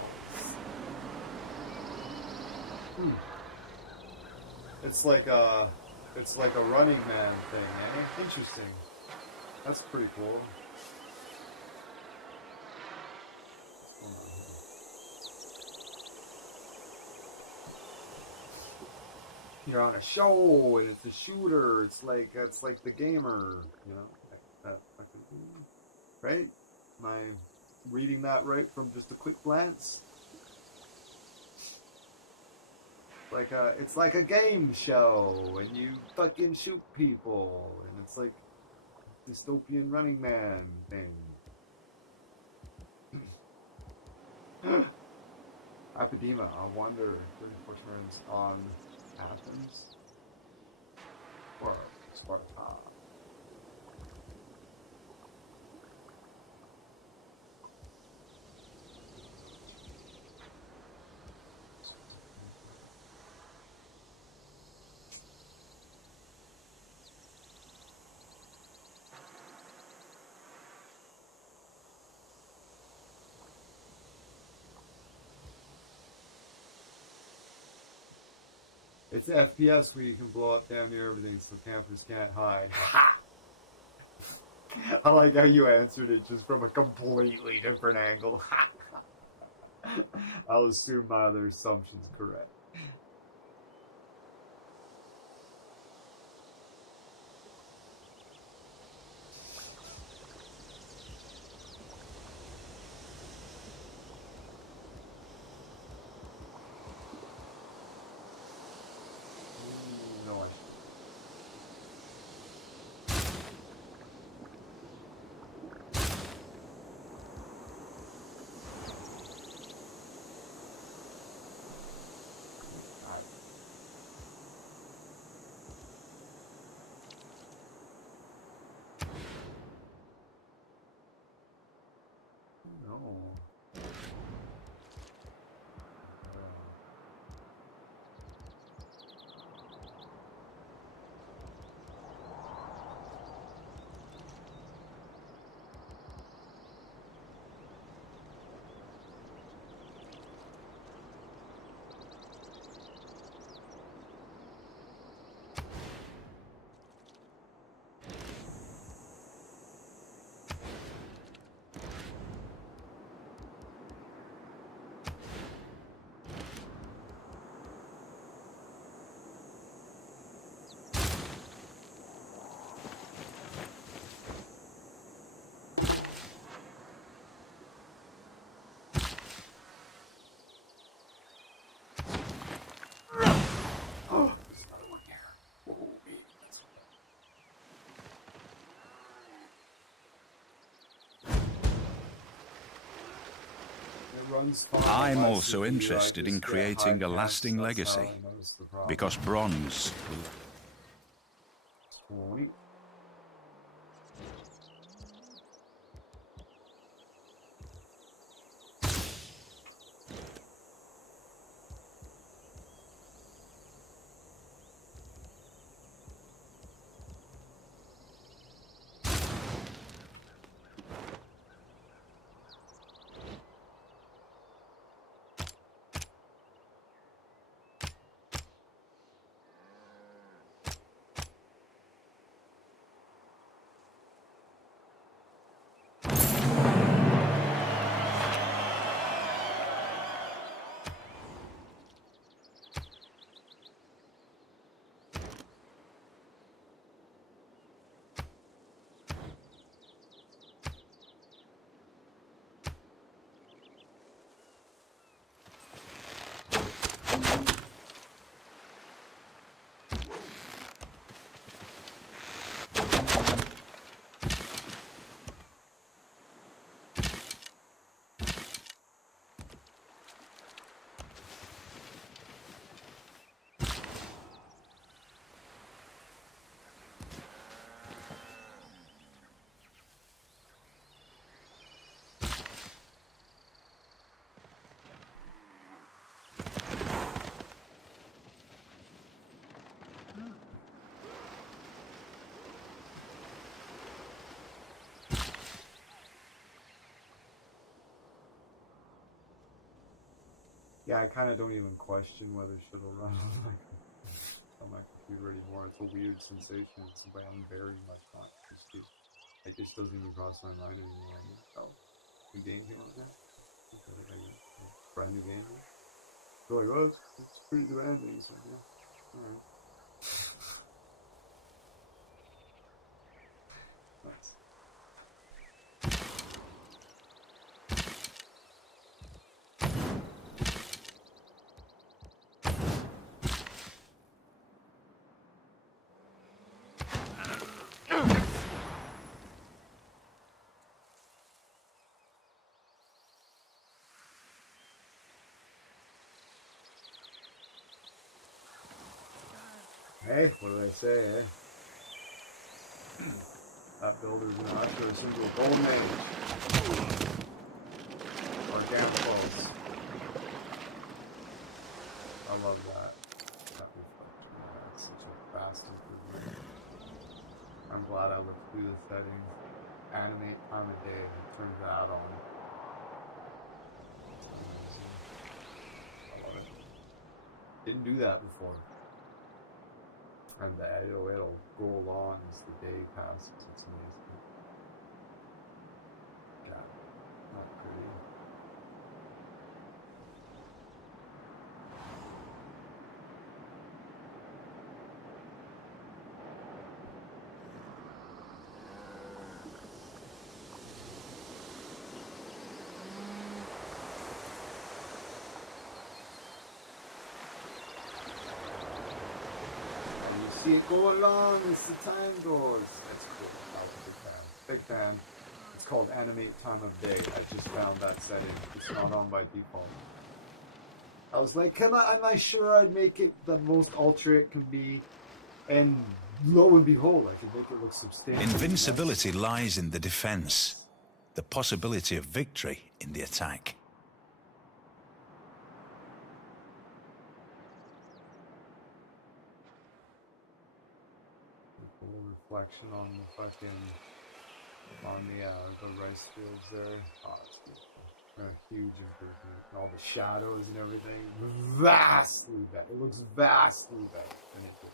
It's like a Running Man thing, eh? Interesting. That's pretty cool. What's going on here? You're on a show and it's a shooter. It's like the gamer, you know, that fucking thing. Right? Am I reading that right from just a quick glance? It's like a game show and you fucking shoot people and it's like dystopian Running Man thing. Apodema, I wonder, 34 turns on Athens or Sparta. It's FPS where you can blow up damn near everything so campers can't hide. Ha! I like how you answered it just from a completely different angle. I'll assume my other assumption's correct. No, I no. Oh, there's another one here. Oh, baby, let's go. It runs fine. I'm My also CPU, I interested in just get creating high a lasting temps, that's how legacy, I notice the problem. because bronze will 20. Yeah, I kind of don't even question whether shit'll run on my computer anymore. It's a weird sensation. It's the way I'm very much not used to. It just doesn't even cross my mind anymore. I'm like, oh, new game came out now? Okay, like, brand new game? They're like, oh, it's pretty demanding. So, yeah, alright. Nice. Hey, what did I say, eh? That builder's gonna usher us into a golden age. Organic falls. I love that. That reflection. That's such a fast improvement. I'm glad I looked through the settings. Animate time of day and turn that on. I love it. Didn't do that before. And it'll go along as the day passes. It's amazing. Yeah, not pretty. See it go along as the time goes. It's cool. I was a big fan. Big fan. It's called Animate Time of Day. I just found that setting. It's not on by default. I was like, am I sure I'd make it the most ultra it can be? And lo and behold, I can make it look substantial. Invincibility lies in the defense, the possibility of victory in the attack. Reflection on the fucking the rice fields there. Oh, it's beautiful. A huge improvement. And all the shadows and everything. Vastly better. It looks vastly better than it did.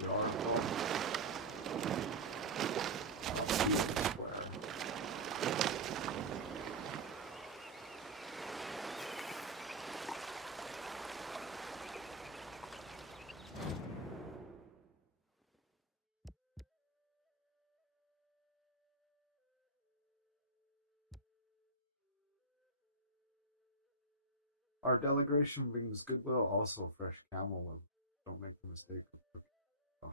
The article. Our delegation brings goodwill, also fresh camel wood. Don't make the mistake of cooking. Ugh.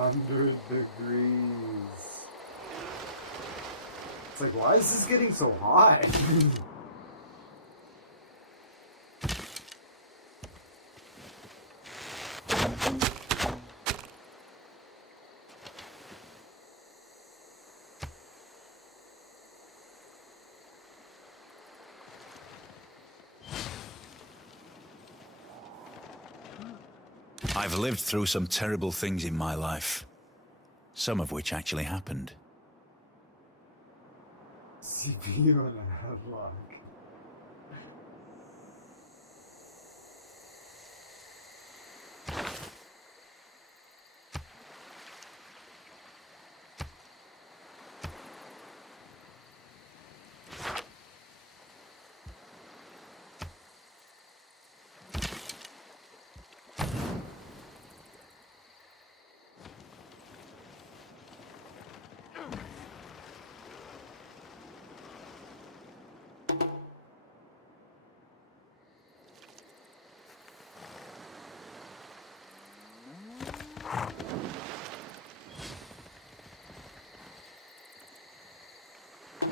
100 degrees. It's like, why is this getting so hot? I've lived through some terrible things in my life, some of which actually happened. CPU in a headlock.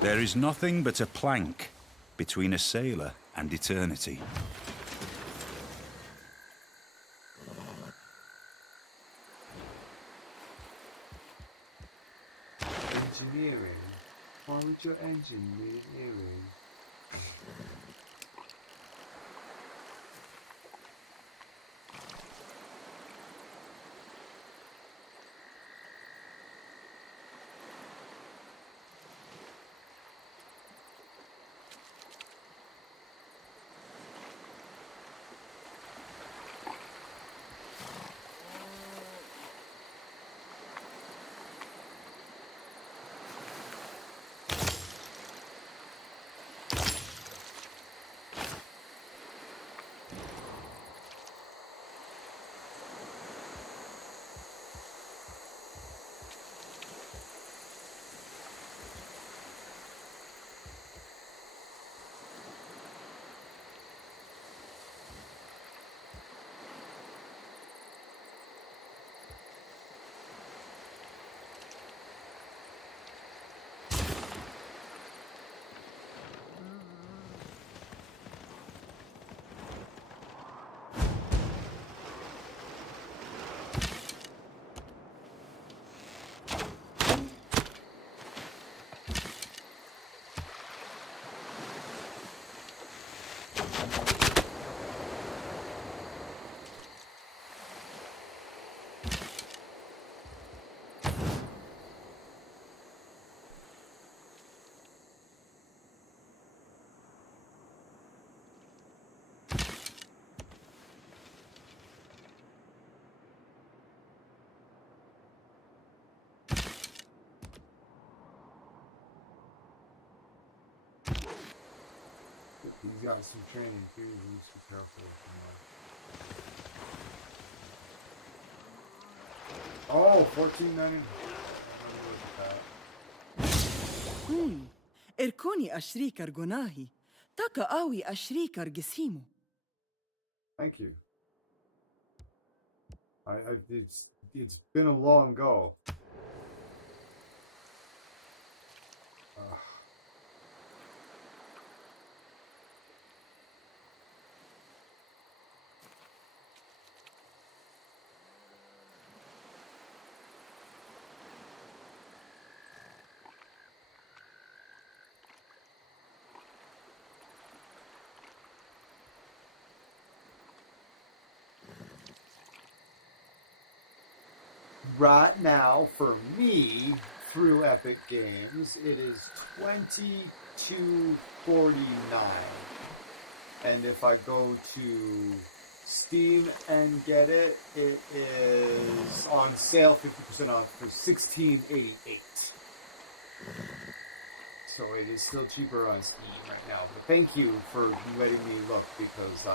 There is nothing but a plank between a sailor and eternity. Engineering? Why would your engine need earring? He's got some training too, he needs to be careful with him. Oh, $14.99. إركوني أشريكر جناهي تاكا آوي أشريكر جسيمو. Thank you. It's been a long go. Ugh. Right now, for me, through Epic Games, it is $22.49, and if I go to Steam and get it, it is on sale 50% off for $16.88. So it is still cheaper on Steam right now. But thank you for letting me look, because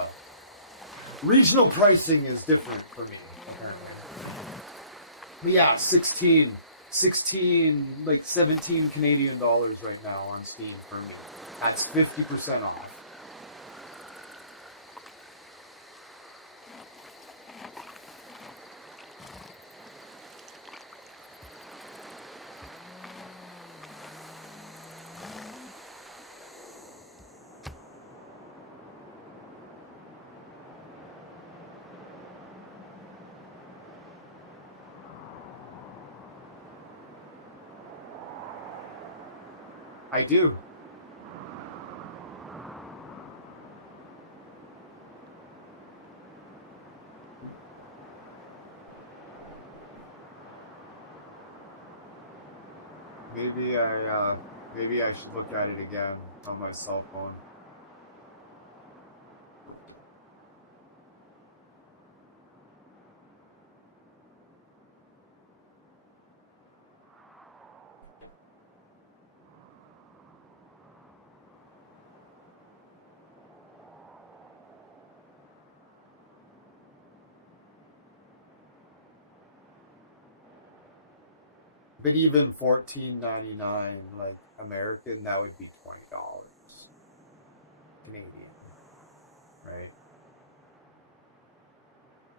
regional pricing is different for me, apparently. But yeah, 16, like 17 Canadian dollars right now on Steam for me. That's 50% off. I do. Maybe I should look at it again on my cell phone. But even $14.99, like American, that would be $20 Canadian, right?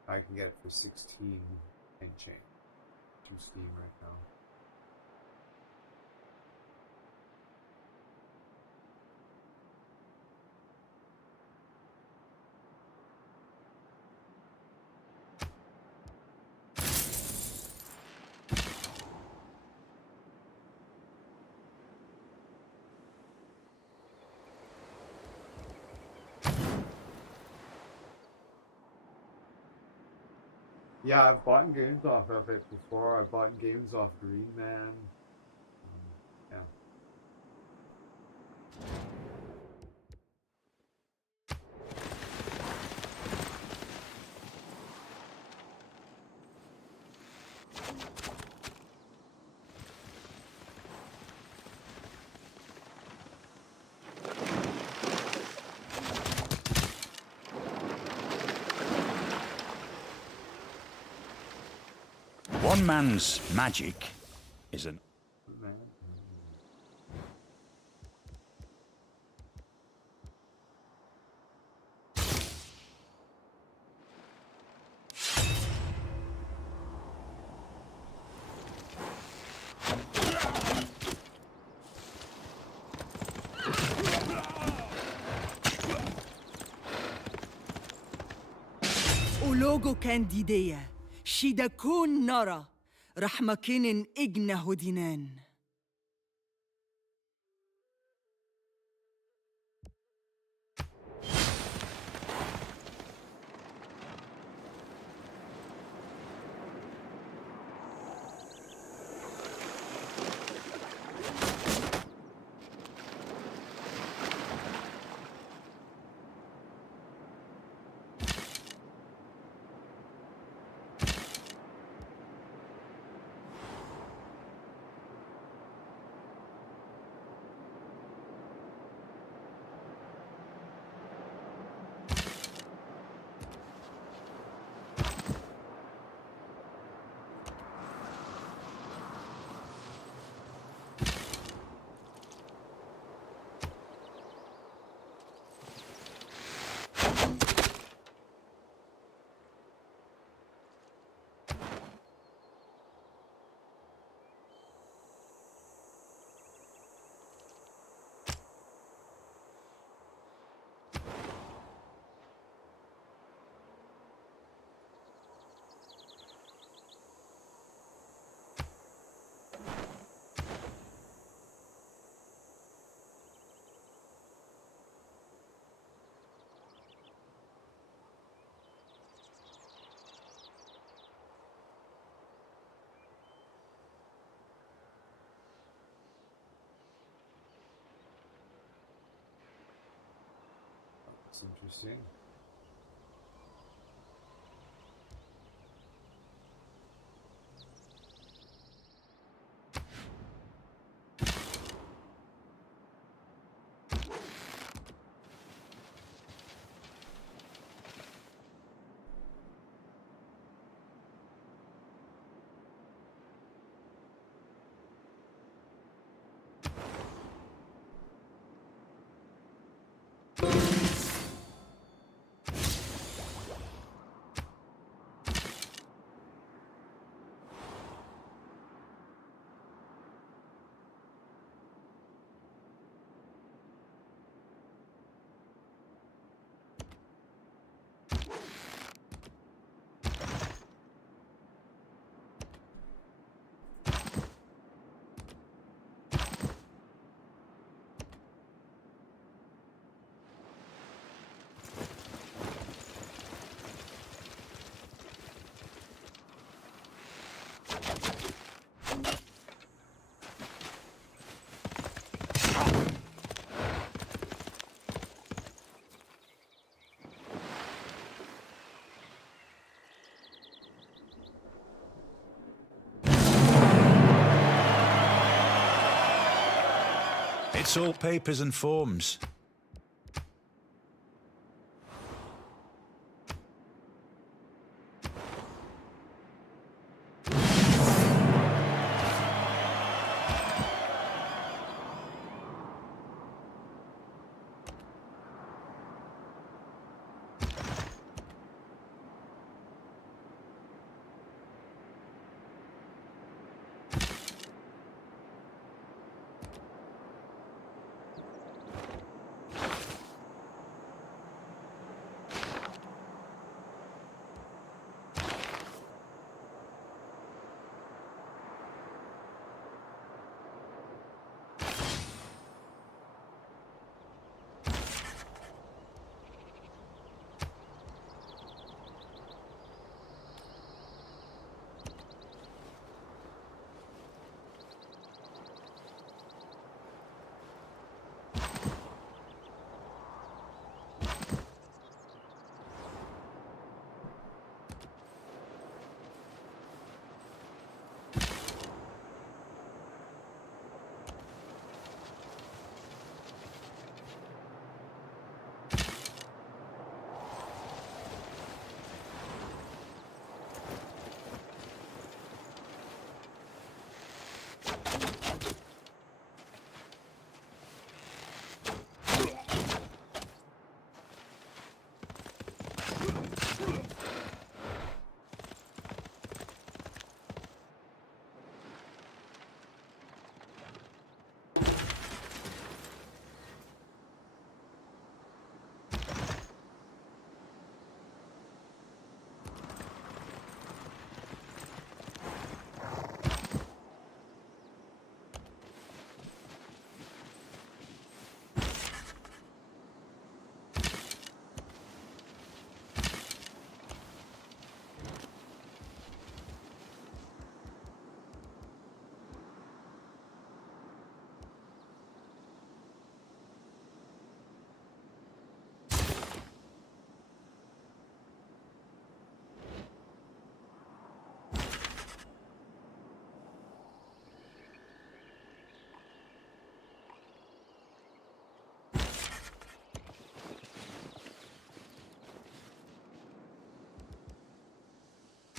I can get it for 16 and change through Steam right now. Yeah, I've bought games off Epic before. I've bought games off Green Man. Yeah. One man's magic is an Man. أولوغو كانديدية شيدا كون نرى رحمة كينن إجنا هدينان. That's interesting. It's all papers and forms.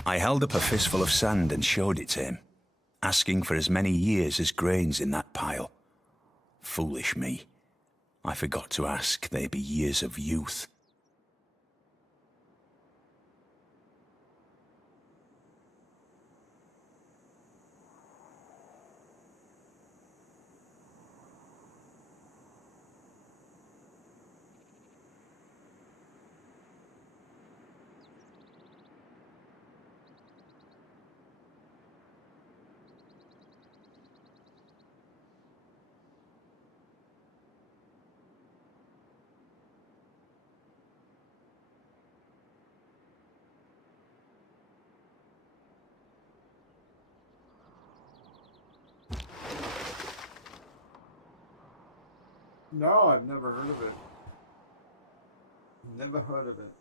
I held up a fistful of sand and showed it to him, asking for as many years as grains in that pile. Foolish me. I forgot to ask they be years of youth. No, I've never heard of it. Never heard of it.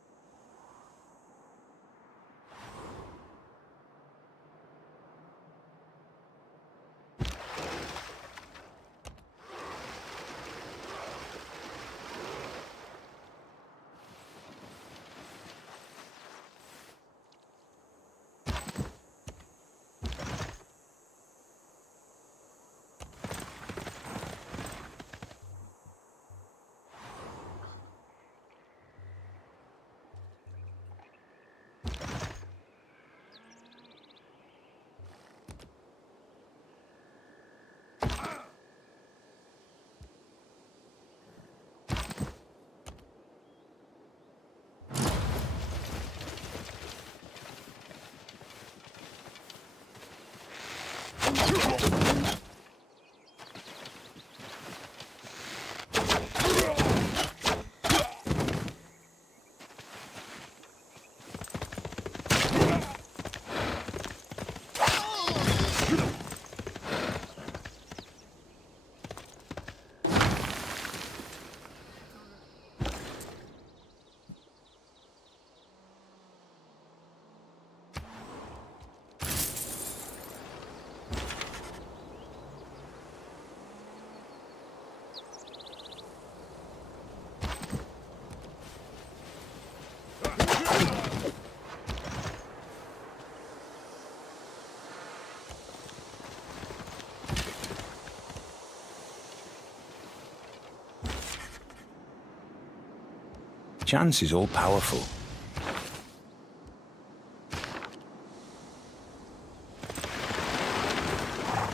Chance is all powerful.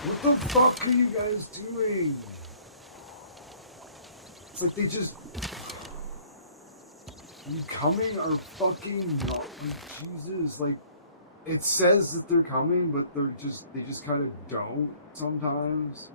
What the fuck are you guys doing? It's like they just... You coming or fucking not? Like, Jesus, like... It says that they're coming, but they just kind of don't sometimes.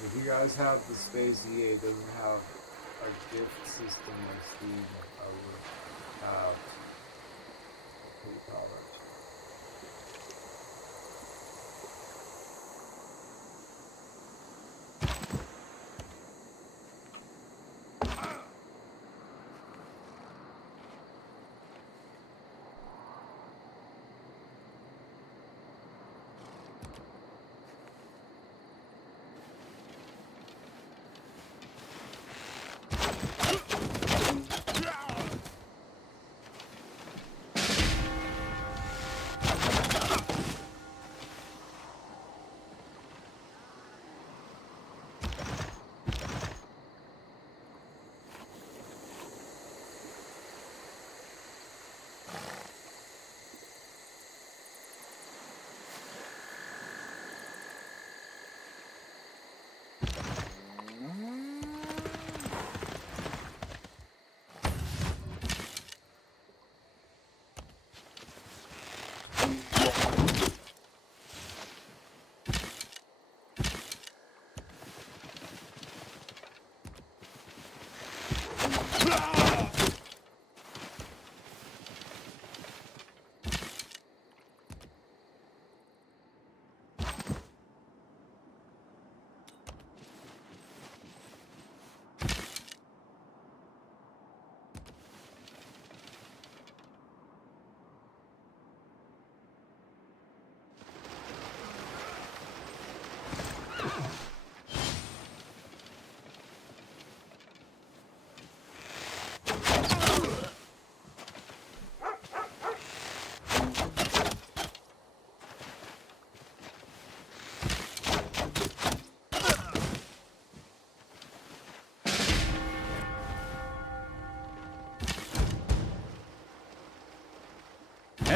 If you guys have the Space EA, doesn't have a gift system like Steam, I would have PayPal.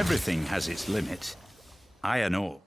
Everything has its limit. I know.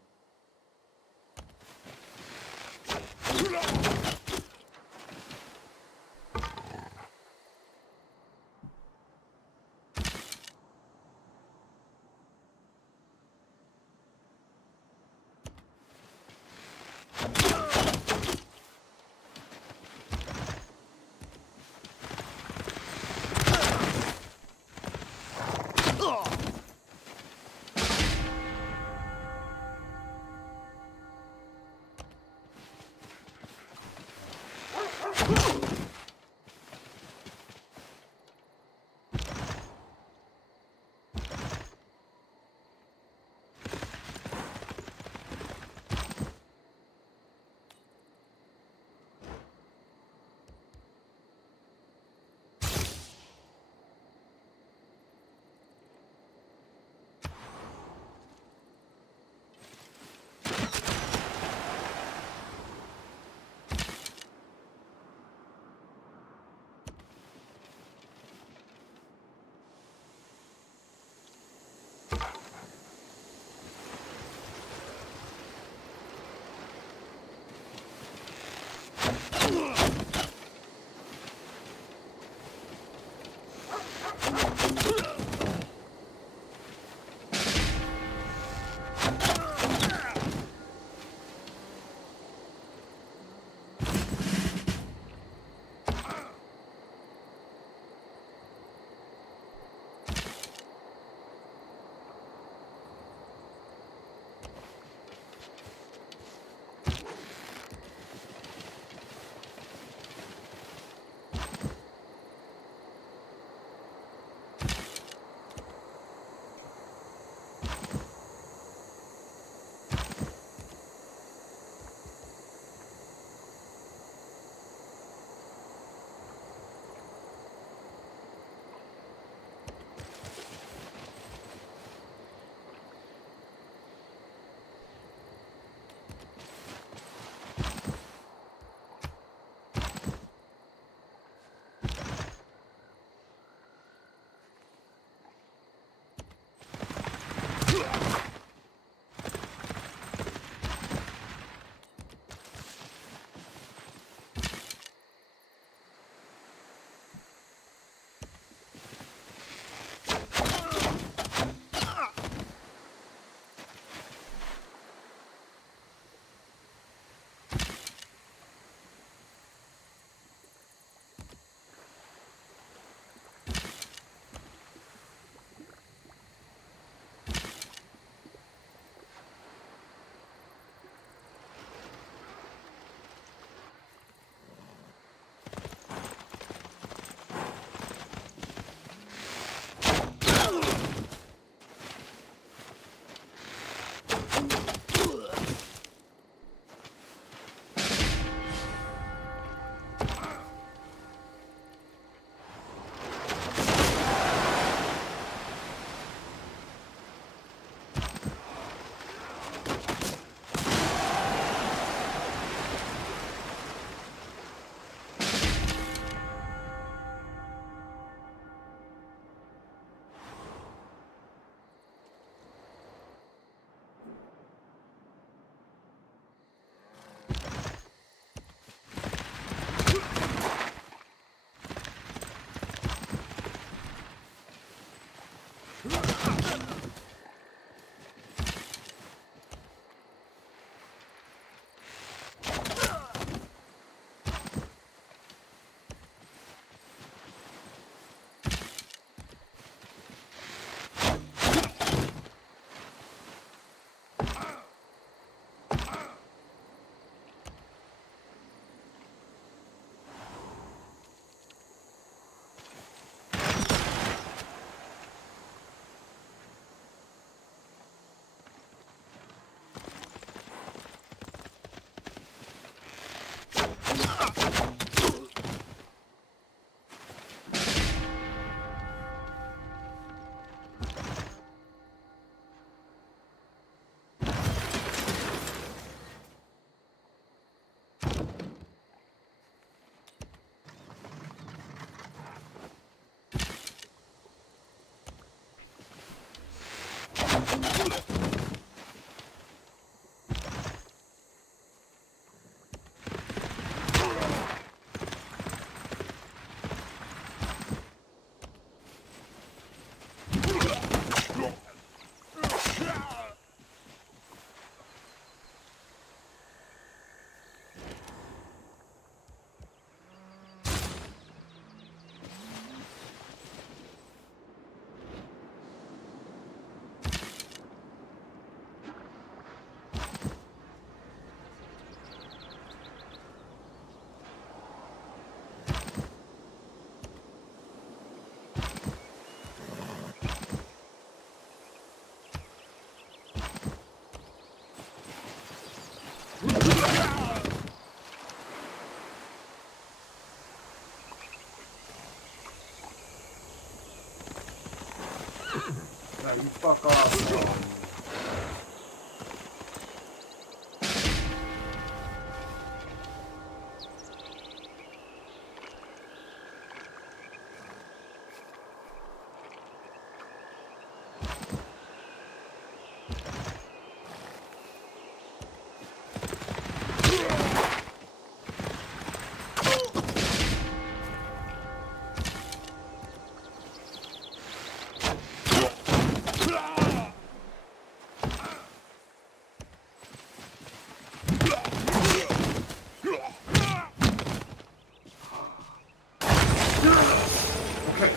No, you fuck off. Okay.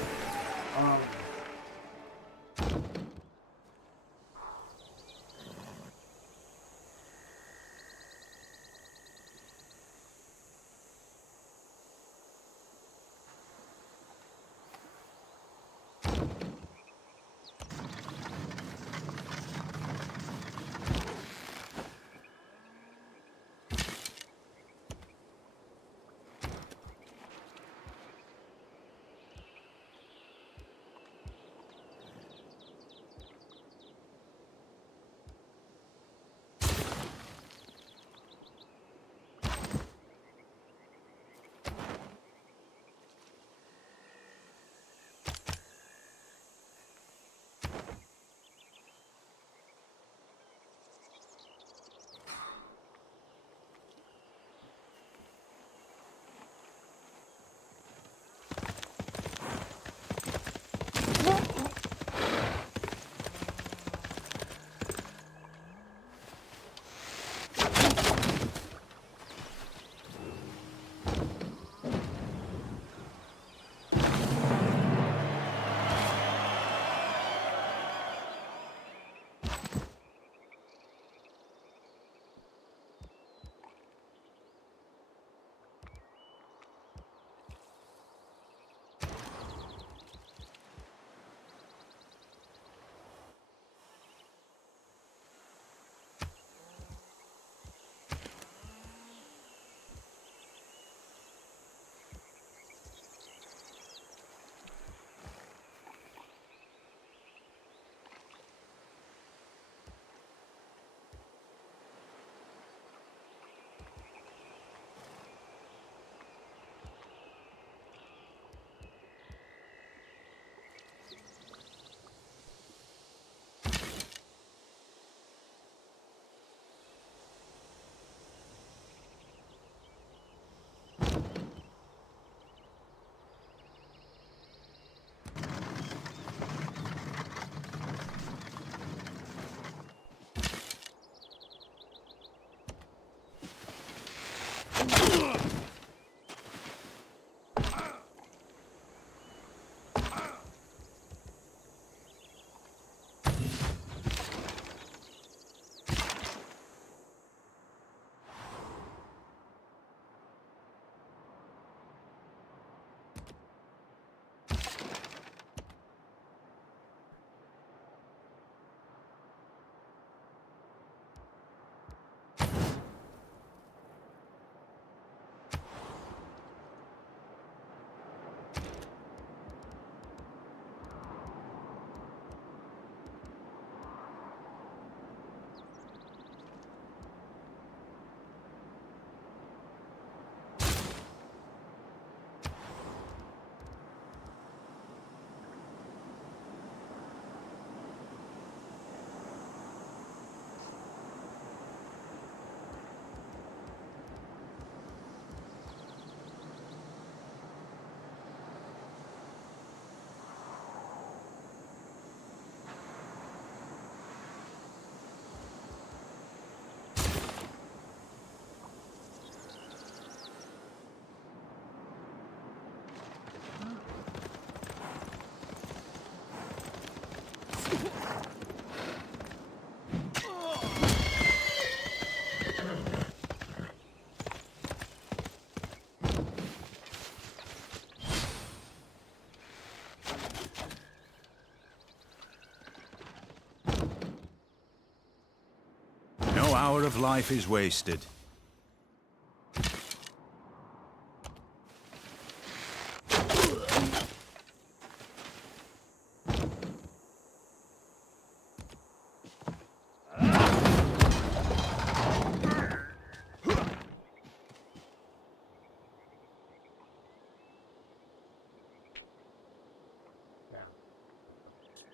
No hour of life is wasted.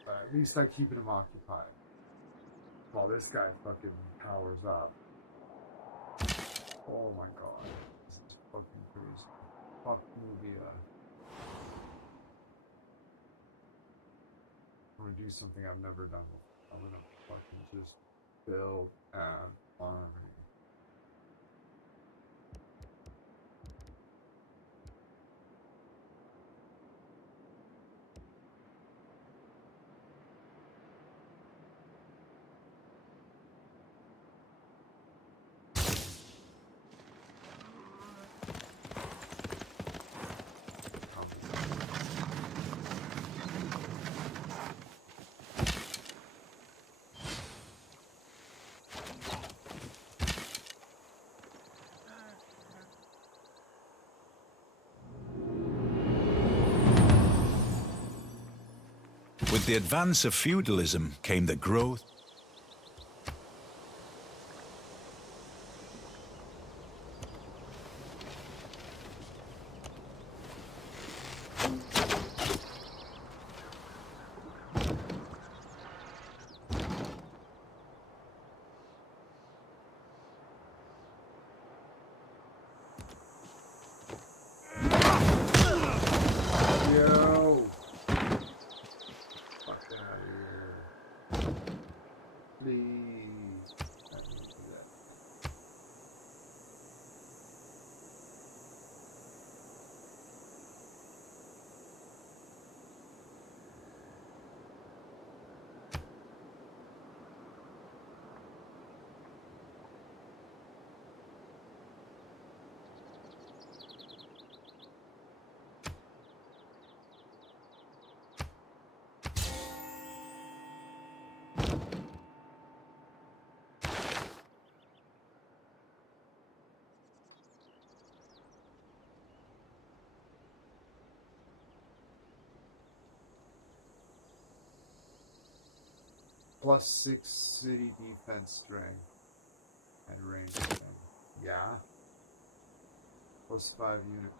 But at least I keep him occupied. While this guy fucking powers up. Oh my god. This is fucking crazy. Fuck Nubia. I'm gonna do something I've never done before. I'm gonna fucking just build an army. With the advance of feudalism came the growth Yo! Fuck out of here. Please. I don't do that. +6 city defense strength and range. Yeah. +5 unit.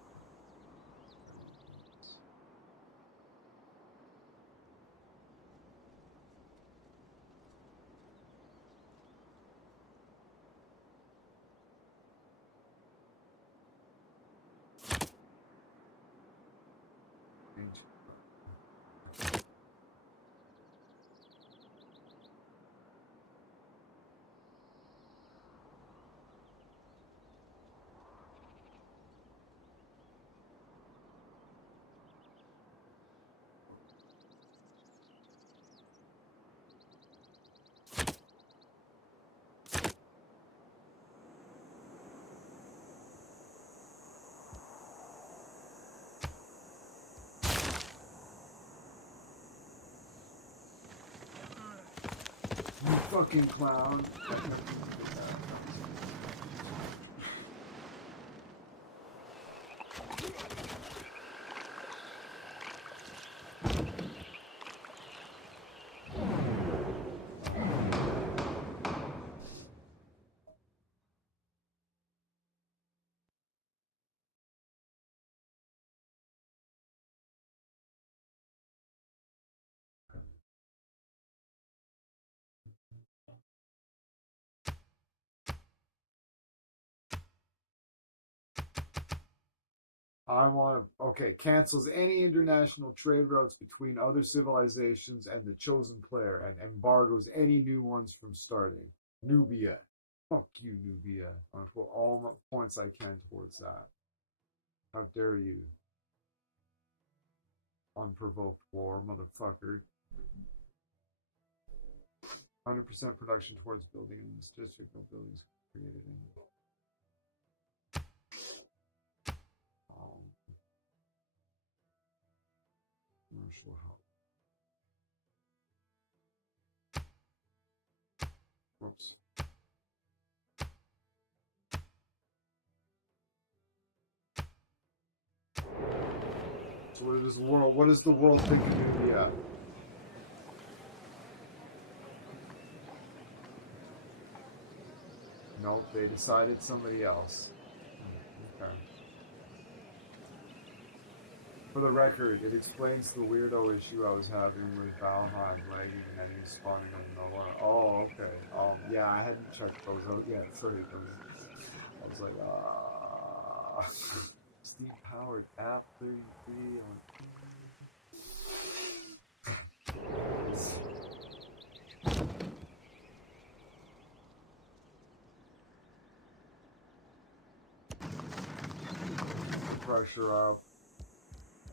Range. You fucking clown. I want to. Okay, cancels any international trade routes between other civilizations and the chosen player, and embargoes any new ones from starting. Nubia. Fuck you, Nubia. I'm going to put all my points I can towards that. How dare you? Unprovoked war, motherfucker. 100% production towards building in this district. No buildings created in it. Commercial help. Whoops. So what is the world? What does the world think of Nubia? Nope, they decided somebody else. Okay. For the record, it explains the weirdo issue I was having with Valheim lagging and then you spawning on nowhere. Oh, okay. Yeah, I hadn't checked those out yet. Sorry, I was like, Steam powered app 33 on. Pressure up,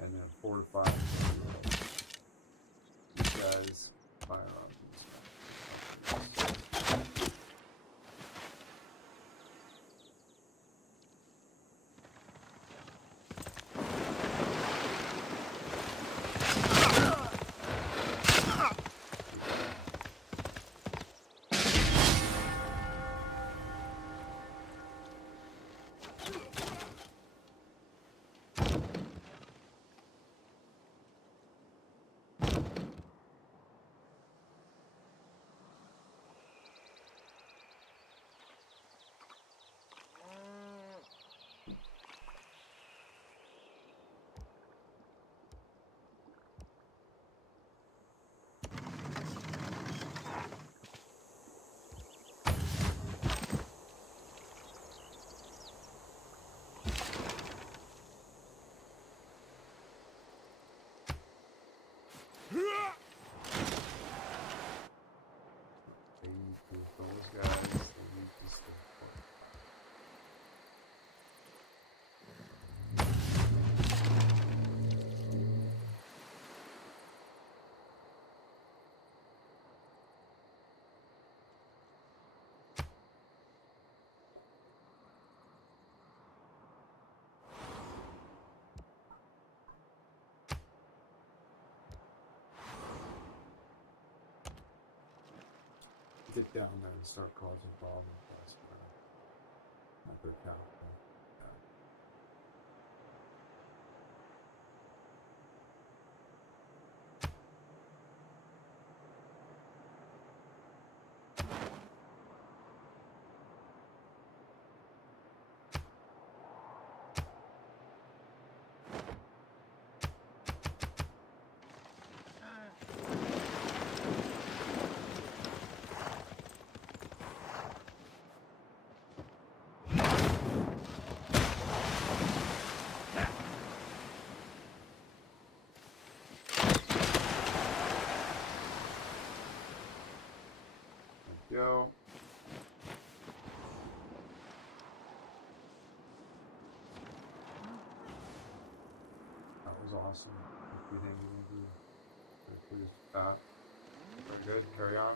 and then fortify these guys, fire up these guys. They need to, those guys, they need to stay put. Get down there and start causing problems. That's not good count. Go. That was awesome. Good hanging with you. Very pleased with that. Very good. Carry on.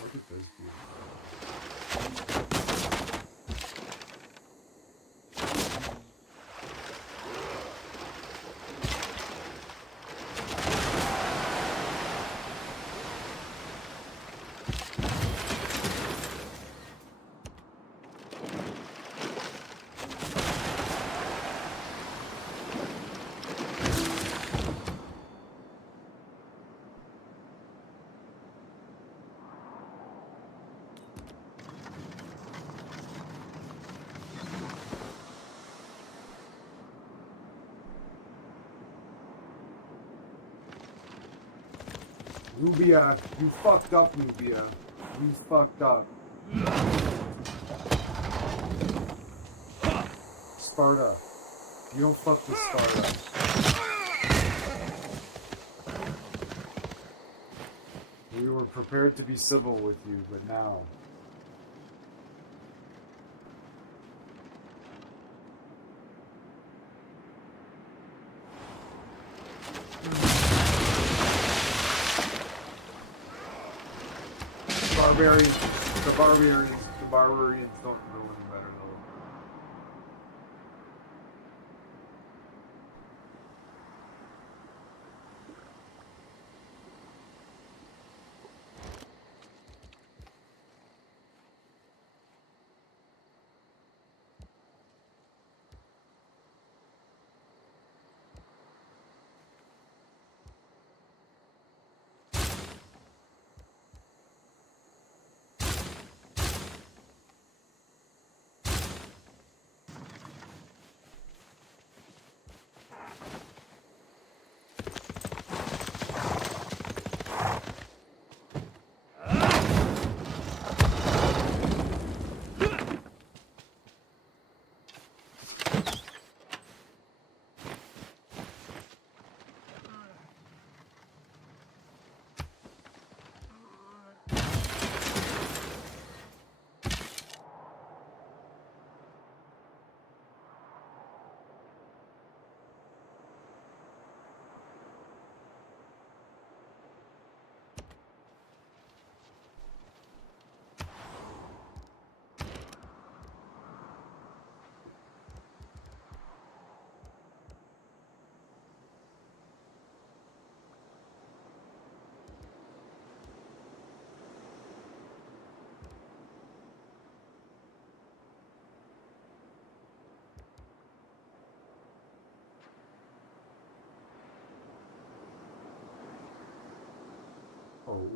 Look at this view. Nubia, you fucked up, Nubia. You fucked up. Sparta. You don't fuck with Sparta. We were prepared to be civil with you, but now... The barbarians don't know any better though. Oh.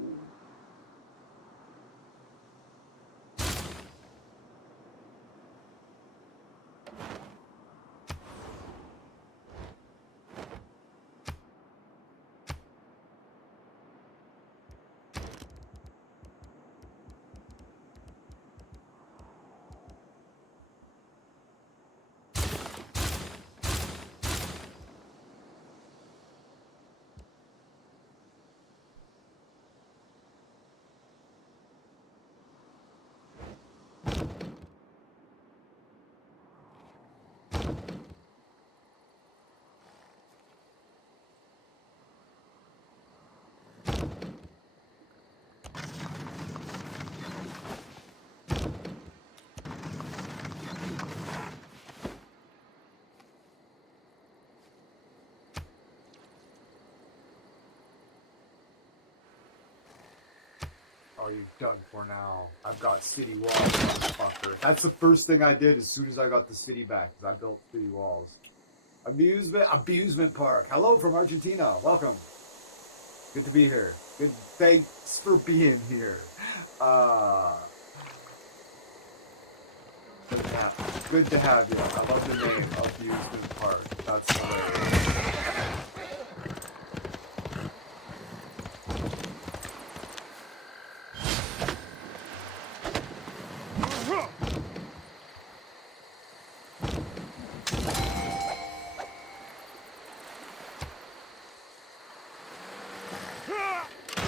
Oh, you're done for now. I've got city walls, motherfucker. That's the first thing I did as soon as I got the city back. Is I built city walls. Abusement park. Hello from Argentina. Welcome. Good to be here. Good. Thanks for being here. Good to have you. I love the name, Abusement Park. That's hilarious.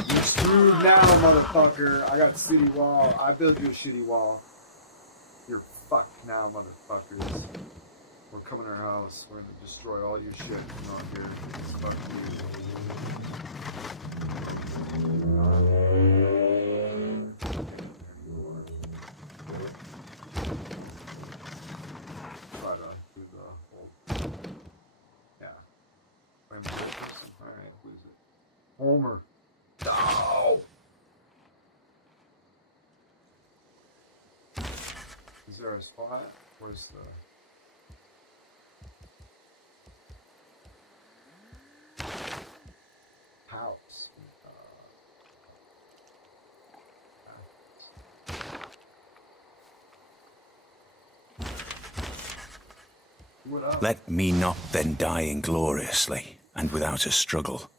You're screwed now, motherfucker. I got city wall. I built you a shitty wall. You're fucked now, motherfuckers. We're coming to our house. We're gonna destroy all your shit. Come on here. Fuck do the whole. Yeah. Alright, who's it? Homer. No! Is there a spot? Where's the house? What up? Let me not then die ingloriously and without a struggle,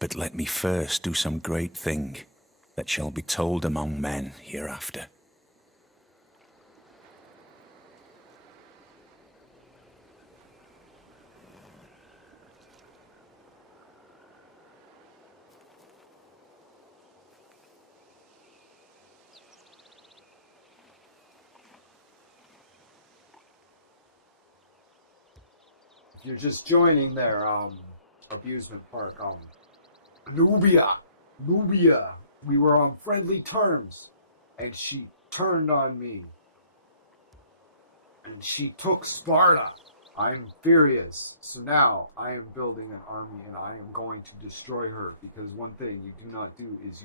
but let me first do some great thing that shall be told among men hereafter. If you're just joining there, Abusement Park, Nubia, we were on friendly terms, and she turned on me, and she took Sparta. I'm furious, so now I am building an army, and I am going to destroy her, because one thing you do not do is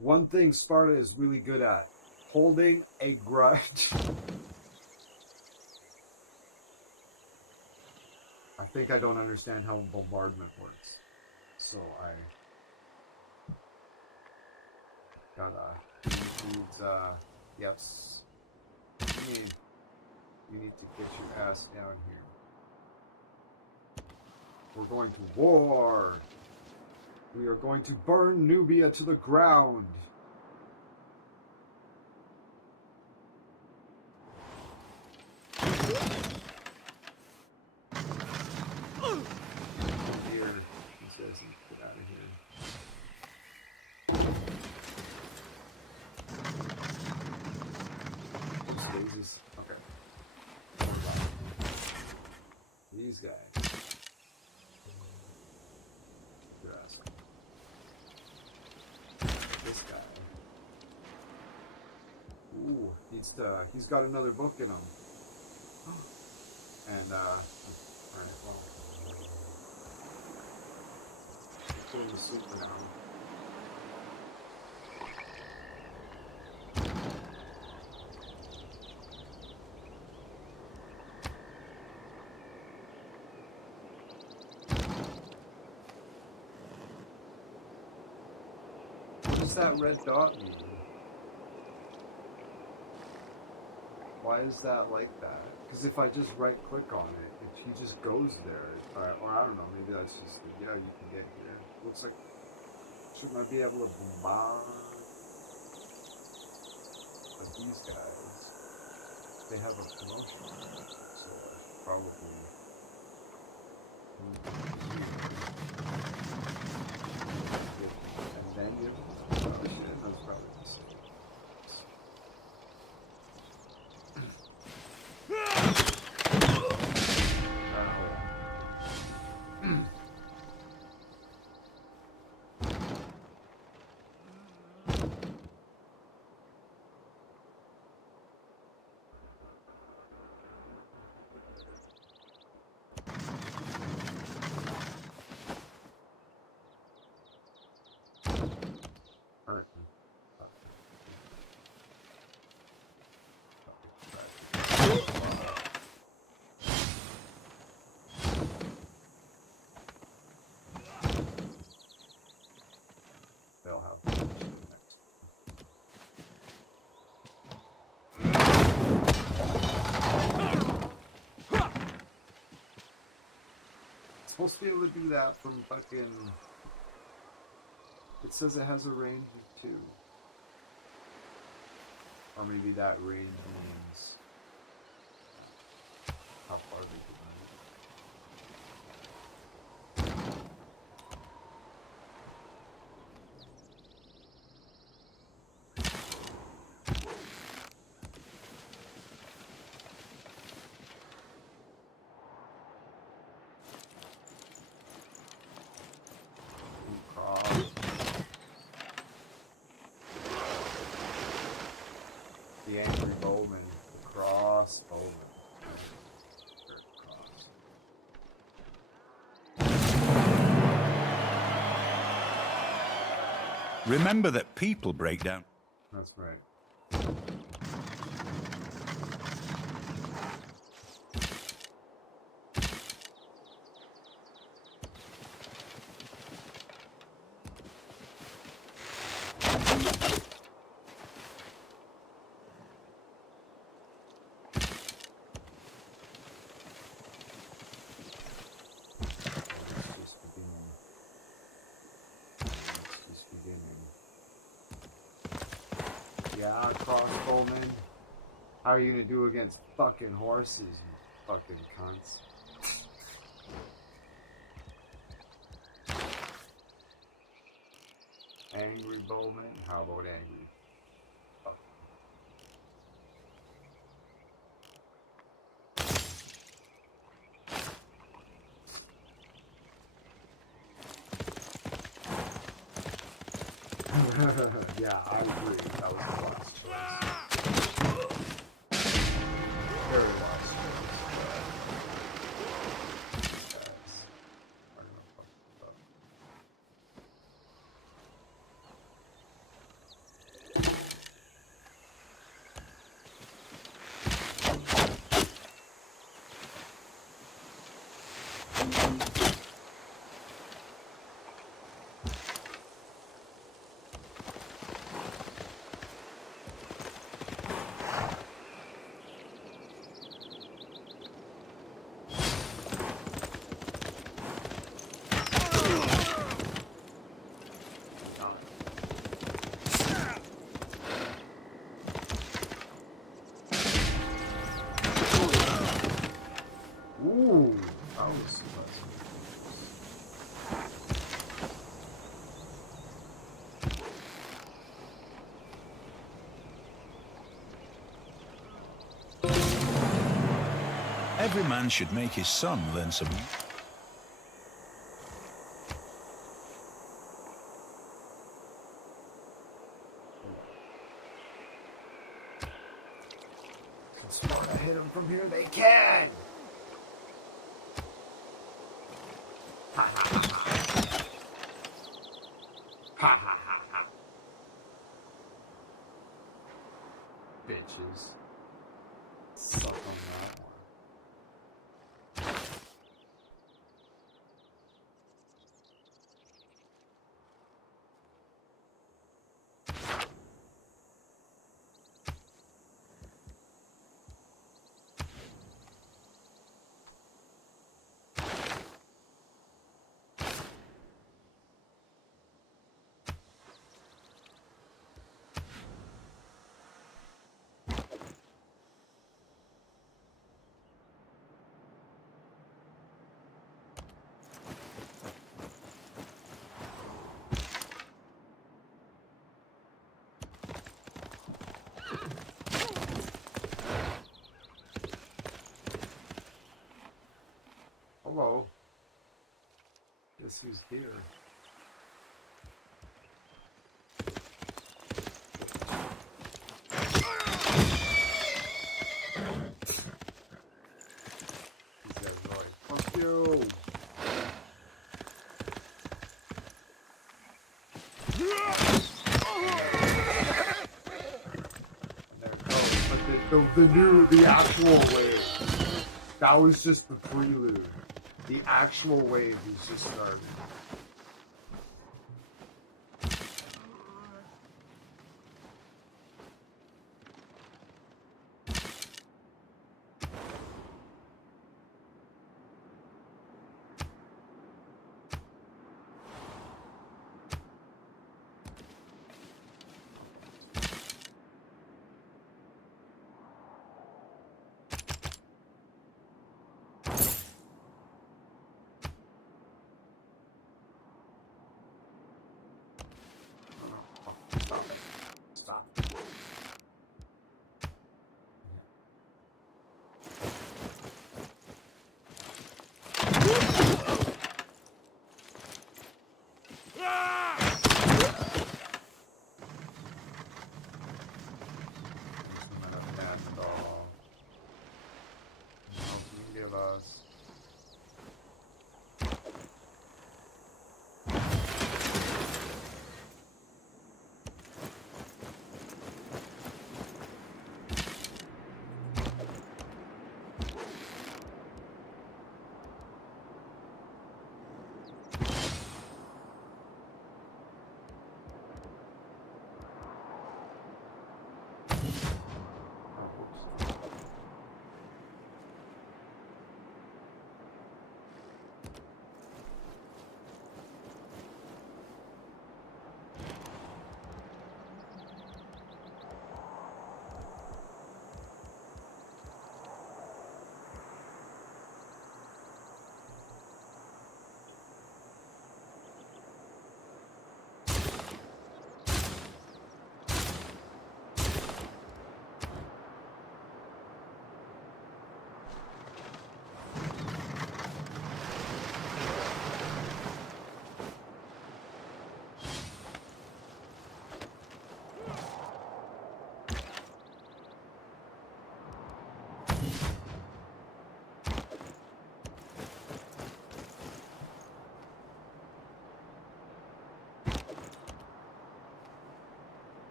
one thing Sparta is really good at, holding a grudge. I think I don't understand how bombardment works. So I needs yes. You need to get your ass down here. We're going to war. We are going to burn Nubia to the ground. Okay. These guys. Good ass. This guy. Ooh, he's got another book in him. And, alright, well. Put him to sleep for now. does that red dot mean? Why is that like that? Because if I just right click on it, he just goes there. Or I don't know, maybe that's just, yeah, you can get here. Looks like, shouldn't I be able to bombard? But these guys, they have a promotion, so probably. And then give them a promotion, that's probably the same. Alright. They'll have next. It's supposed to be able to do that from fucking. It says it has a range of 2. Or maybe that range means how far they can move. The angry bowman, the cross bowman. Remember that people break down. That's right. Yeah, crossbowmen. How are you gonna do against fucking horses, you fucking cunts? Angry bowman? How about angry? Fuck. Yeah, I agree. That was the last choice. Very last choice. Yes. I'm gonna fuck this up. Ooh, that was Every man should make his son learn some. Can Sparta hit him from here? They can! Ha ha ha ha. Ha ha ha ha. Bitches. Suck on that one. Hello. Guess who's here? These guys are like, fuck you. There it goes. But the actual wave. That was just the prelude. The actual wave is just starting. Stop. Give us.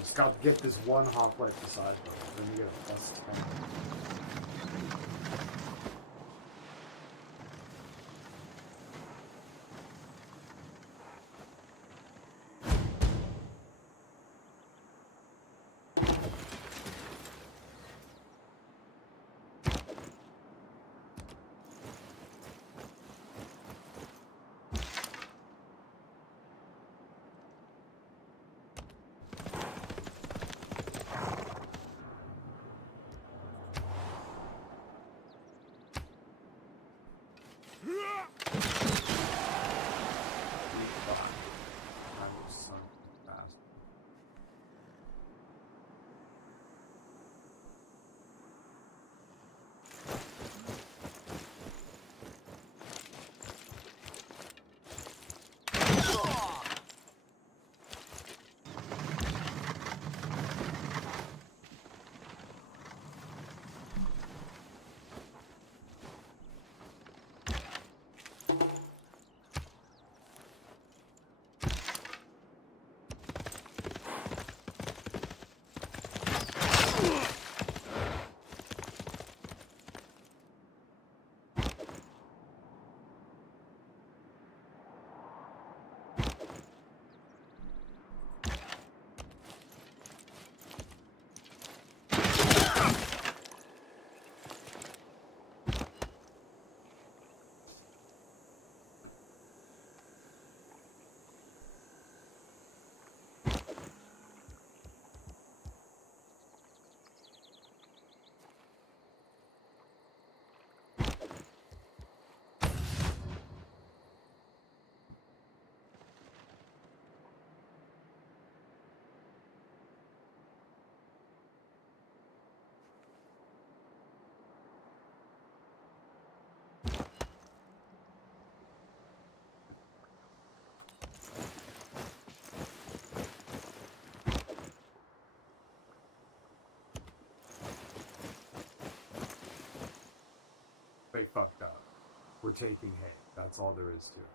Just got to get this one hoplite beside them. Then you get a plus 10. They fucked up. We're taking hate. That's all there is to it.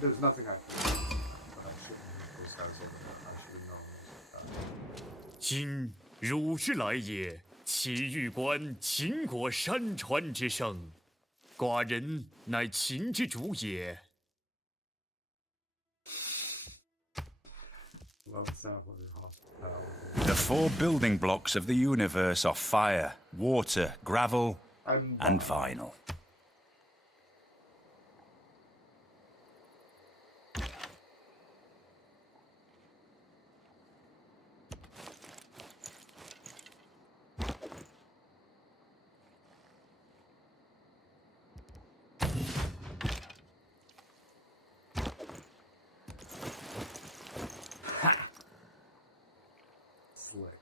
There's nothing I can do, but I shouldn't hit those guys over there. I should have known this. 今汝之来也，其欲观秦国山川之盛。寡人乃秦之主也。 Love the sound of your hospitality. The four building blocks of the universe are fire, water, gravel, and vinyl. Slick.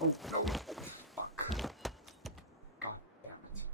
Oh, no. Fuck. God damn it.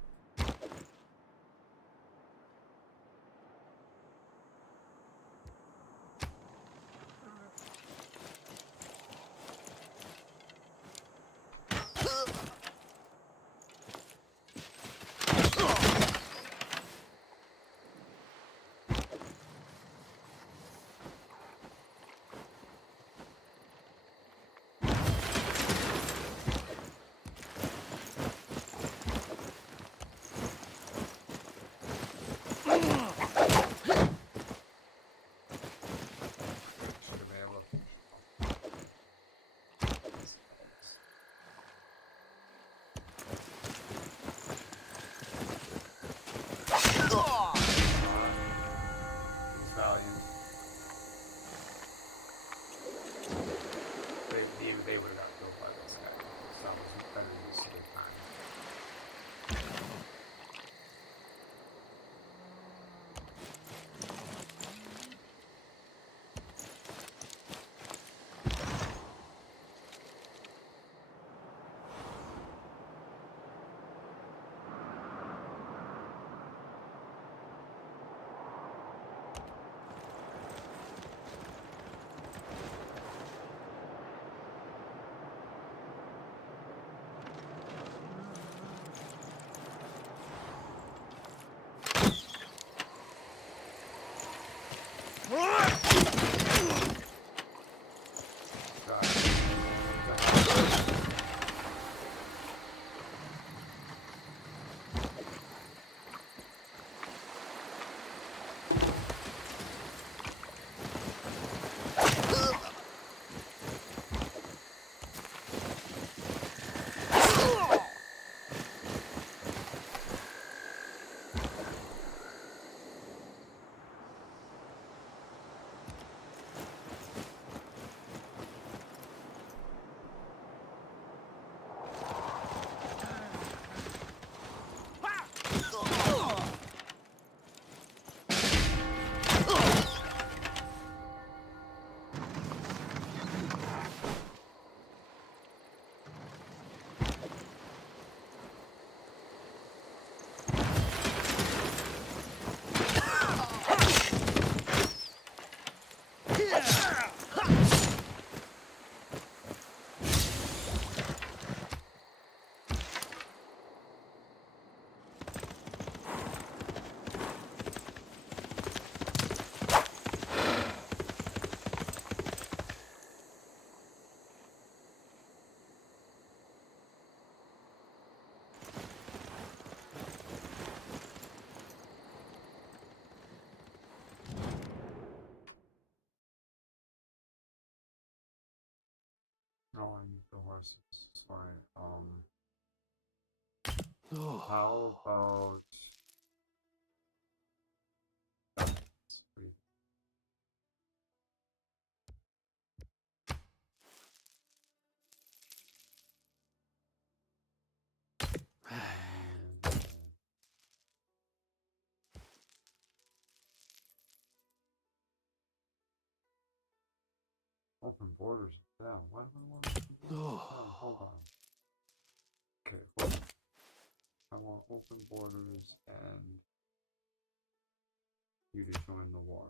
No, I need the horses. It's fine. How about sweet. Open borders. Yeah, why do I want to open borders? Oh, hold on. Okay, hold on. I want open borders and you to join the war.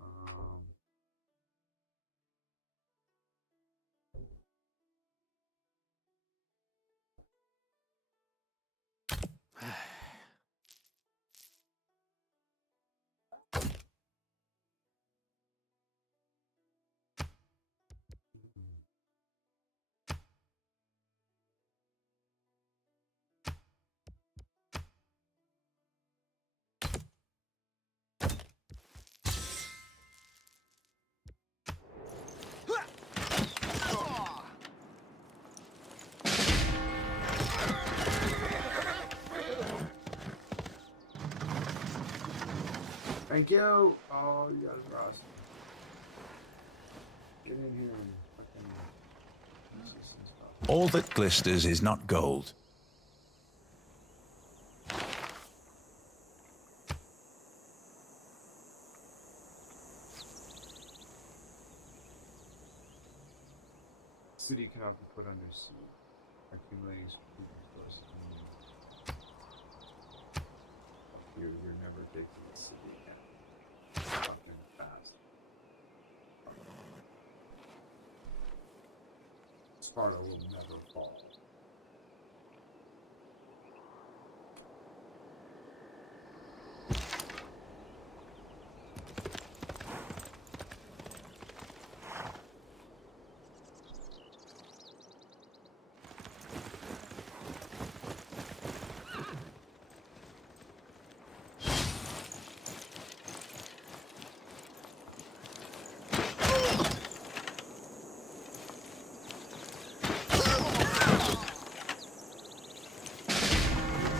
Um, Thank you. Oh, you guys are awesome. Get in here and fucking use this and stuff. All that glisters is not gold. City cannot be put under siege. Accumulating food resources. You're never taking the city again. Fucking fast. Sparta will never fall.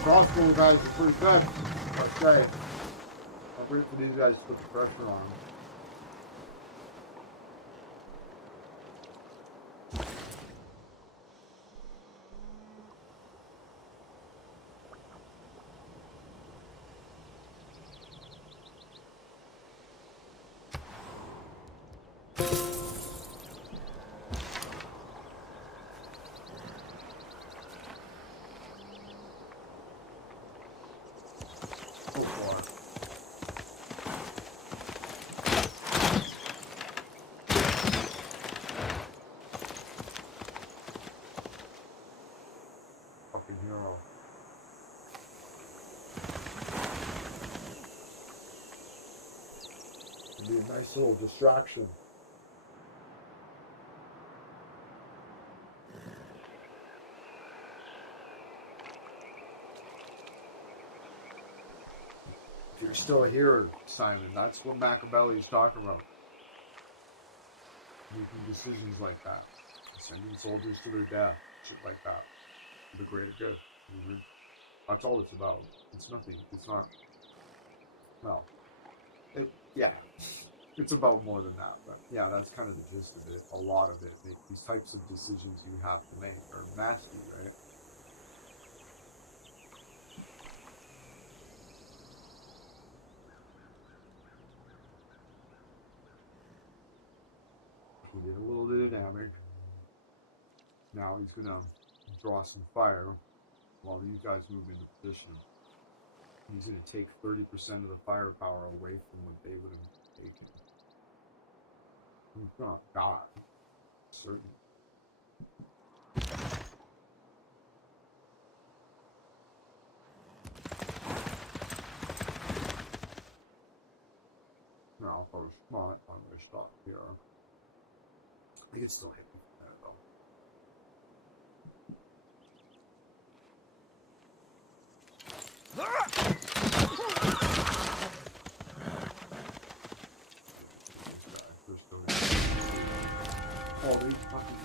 Crossbow guys are pretty good. I'd say. I'll wait for these guys to put the pressure on them. So far. a nice little distraction. If you're still here, Simon, that's what Machiavelli's talking about. Making decisions like that. Sending soldiers to their death. Shit like that. For the greater good. Mm-hmm. That's all it's about. It's nothing. It's not... Well... yeah. It's about more than that. But yeah, that's kind of the gist of it. A lot of it. These types of decisions you have to make are nasty, right? He did a little bit of damage. Now he's gonna draw some fire while these guys move into position. He's gonna take 30% of the firepower away from what they would have taken. He's gonna die. Certainly. Now, if I was smart, I'm gonna stop here. I could still hit him there, though. Oh, they fucking...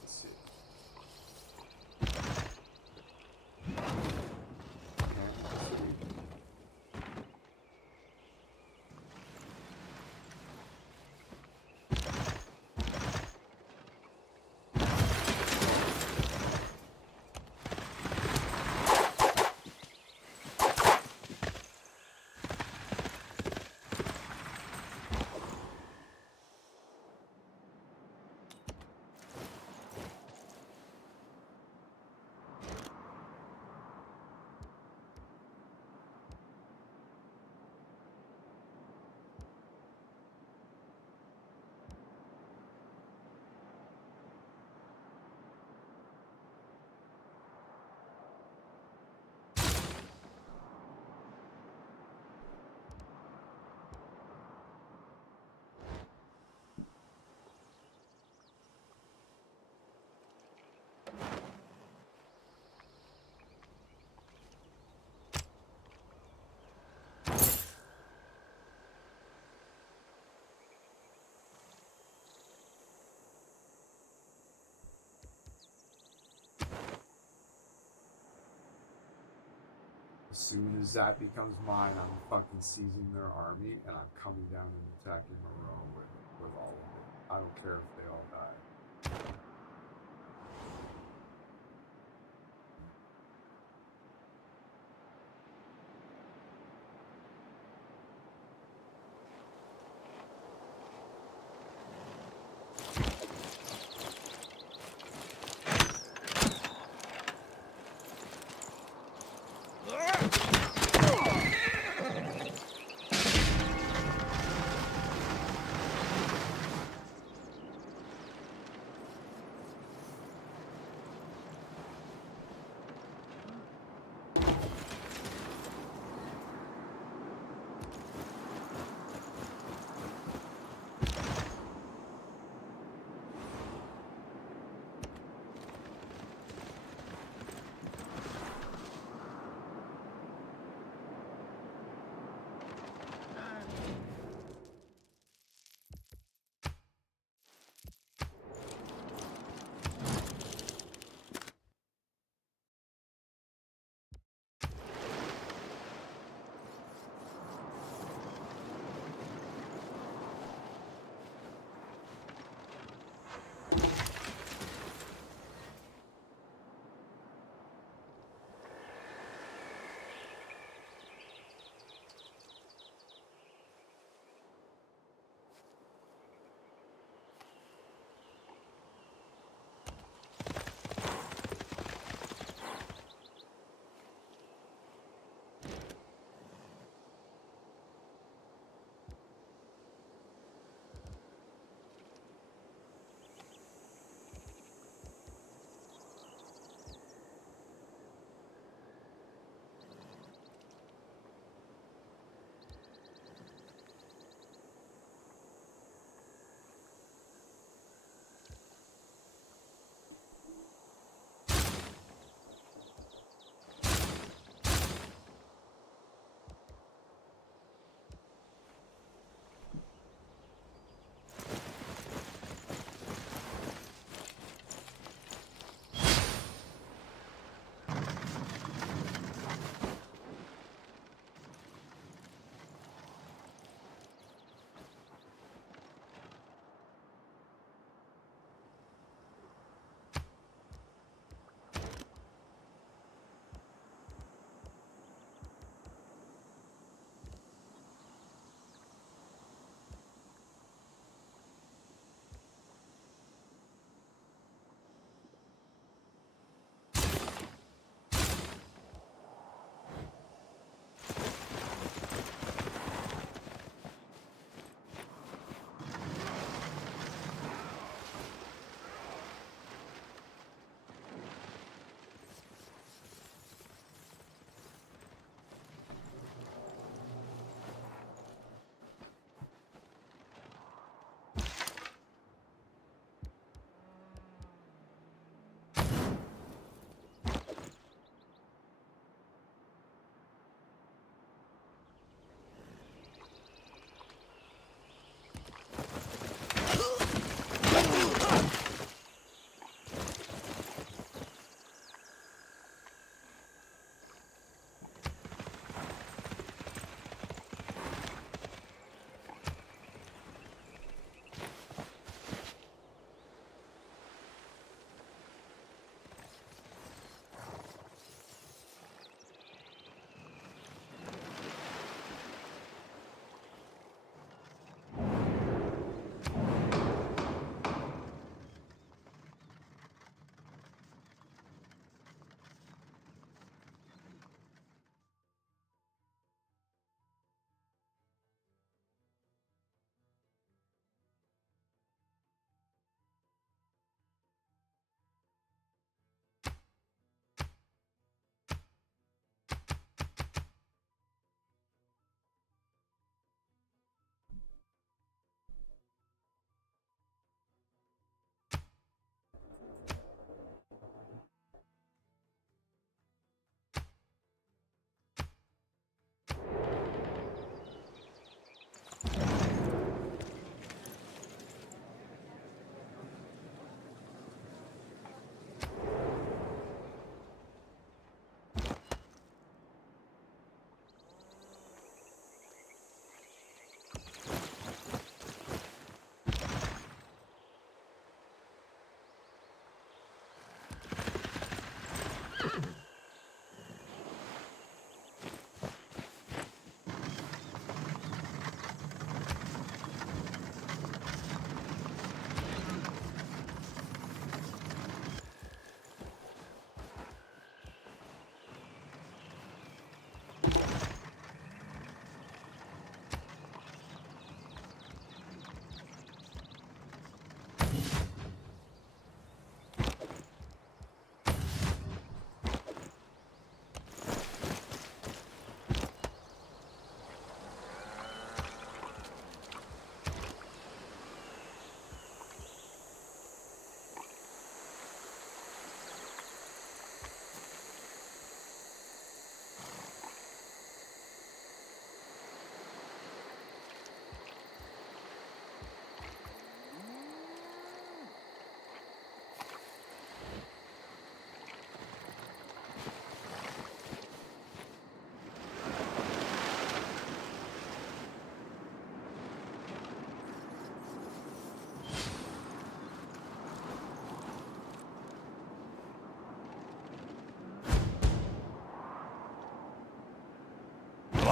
Let's see. As soon as that becomes mine, I'm fucking seizing their army and I'm coming down and attacking Moreau with all of it. I don't care if they all die.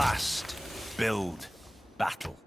Blast, build, battle.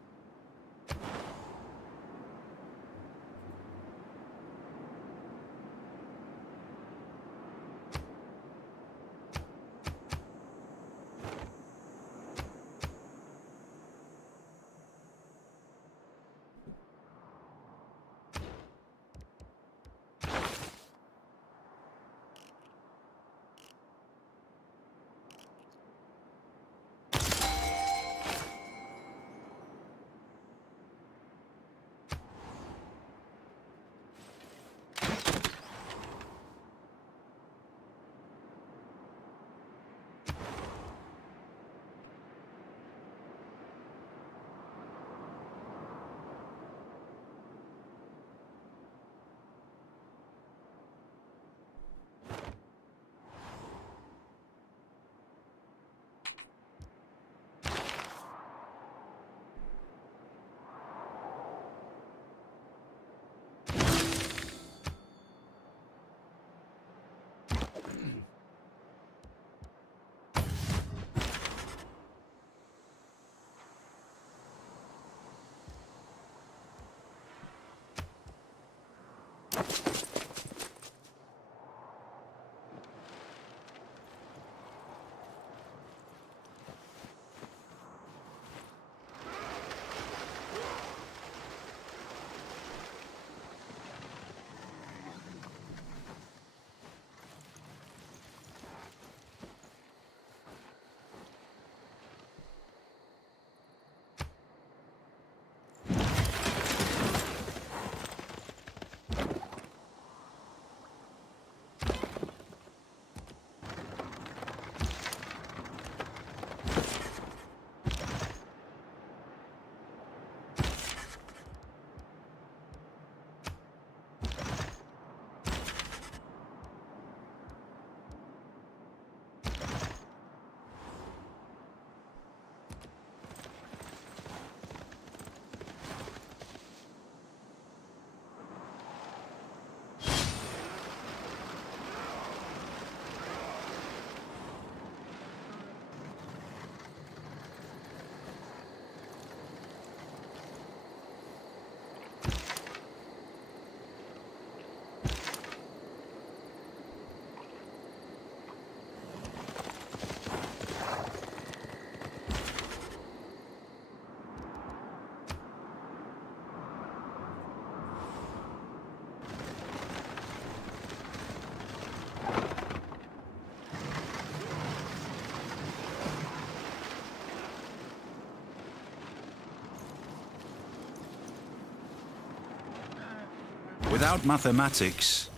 Without mathematics,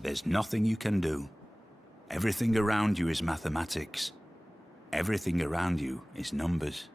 there's nothing you can do. Everything around you is mathematics. Everything around you is numbers.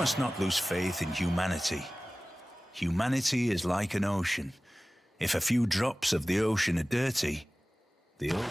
must not lose faith in humanity. Humanity is like an ocean. If a few drops of the ocean are dirty, the ocean...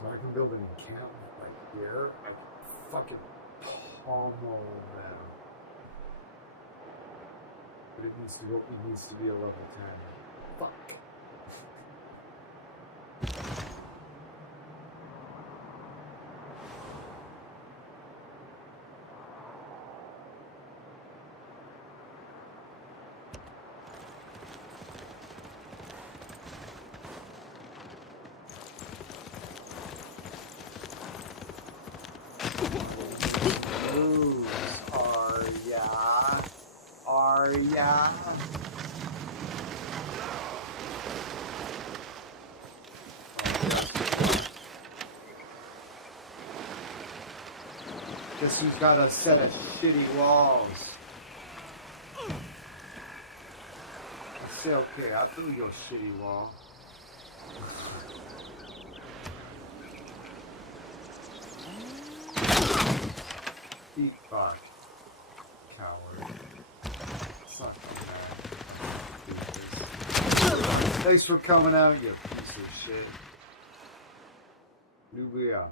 So I can build an encampment like here. I can fucking pummel them. But it needs to go. It needs to be a level 10. Fuck. Arya. Guess who's got a set of shitty walls? I say, okay, I'll build your shitty wall. Eat fuck. Coward. It's not coming out. Thanks for coming out, you piece of shit. Nubia.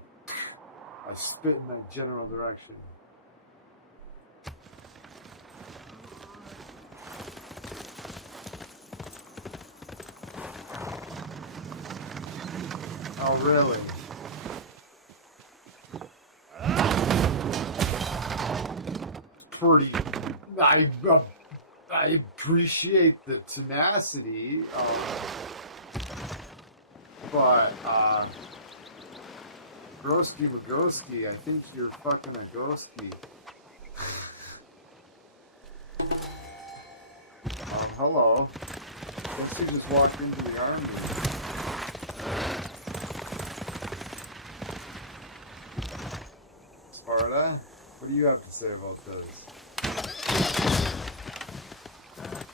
I spit in that general direction. Oh, really? Pretty. I appreciate the tenacity, but Groski Magoski, I think you're fucking a Goski. hello. Guess you just walked into the army. Sparta, what do you have to say about this?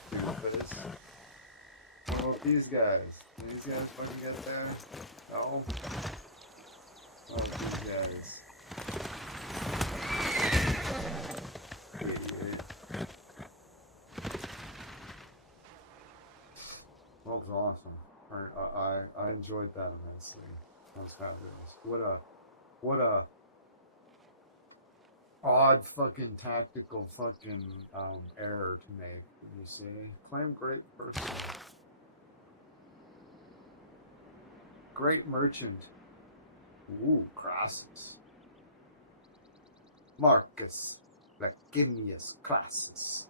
Stupid. What about these guys? Can these guys fucking get there? No? Oh, these guys. Idiot. That was awesome. I enjoyed that immensely. That was fabulous. What a odd fucking tactical fucking error to make. You see, claim great person, great merchant. Ooh, Crassus, Marcus Licinius Crassus.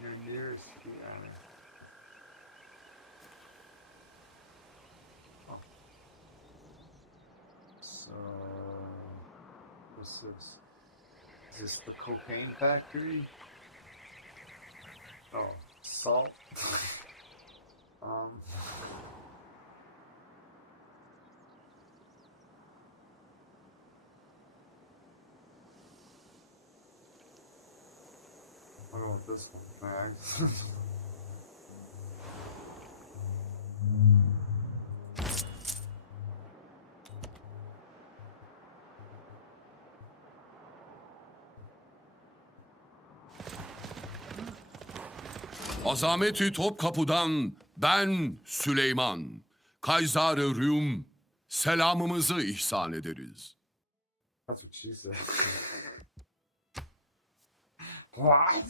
Your nearest piano. Oh. So, what's this? Is this the cocaine factory? Oh, salt. What about this one, Max? Azamet-i Topkapı'dan ben Süleyman, Kaysar-ı Rum, selamımızı ihsan ederiz. That's what she said. What?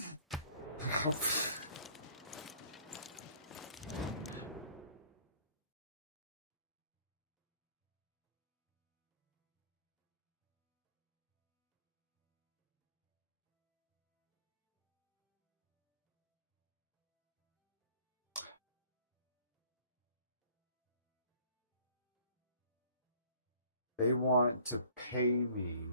They want to pay me.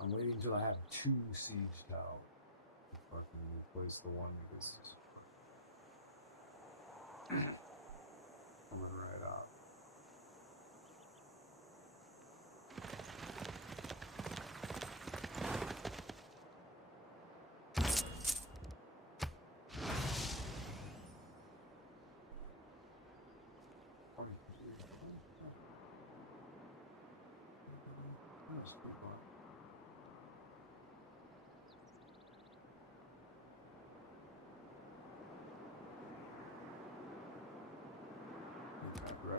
I'm waiting until I have 2 siege towers to fucking replace the one that is coming right up. Right.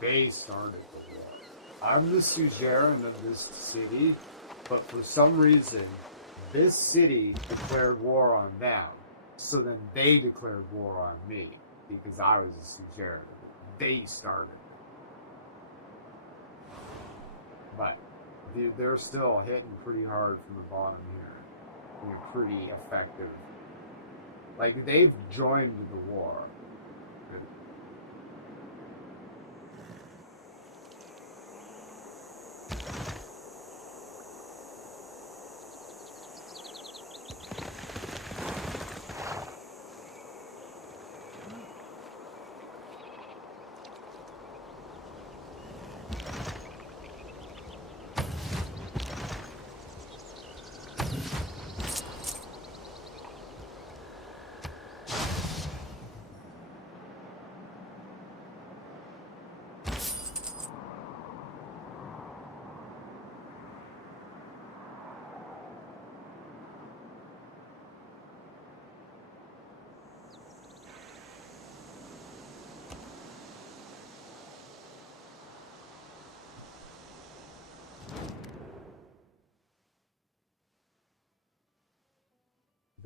They started the war. I'm the suzerain of this city, but for some reason, this city declared war on them. So then they declared war on me because I was a suzerain of it. They started it. But they're still hitting pretty hard from the bottom here. And they're pretty effective. Like, they've joined the war.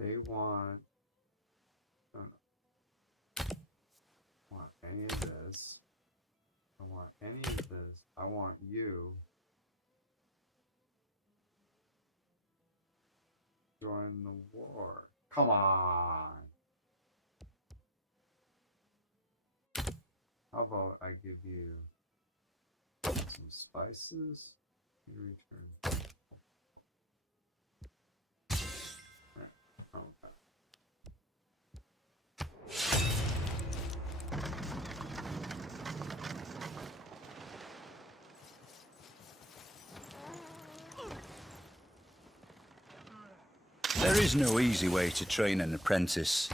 They want, I don't want any of this. I don't want any of this. I want you. Join the war. Come on. How about I give you some spices in return? Okay. There is no easy way to train an apprentice.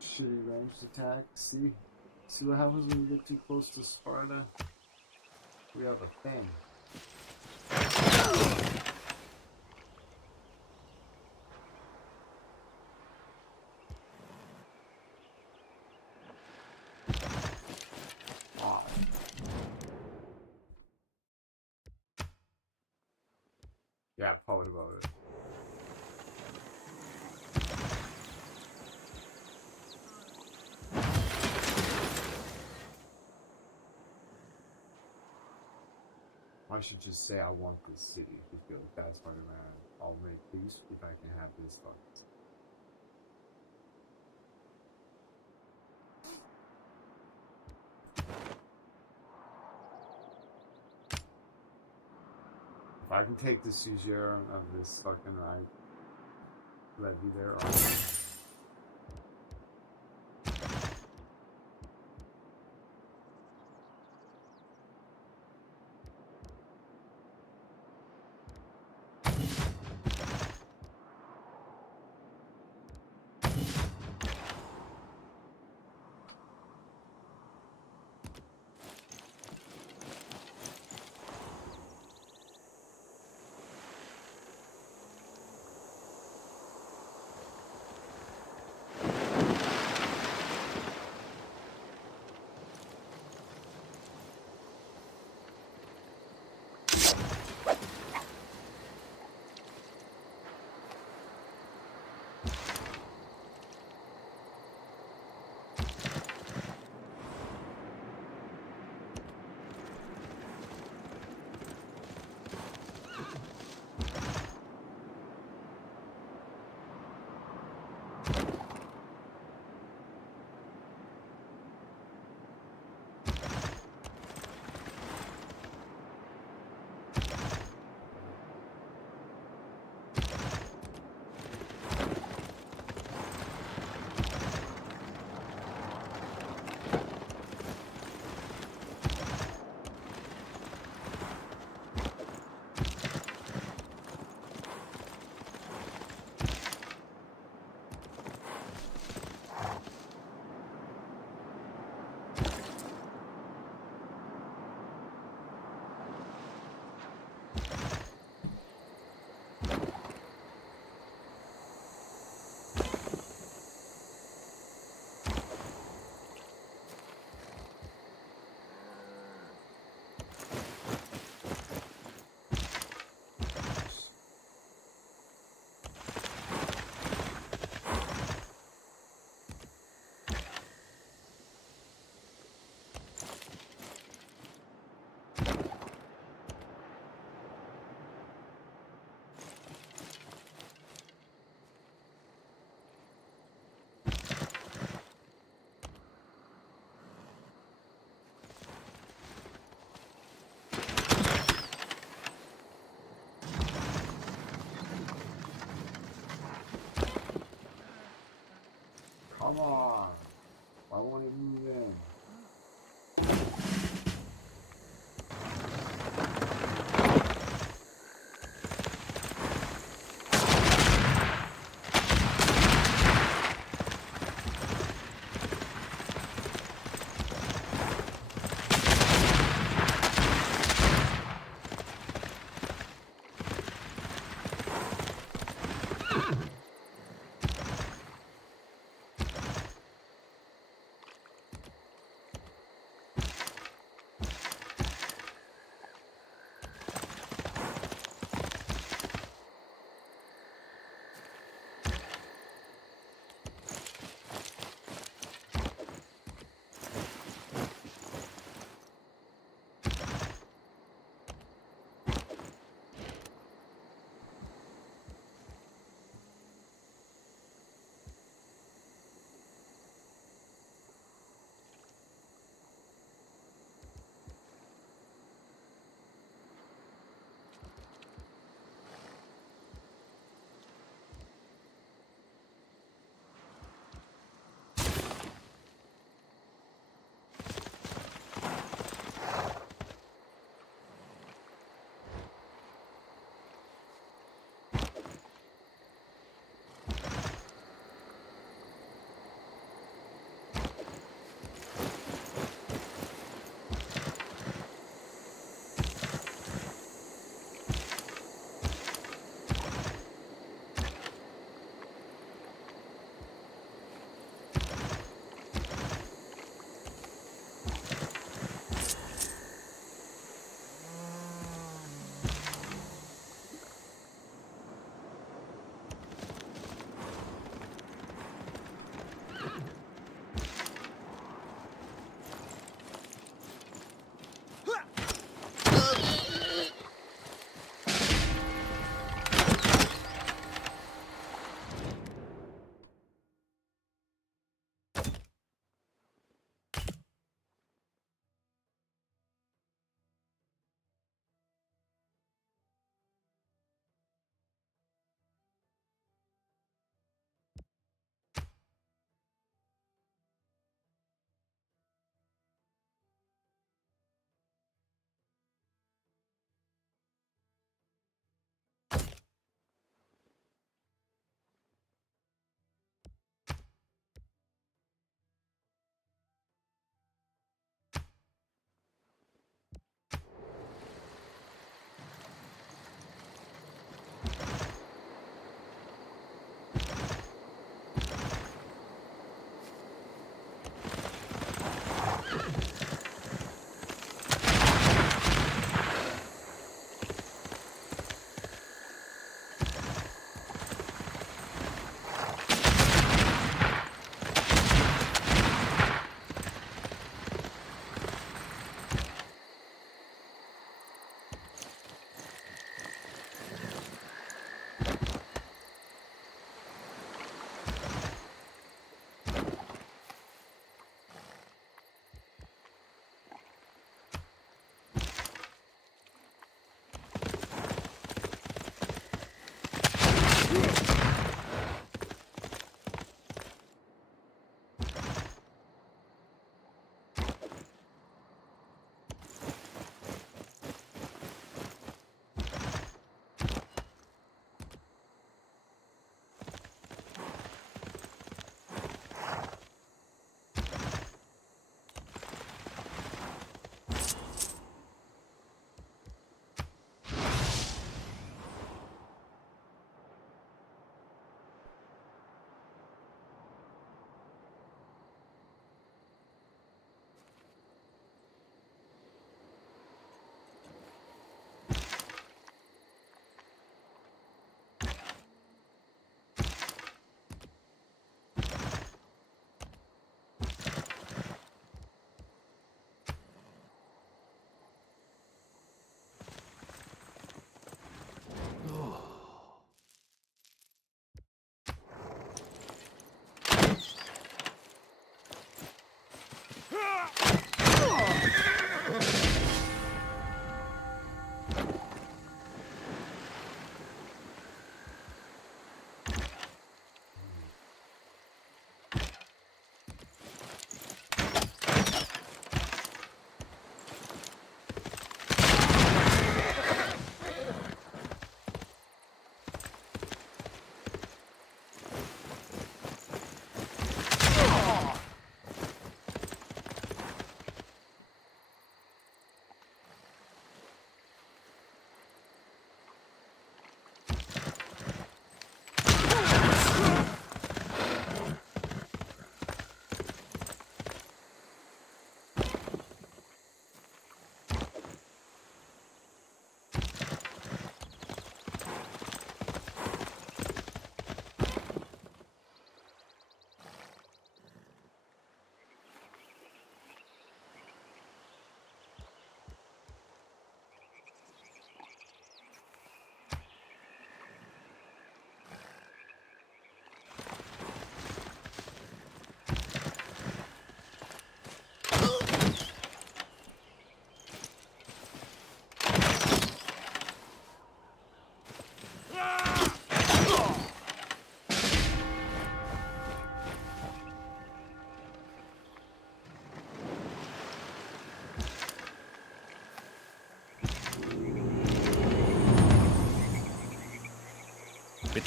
Shitty ranged attack. See what happens when you get too close to Sparta? We have a thing. Oh. Yeah, poet about it. I should just say I want this city. Just be like, that's Spider-Man. I'll make peace if I can have this fucking city. If I can take the suzerain of this fucking right, let me there. on. Why won't it move in?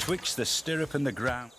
betwixt the stirrup and the ground.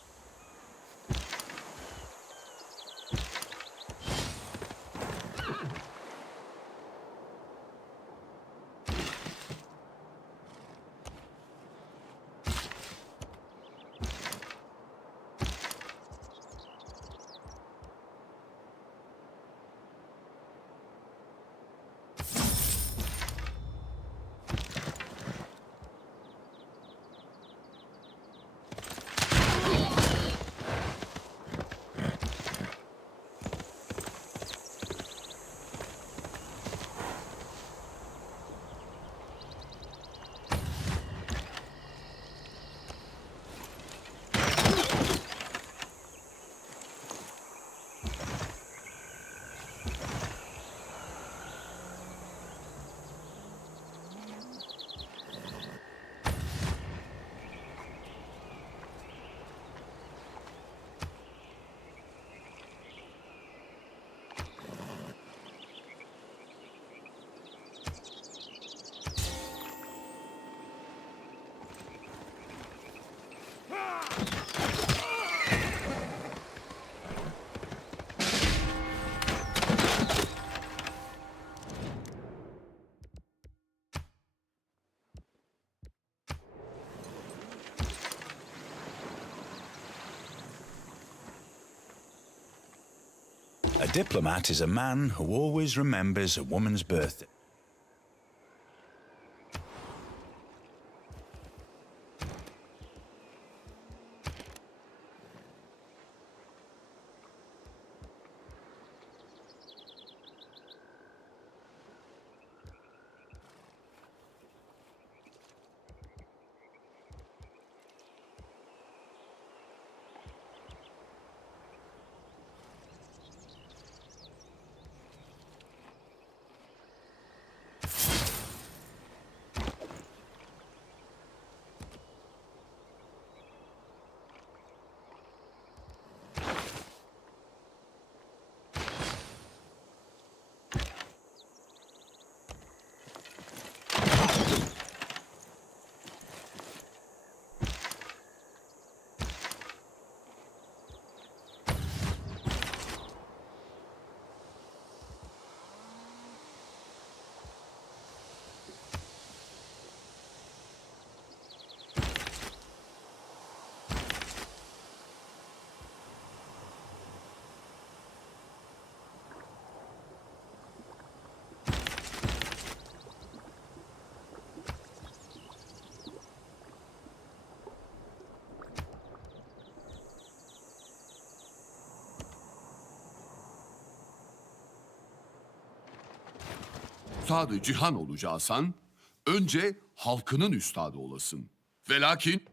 A diplomat is a man who always remembers a woman's birthday. Üstadı cihan olacaksan önce halkının üstadı olasın. Ve lakin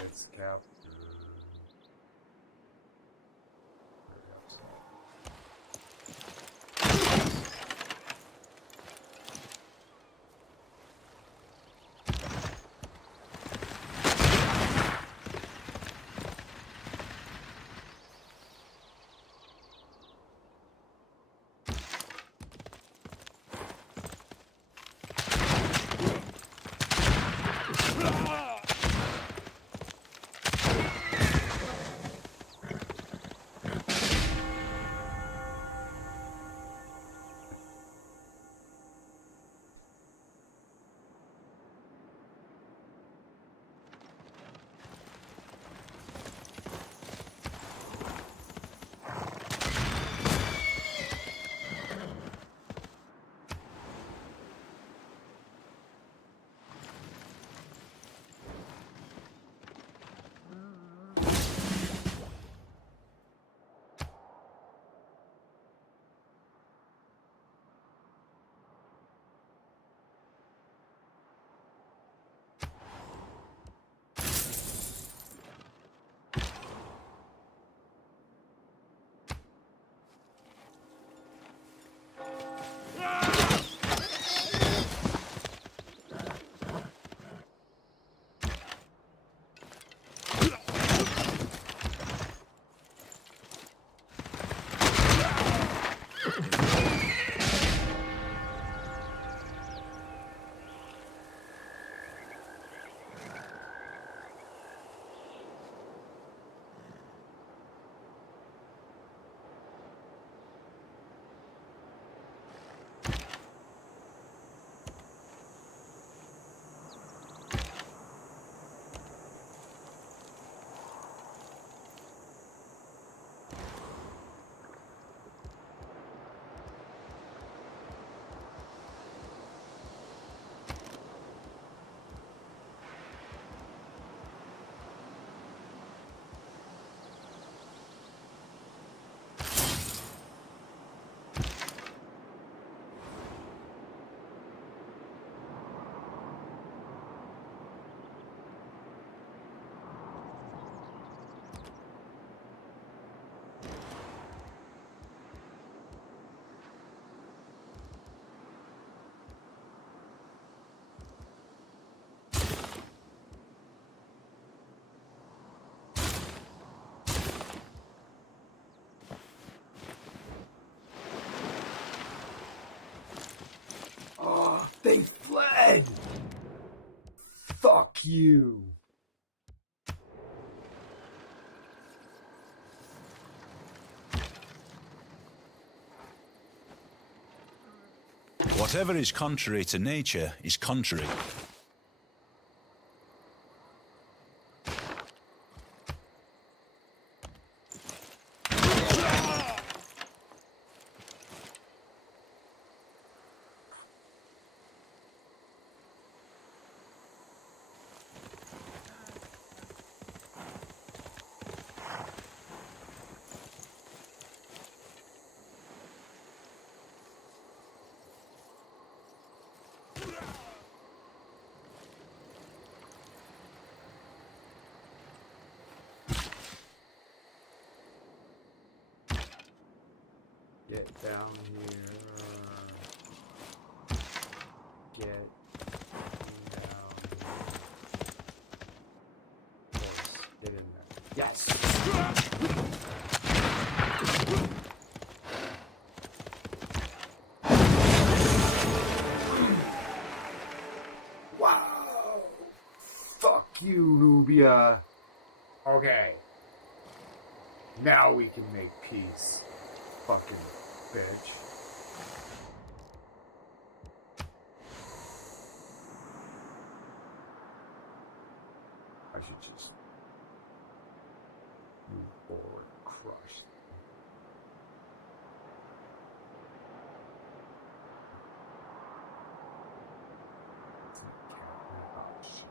Gets captured. They fled! Fuck you. Whatever is contrary to nature is contrary. Get down here. Get down here. Of course, get in there. Yes! Wow! Fuck you, Nubia. Okay. Now we can make peace. Fucking bitch. I should just move forward, crush. Oh, shit.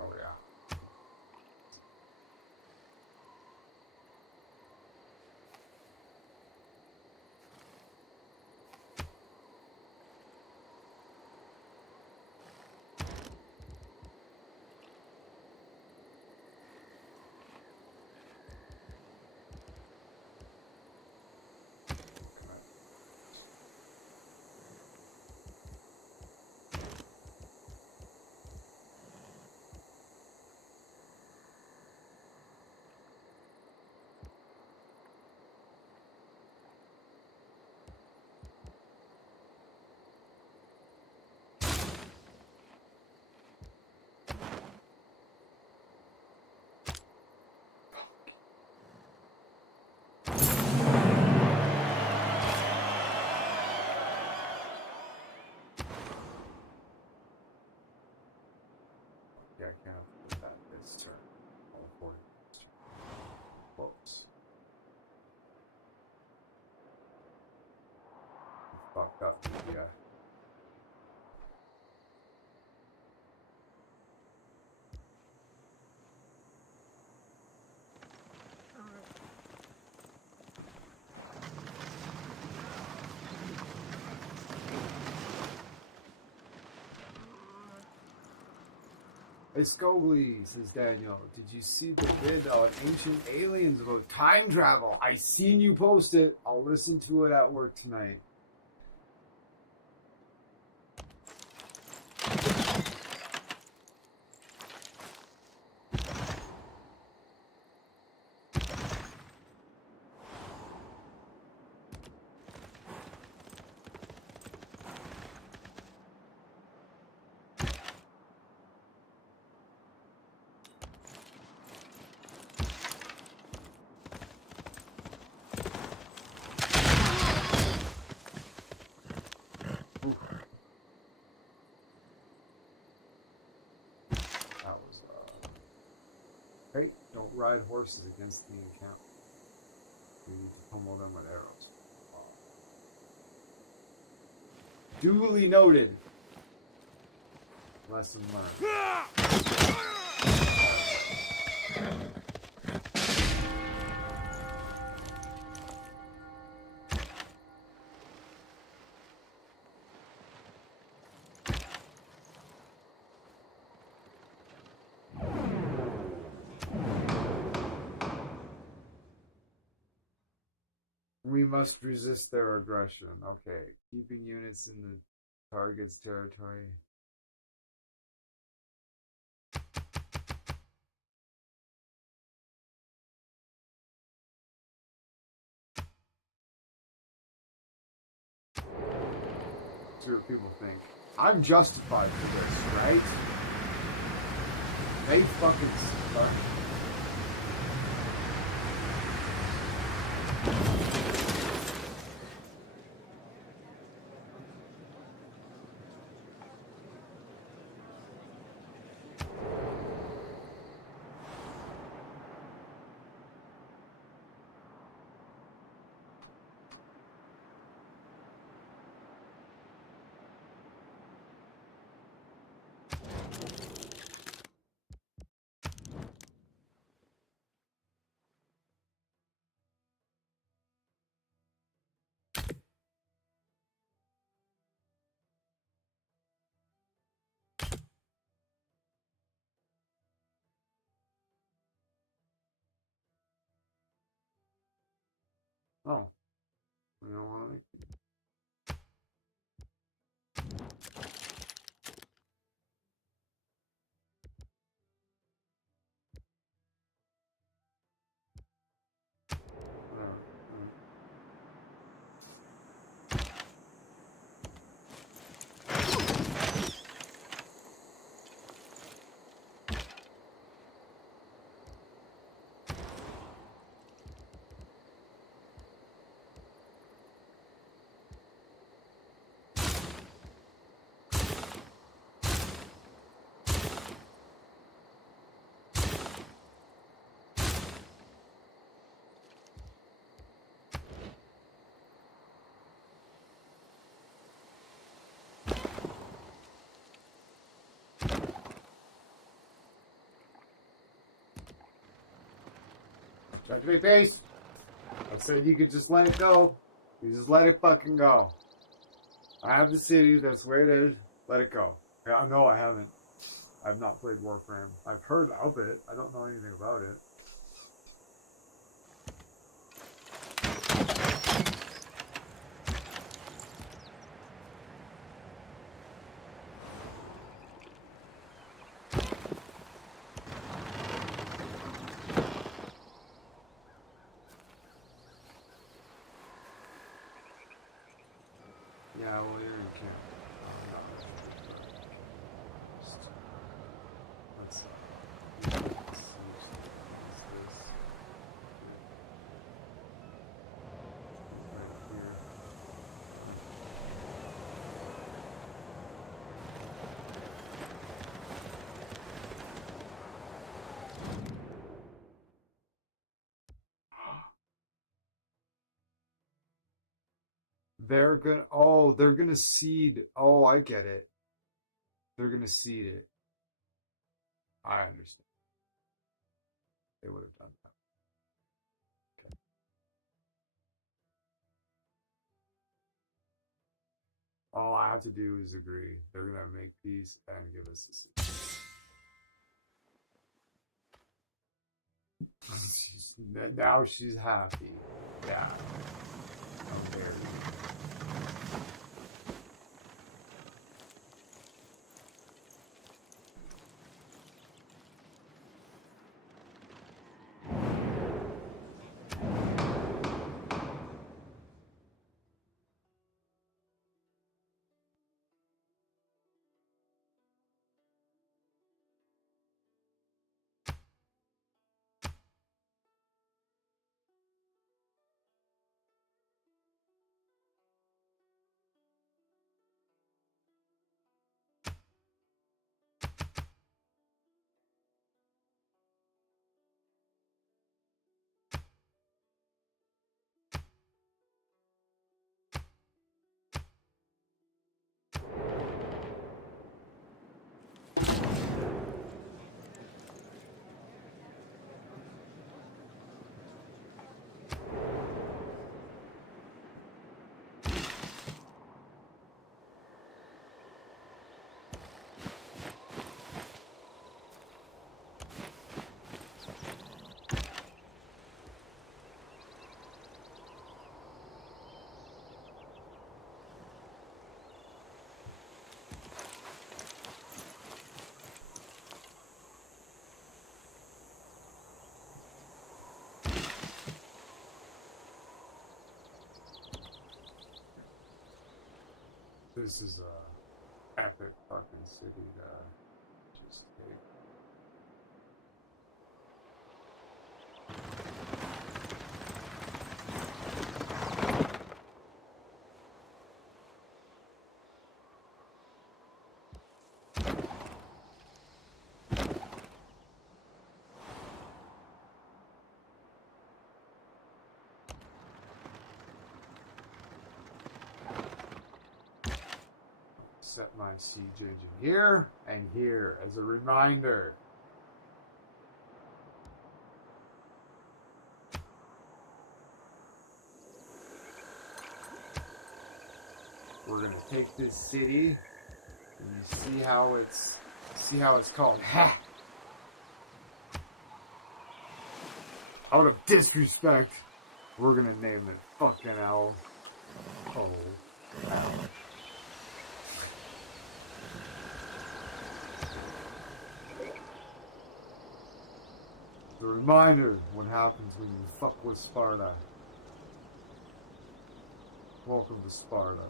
Oh yeah. Yeah, I can't do that this turn. All according to this turn. Close. You fucked up, yeah. Hey Scogly, says Daniel, did you see the vid on Ancient Aliens about time travel? I seen you post it. I'll listen to it at work tonight. Hey, don't ride horses against the encampment. You need to pummel them with arrows. Duly noted. Lesson learned. We must resist their aggression. Okay. Keeping units in the target's territory. See what people think. I'm justified for this, right? They fucking suck. Oh. You don't want to. Try to be face. I said you could just let it go. You just let it fucking go. I have the city. That's the way it is. Let it go. Yeah, no, I haven't. I've not played Warframe. I've heard of it. I don't know anything about it. Yeah, well, you're in camp. Let's see. They're gonna seed. Oh, I get it. They're gonna seed it. I understand. They would have done that. Okay. All I have to do is agree. They're gonna make peace and give us a seed. Now she's happy. Yeah. Okay. this is a epic fucking city to just take. Set my siege engine here and here as a reminder. We're gonna take this city and see how it's called. Ha! Out of disrespect, we're gonna name it fucking L. Oh, L. The reminder what happens when you fuck with Sparta. Welcome to Sparta.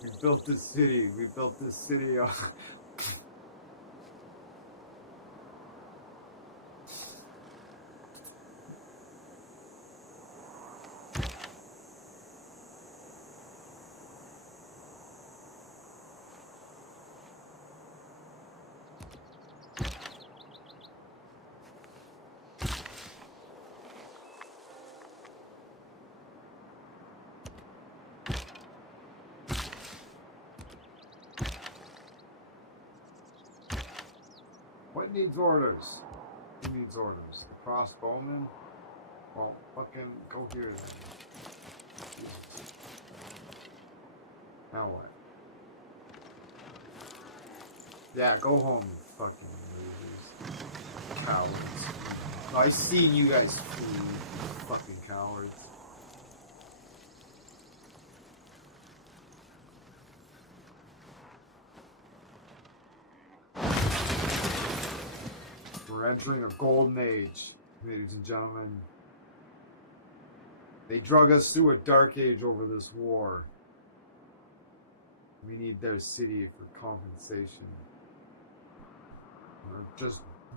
We built this city. We built this city on... What needs orders? Who needs orders? The crossbowman? Well, fucking go here then. Now what? Yeah, go home, you fucking losers. Cowards. Oh, I seen you guys flee, you fucking cowards. We're entering a golden age, ladies and gentlemen. They drug us through a dark age over this war. We need their city for compensation.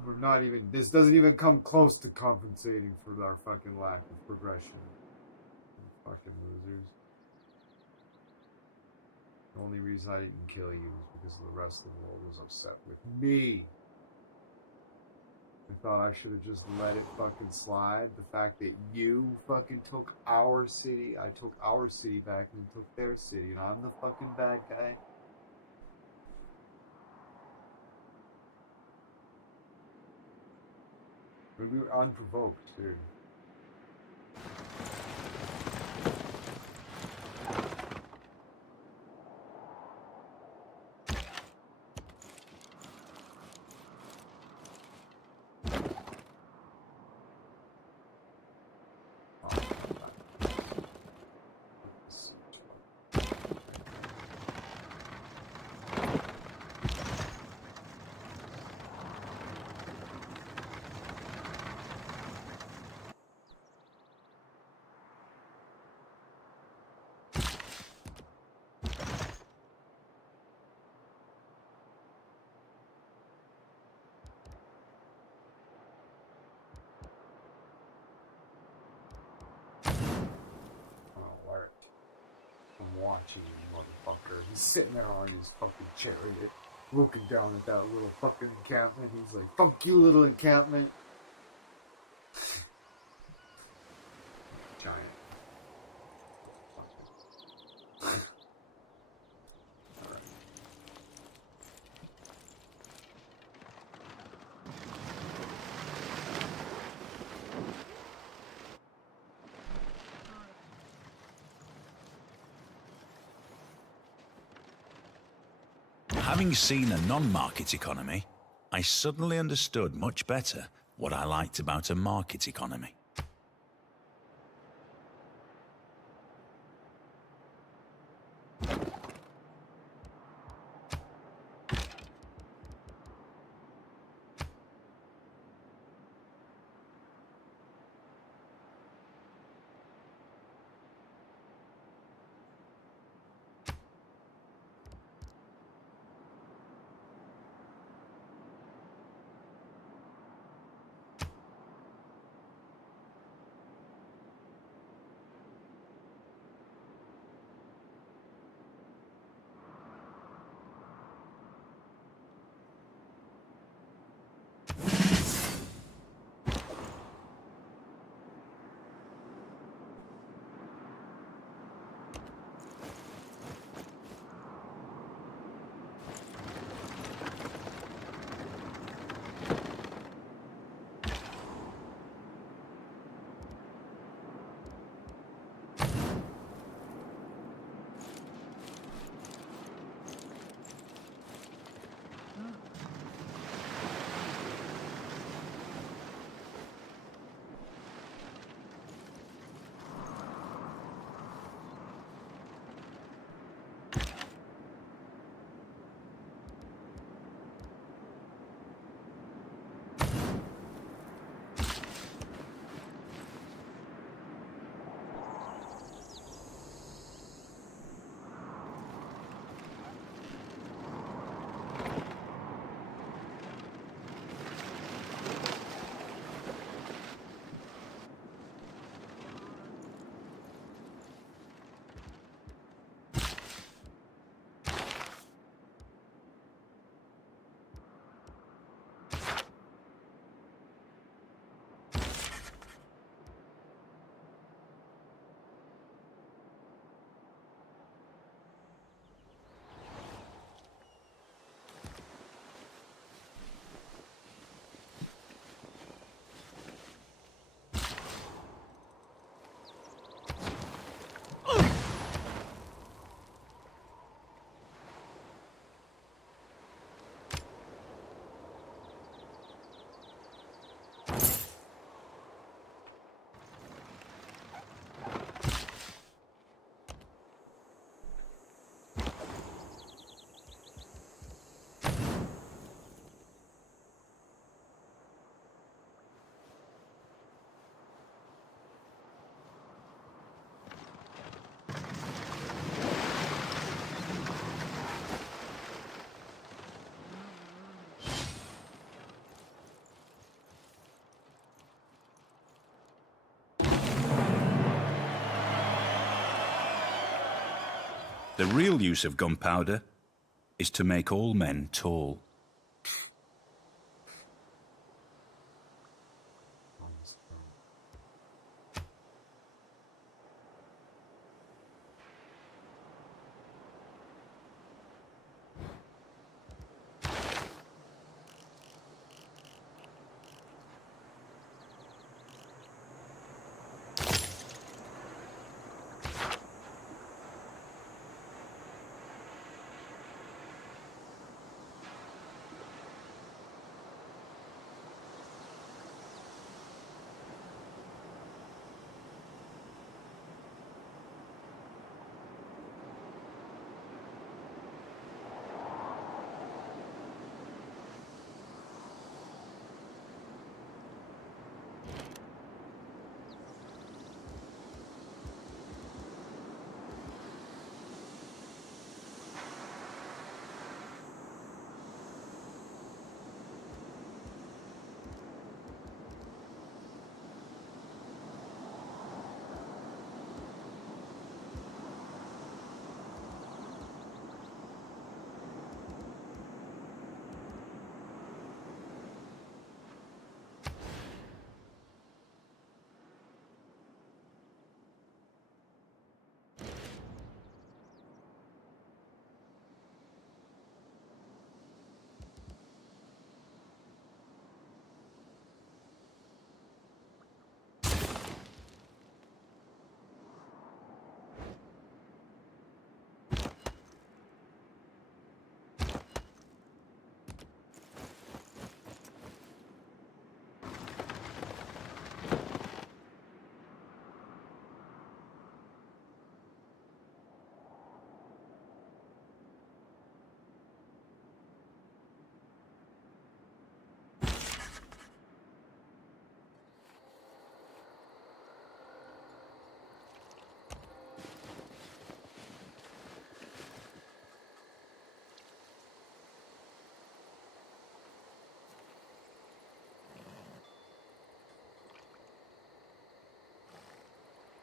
We're not even, this doesn't even come close to compensating for our fucking lack of progression. Fucking losers. The only reason I didn't kill you was because the rest of the world was upset with me. I thought I should have just let it fucking slide. The fact that you fucking took our city, I took our city back and took their city, and I'm the fucking bad guy. But we were unprovoked, too. I'm watching you, motherfucker. He's sitting there on his fucking chariot, looking down at that little fucking encampment. He's like, fuck you, little encampment. Giant. Alright. Having seen a non-market economy, I suddenly understood much better what I liked about a market economy. The real use of gunpowder is to make all men tall.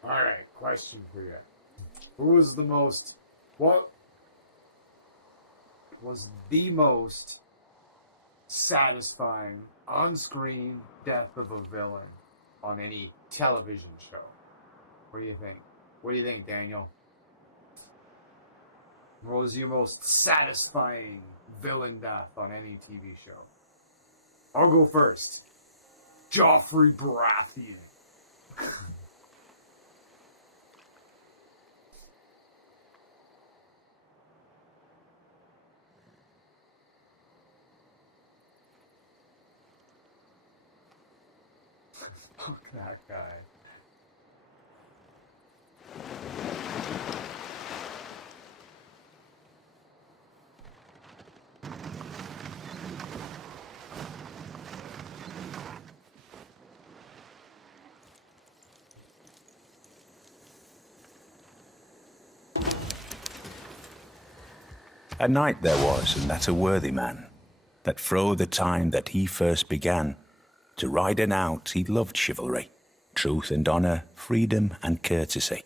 Alright, question for you. Who was the most... What was the most satisfying on-screen death of a villain on any television show? What do you think? What do you think, Daniel? What was your most satisfying villain death on any TV show? I'll go first. Joffrey Baratheon. Fuck that guy. A knight there was, and that a worthy man, that fro the time that he first began to riden out, he loved chivalry, truth and honour, freedom and courtesy.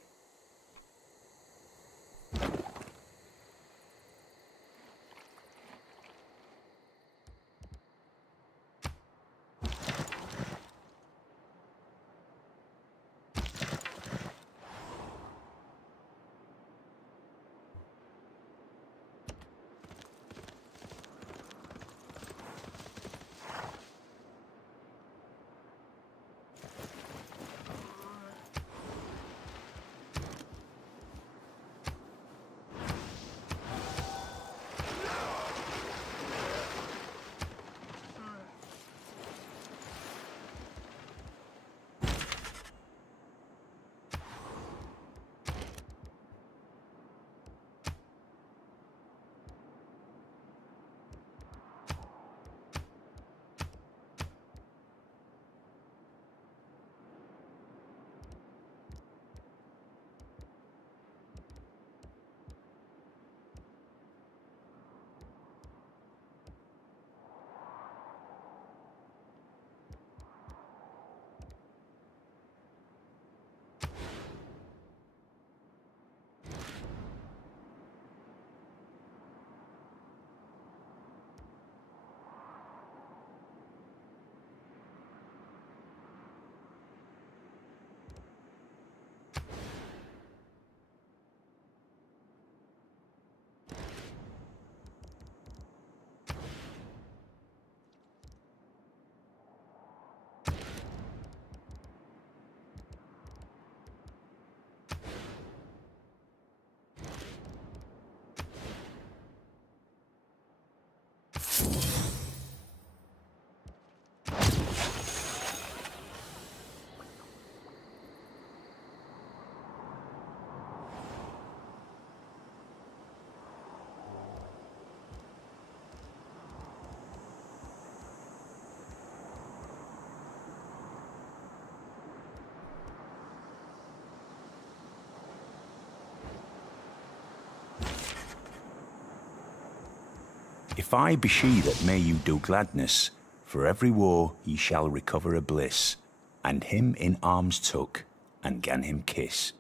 If I be she that may you do gladness, for every war ye shall recover a bliss, and him in arms took, and gan him kiss.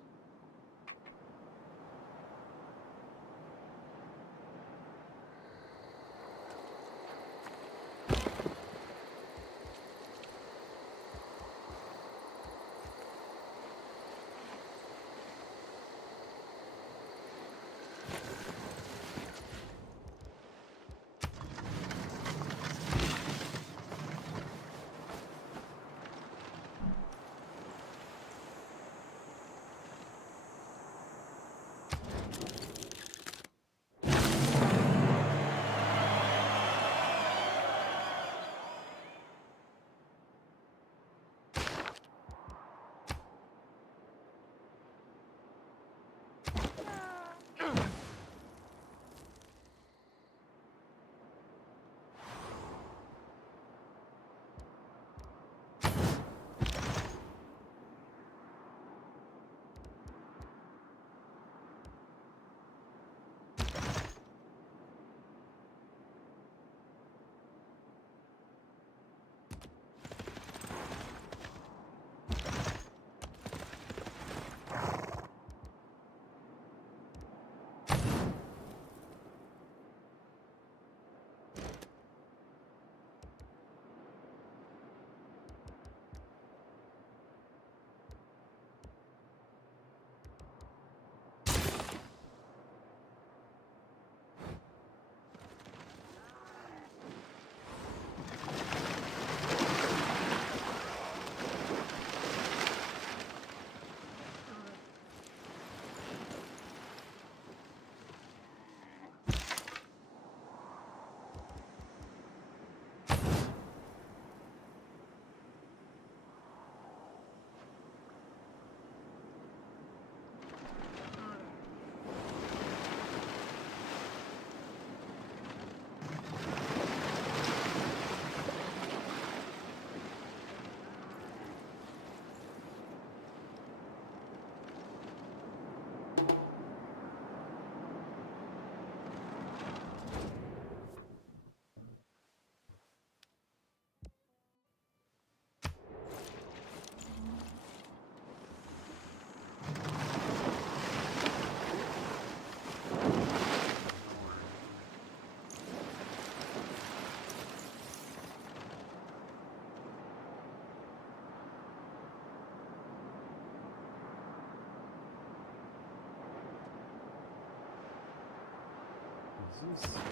Is this... What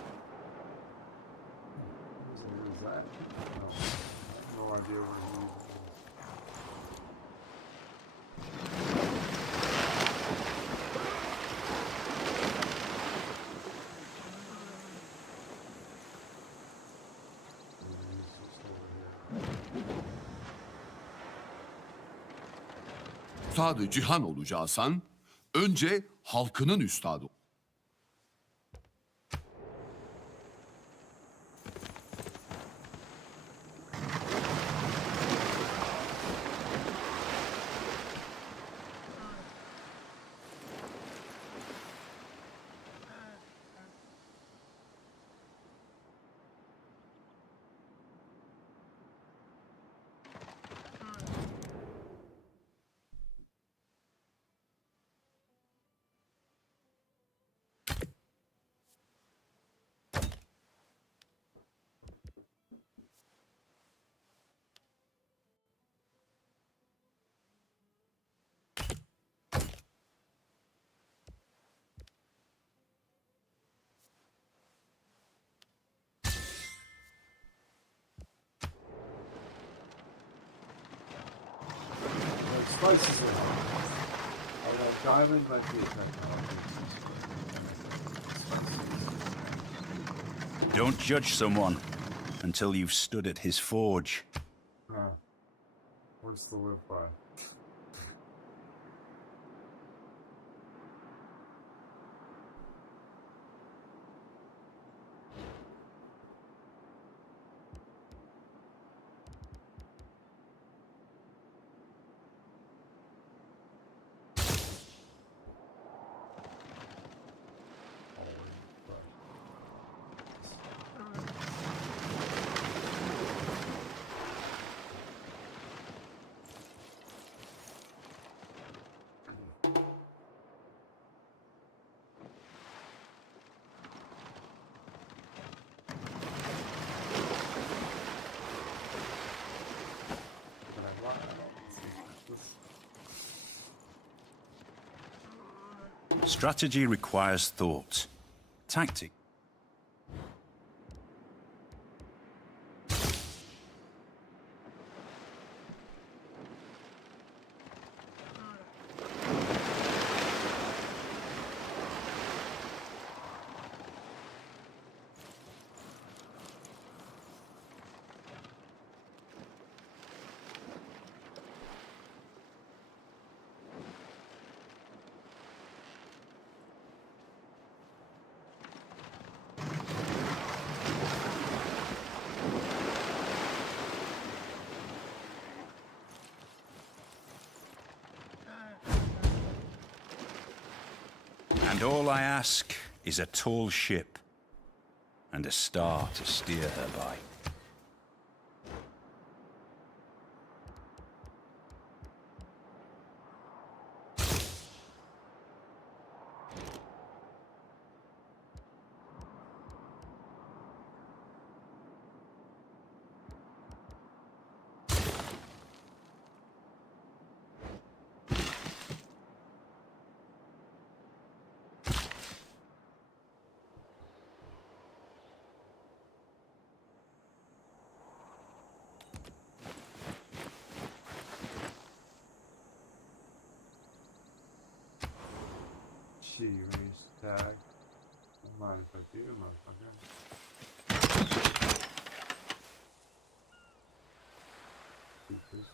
is that? No, I have no idea where he is. He's just over here. Üstadı cihan olacaksan önce halkının üstadı. Like spices are hard. Oh, that diamond might be a technology. Spices. Don't judge someone until you've stood at his forge. What's the live by? Strategy requires thought. Tactic. And all I ask is a tall ship and a star to steer her by. Gee, range attack. Don't mind if I do, motherfucker. Keep this.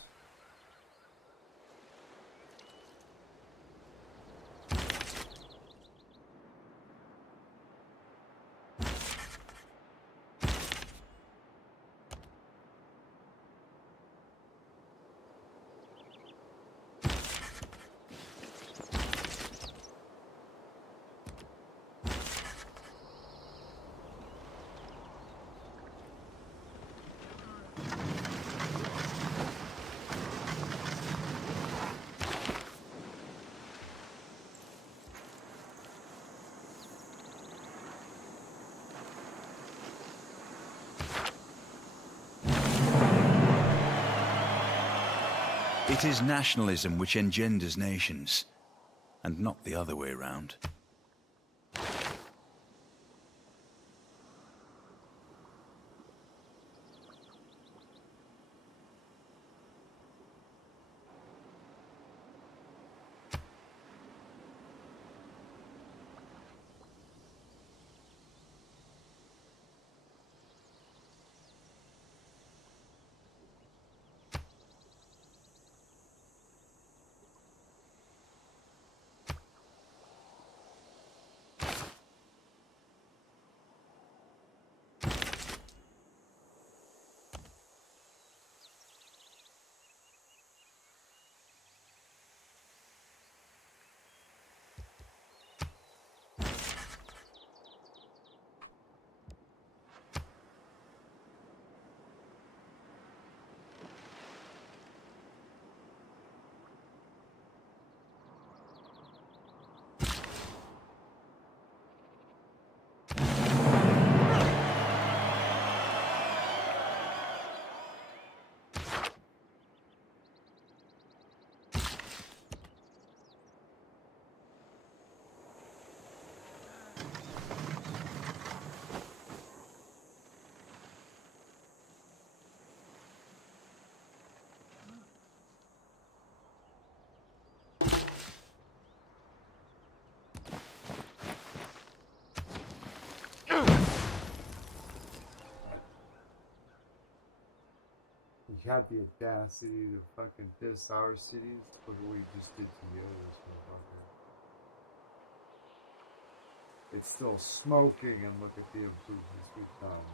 It is nationalism which engenders nations, and not the other way round. You had the audacity to fucking diss our cities. Look at what you just did to yours, motherfucker. It's still smoking, and look at the improvements we've done.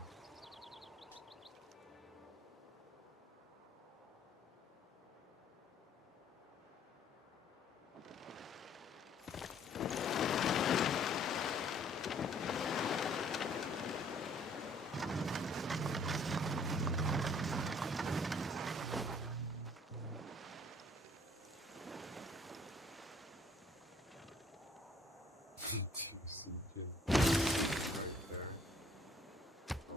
Right there. Go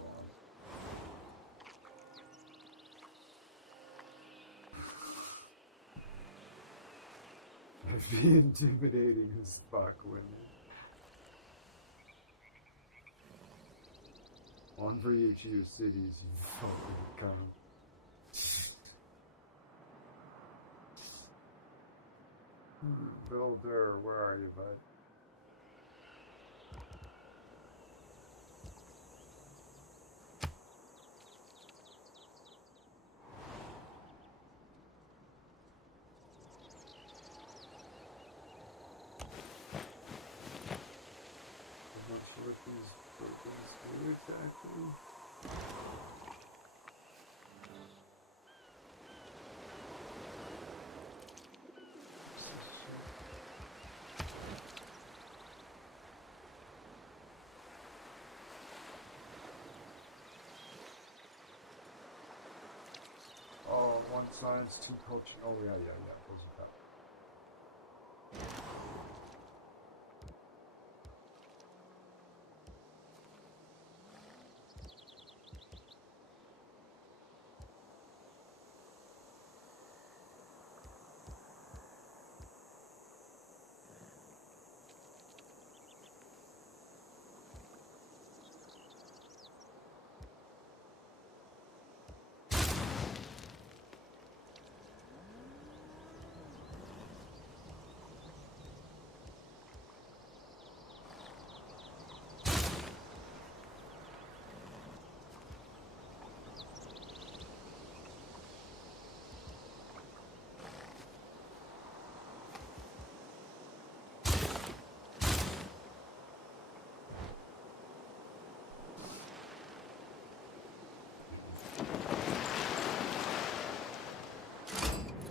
on. I'd be intimidating as fuck, wouldn't it? One for each of your cities, you fucking cunt. Bill Durr, where are you, bud? How much what these tokens do exactly? Oh, one science, two culture. Oh, yeah. Those are that.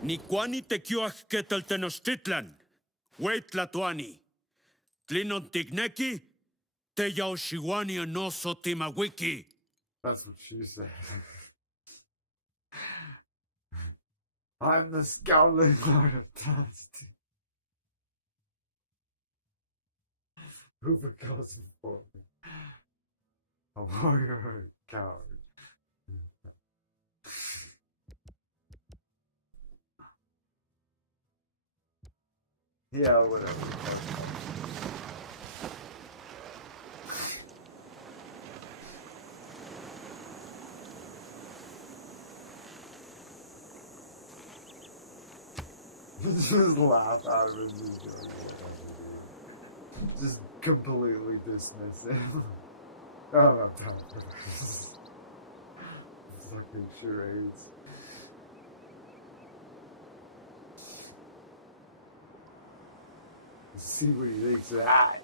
Nikwani tekiuach ketel Tenochtitlan. Wait Tlatuani. Tlinon tigneki, te yaoshiwani anoso timawiki. That's what she said. I'm the Scowling Lord of Dusty. Who calls him for me? A warrior or a coward? Yeah, whatever. Just laugh out of his joke. Just completely dismiss him. I don't have time for this. Fucking charades. See what he thinks of that.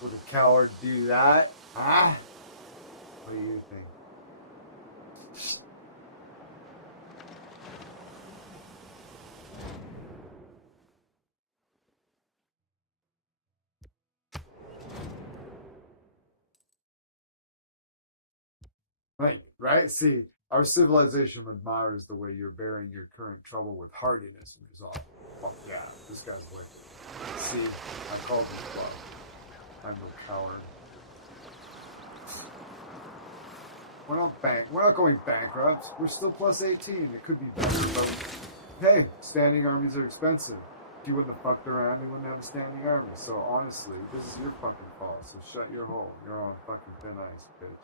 Would a coward do that? Huh? What do you think? Right? See, our civilization admires the way you're bearing your current trouble with hardiness and resolve. Fuck yeah, this guy's wicked. See, I called him bluff. I'm no coward. We're not going bankrupt. We're still plus 18. It could be better, but hey, standing armies are expensive. If you wouldn't have fucked around, we wouldn't have a standing army. So honestly, this is your fucking fault. So shut your hole. You're on fucking thin ice, bitch.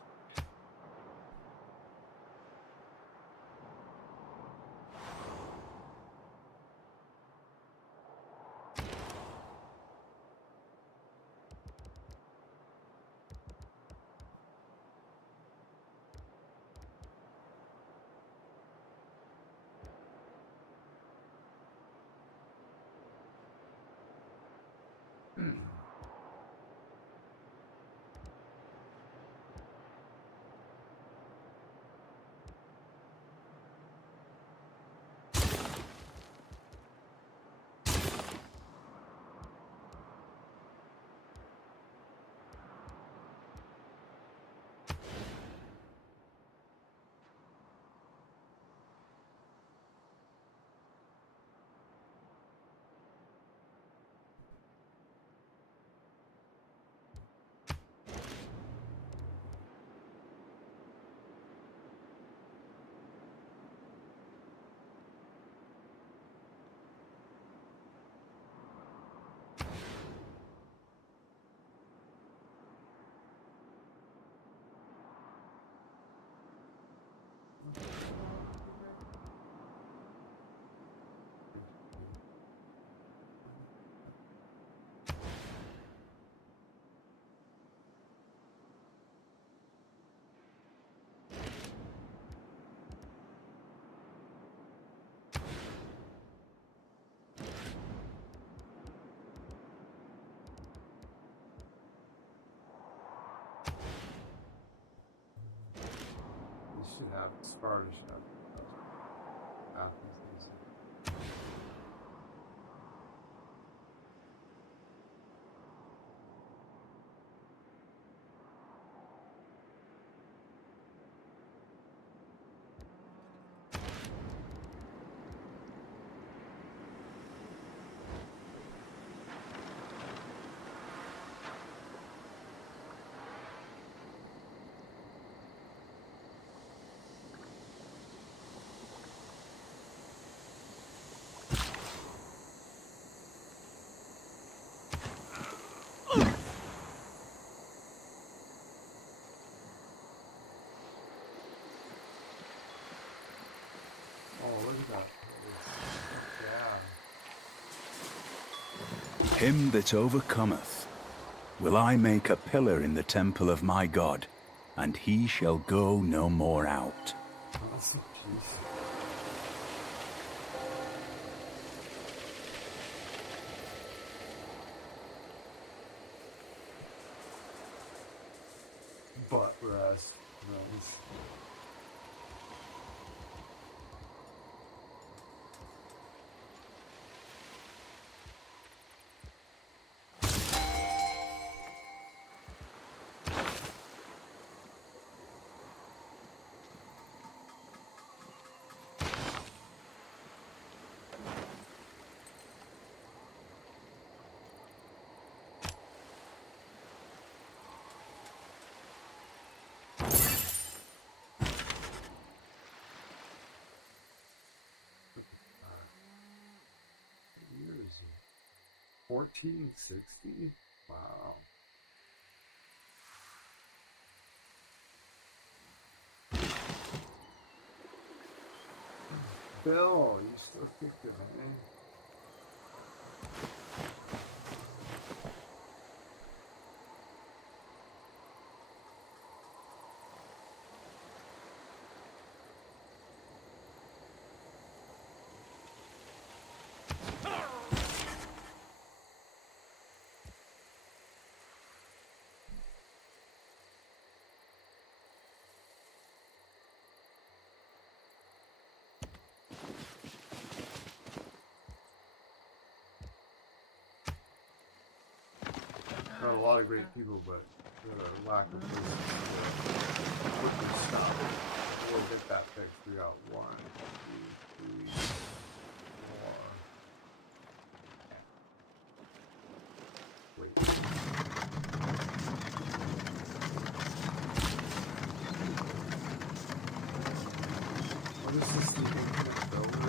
should have Sparta should have Athens needs it. Oh, look at that. Yeah. Him that overcometh will I make a pillar in the temple of my God, and he shall go no more out. Awesome. Jeez. Butt rest. Nice. What year is it? 1460? Wow. Bill, you still kicking, eh? Got a lot of great people, but got a lack of places to quickly stop it. We'll get that fixed. We got 1, 2, 3, 4. Wait. What is this thing infinite builder?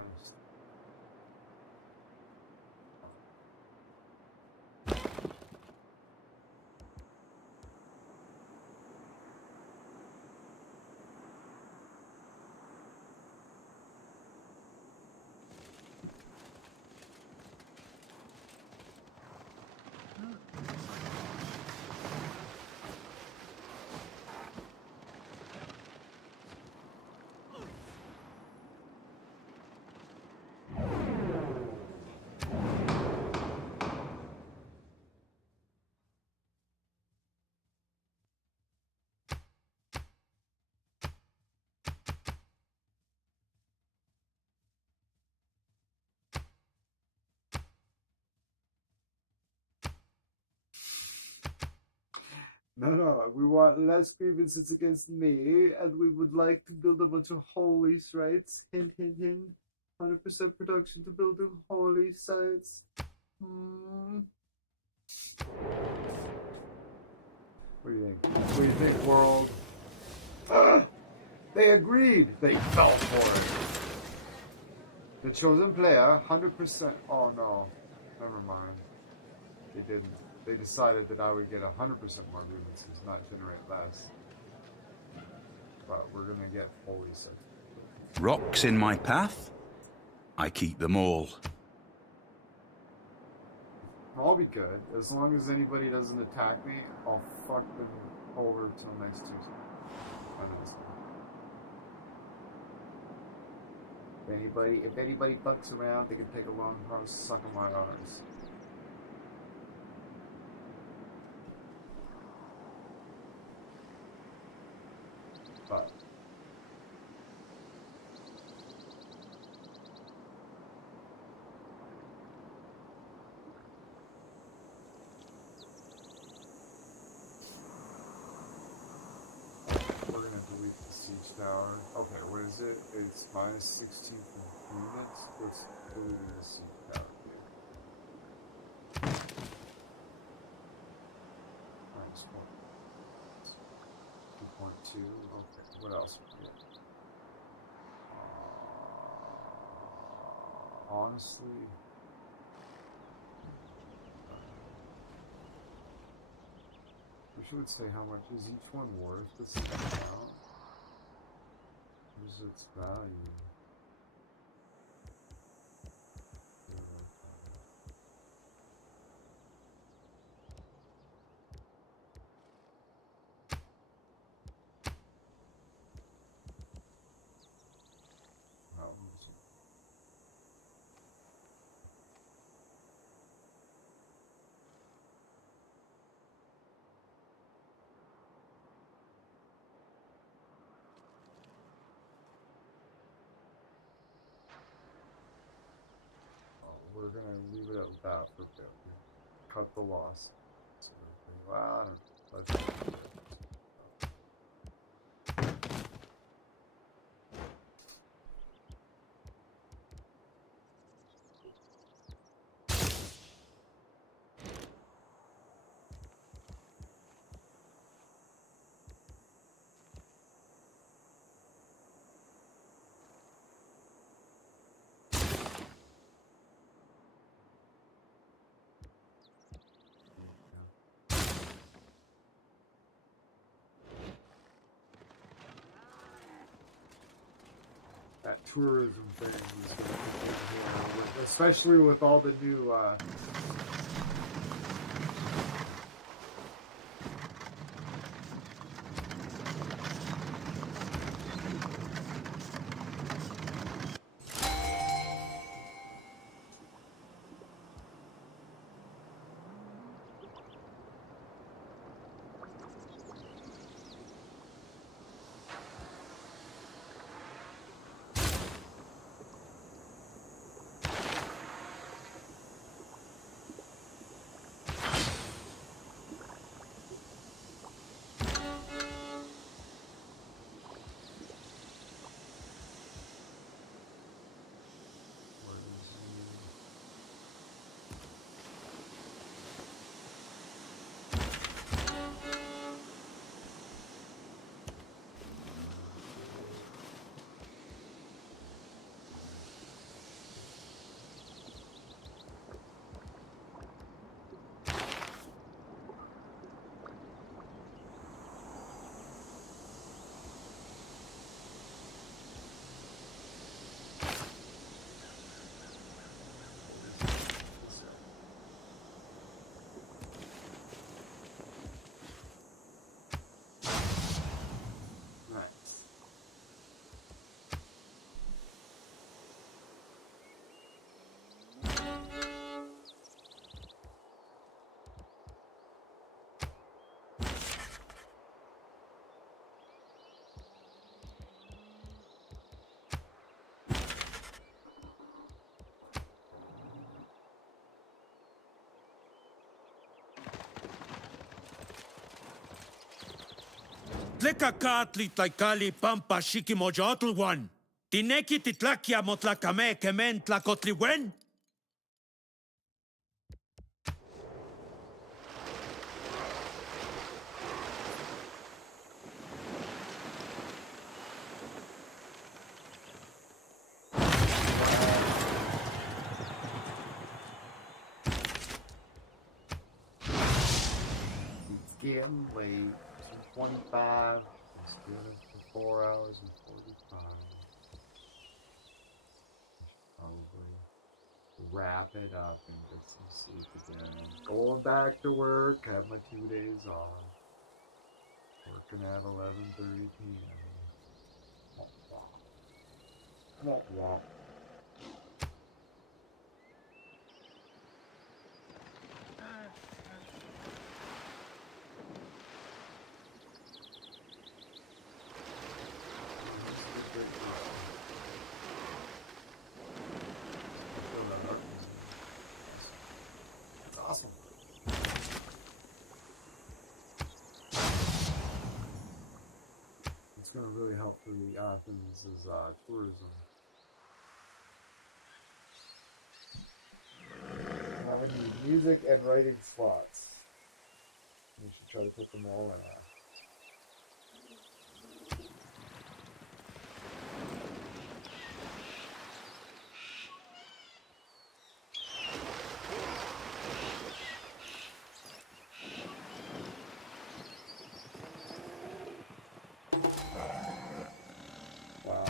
honest. No, we want less grievances against me, and we would like to build a bunch of holy sites. Hint, hint, hint. 100% production to build holy sites. What do you think? What do you think, world? They agreed. They fell for it. The chosen player, 100%. Oh no, never mind. They didn't. They decided that I would get 100% more grievances, not generate less. But we're gonna get holy sites. Rocks in my path? I keep them all. I'll be good. As long as anybody doesn't attack me, I'll fuck them over till next Tuesday. If anybody fucks around, they can take a long hard suck on my arms. But we're gonna delete the siege tower. Okay, what is it? It's minus 16 from units. Let's delete the siege tower. Minus 2.2. Okay, what else? Honestly, we should say how much is each one worth the same amount. What is its value? We're gonna leave it at that for a bit. Cut the loss. So, well, I don't know. Let's that tourism thing is going to continue, especially with all the new Tleka kaatli taikali pampa shiki mojotlwan. Tineki titlakia motlakame kemen tlakotliwen? It's getting late. 2:25. It's good for 4 hours and 45. Probably wrap it up and get some sleep again. Going back to work. Have my 2 days off. Working at 11:30 p.m. Womp womp. Womp womp. That's awesome. It's going to really help for the Athens' tourism. Now we need music and writing slots. We should try to put them all in there. Wow.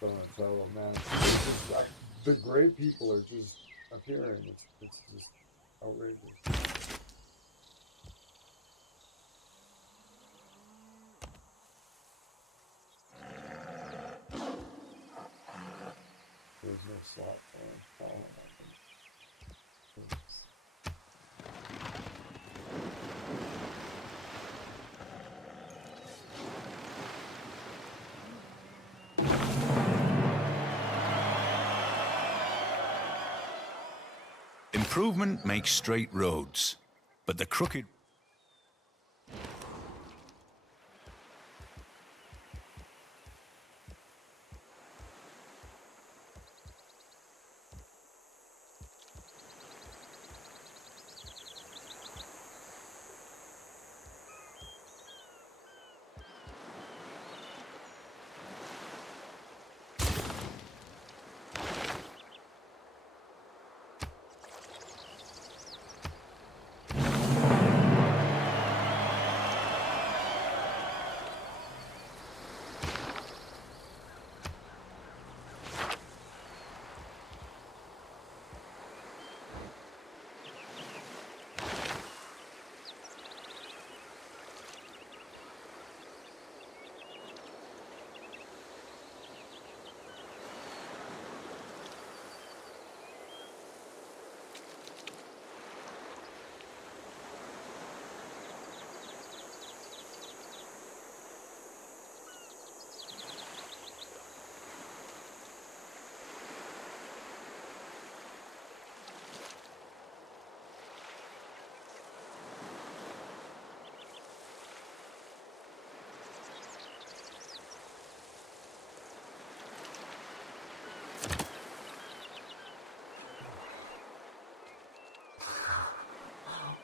Don't tell them, man. The great people are just appearing. It's just outrageous. There's no slot for him. Improvement makes straight roads, but the crooked...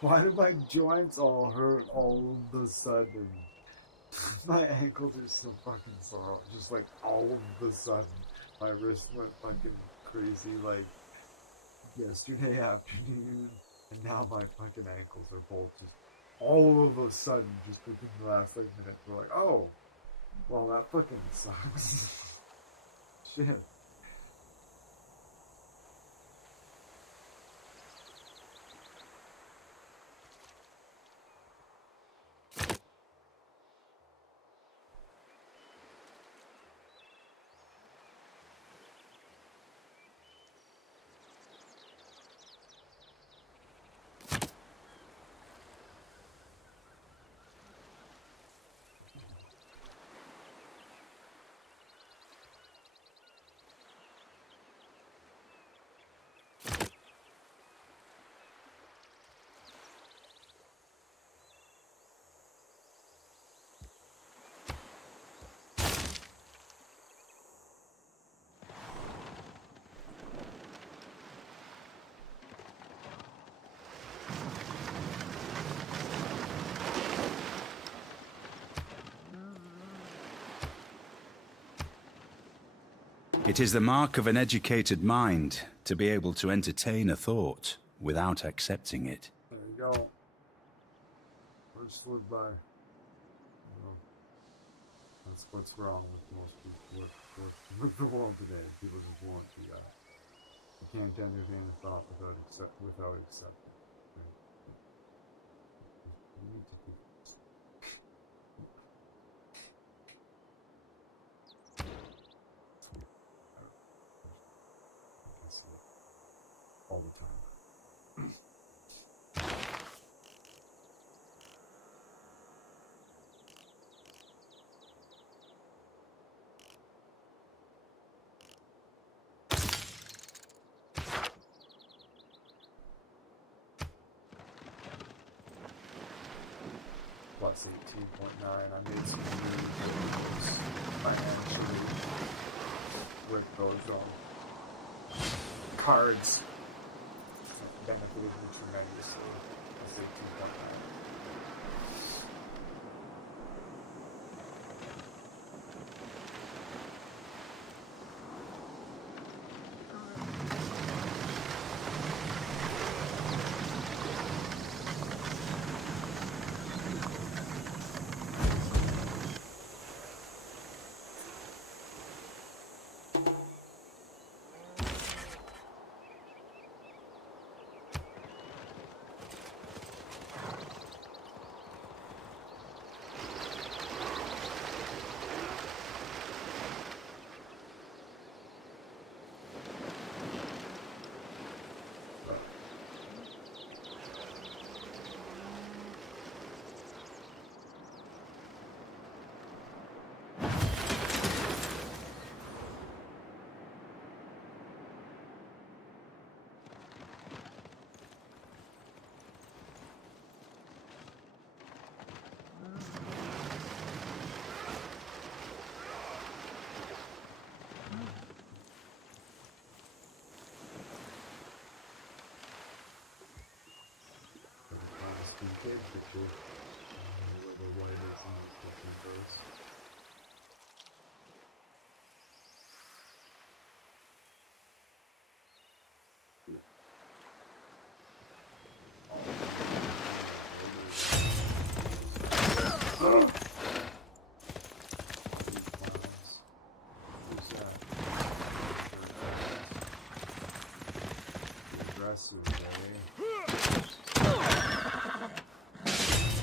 Why do my joints all hurt all of a sudden? My ankles are so fucking sore. Just like all of a sudden. My wrist went fucking crazy like yesterday afternoon. And now my fucking ankles are both just all of a sudden, just within the last like minute. We're like, oh, well, that fucking sucks. Shit. It is the mark of an educated mind to be able to entertain a thought without accepting it. There you go. First slid by. Well, that's what's wrong with most people, with the world today. People just want to. You can't entertain a thought without accepting. Right? You need to do this. I see it all the time. Plus 18.9. I made some really good moves financially with those cards. That benefited me tremendously. Plus 18.9. Kid picture. Where the light is in the fucking face.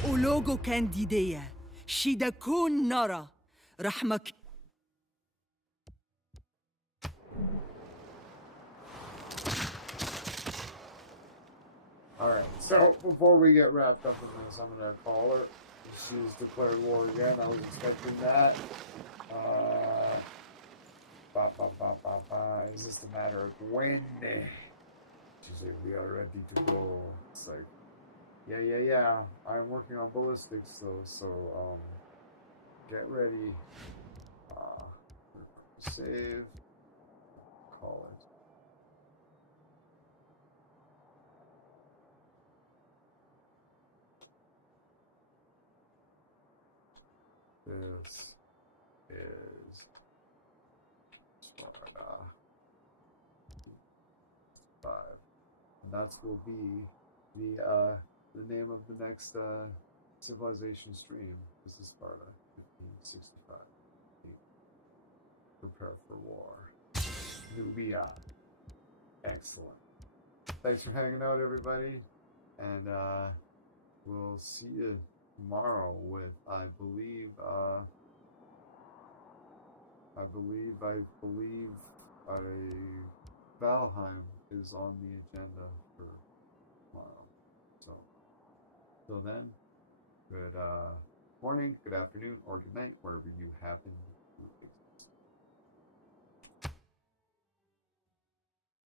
أولوغو كانديدية شيداكون نارا رحمك. Alright, so before we get wrapped up in this, I'm gonna call her. She's declared war again. I was expecting that. It's just a matter of when. She's like, we are ready to go. It's like, yeah. I'm working on ballistics though, so get ready. Save. Call it. This is Sparta 5. And that will be the name of the next civilization stream. This is Sparta 1565. Prepare for war. Nubia. Excellent. Thanks for hanging out, everybody, and we'll see you tomorrow with I believe Valheim is on the agenda for tomorrow. So till then, good morning, good afternoon, or good night, wherever you happen to exist.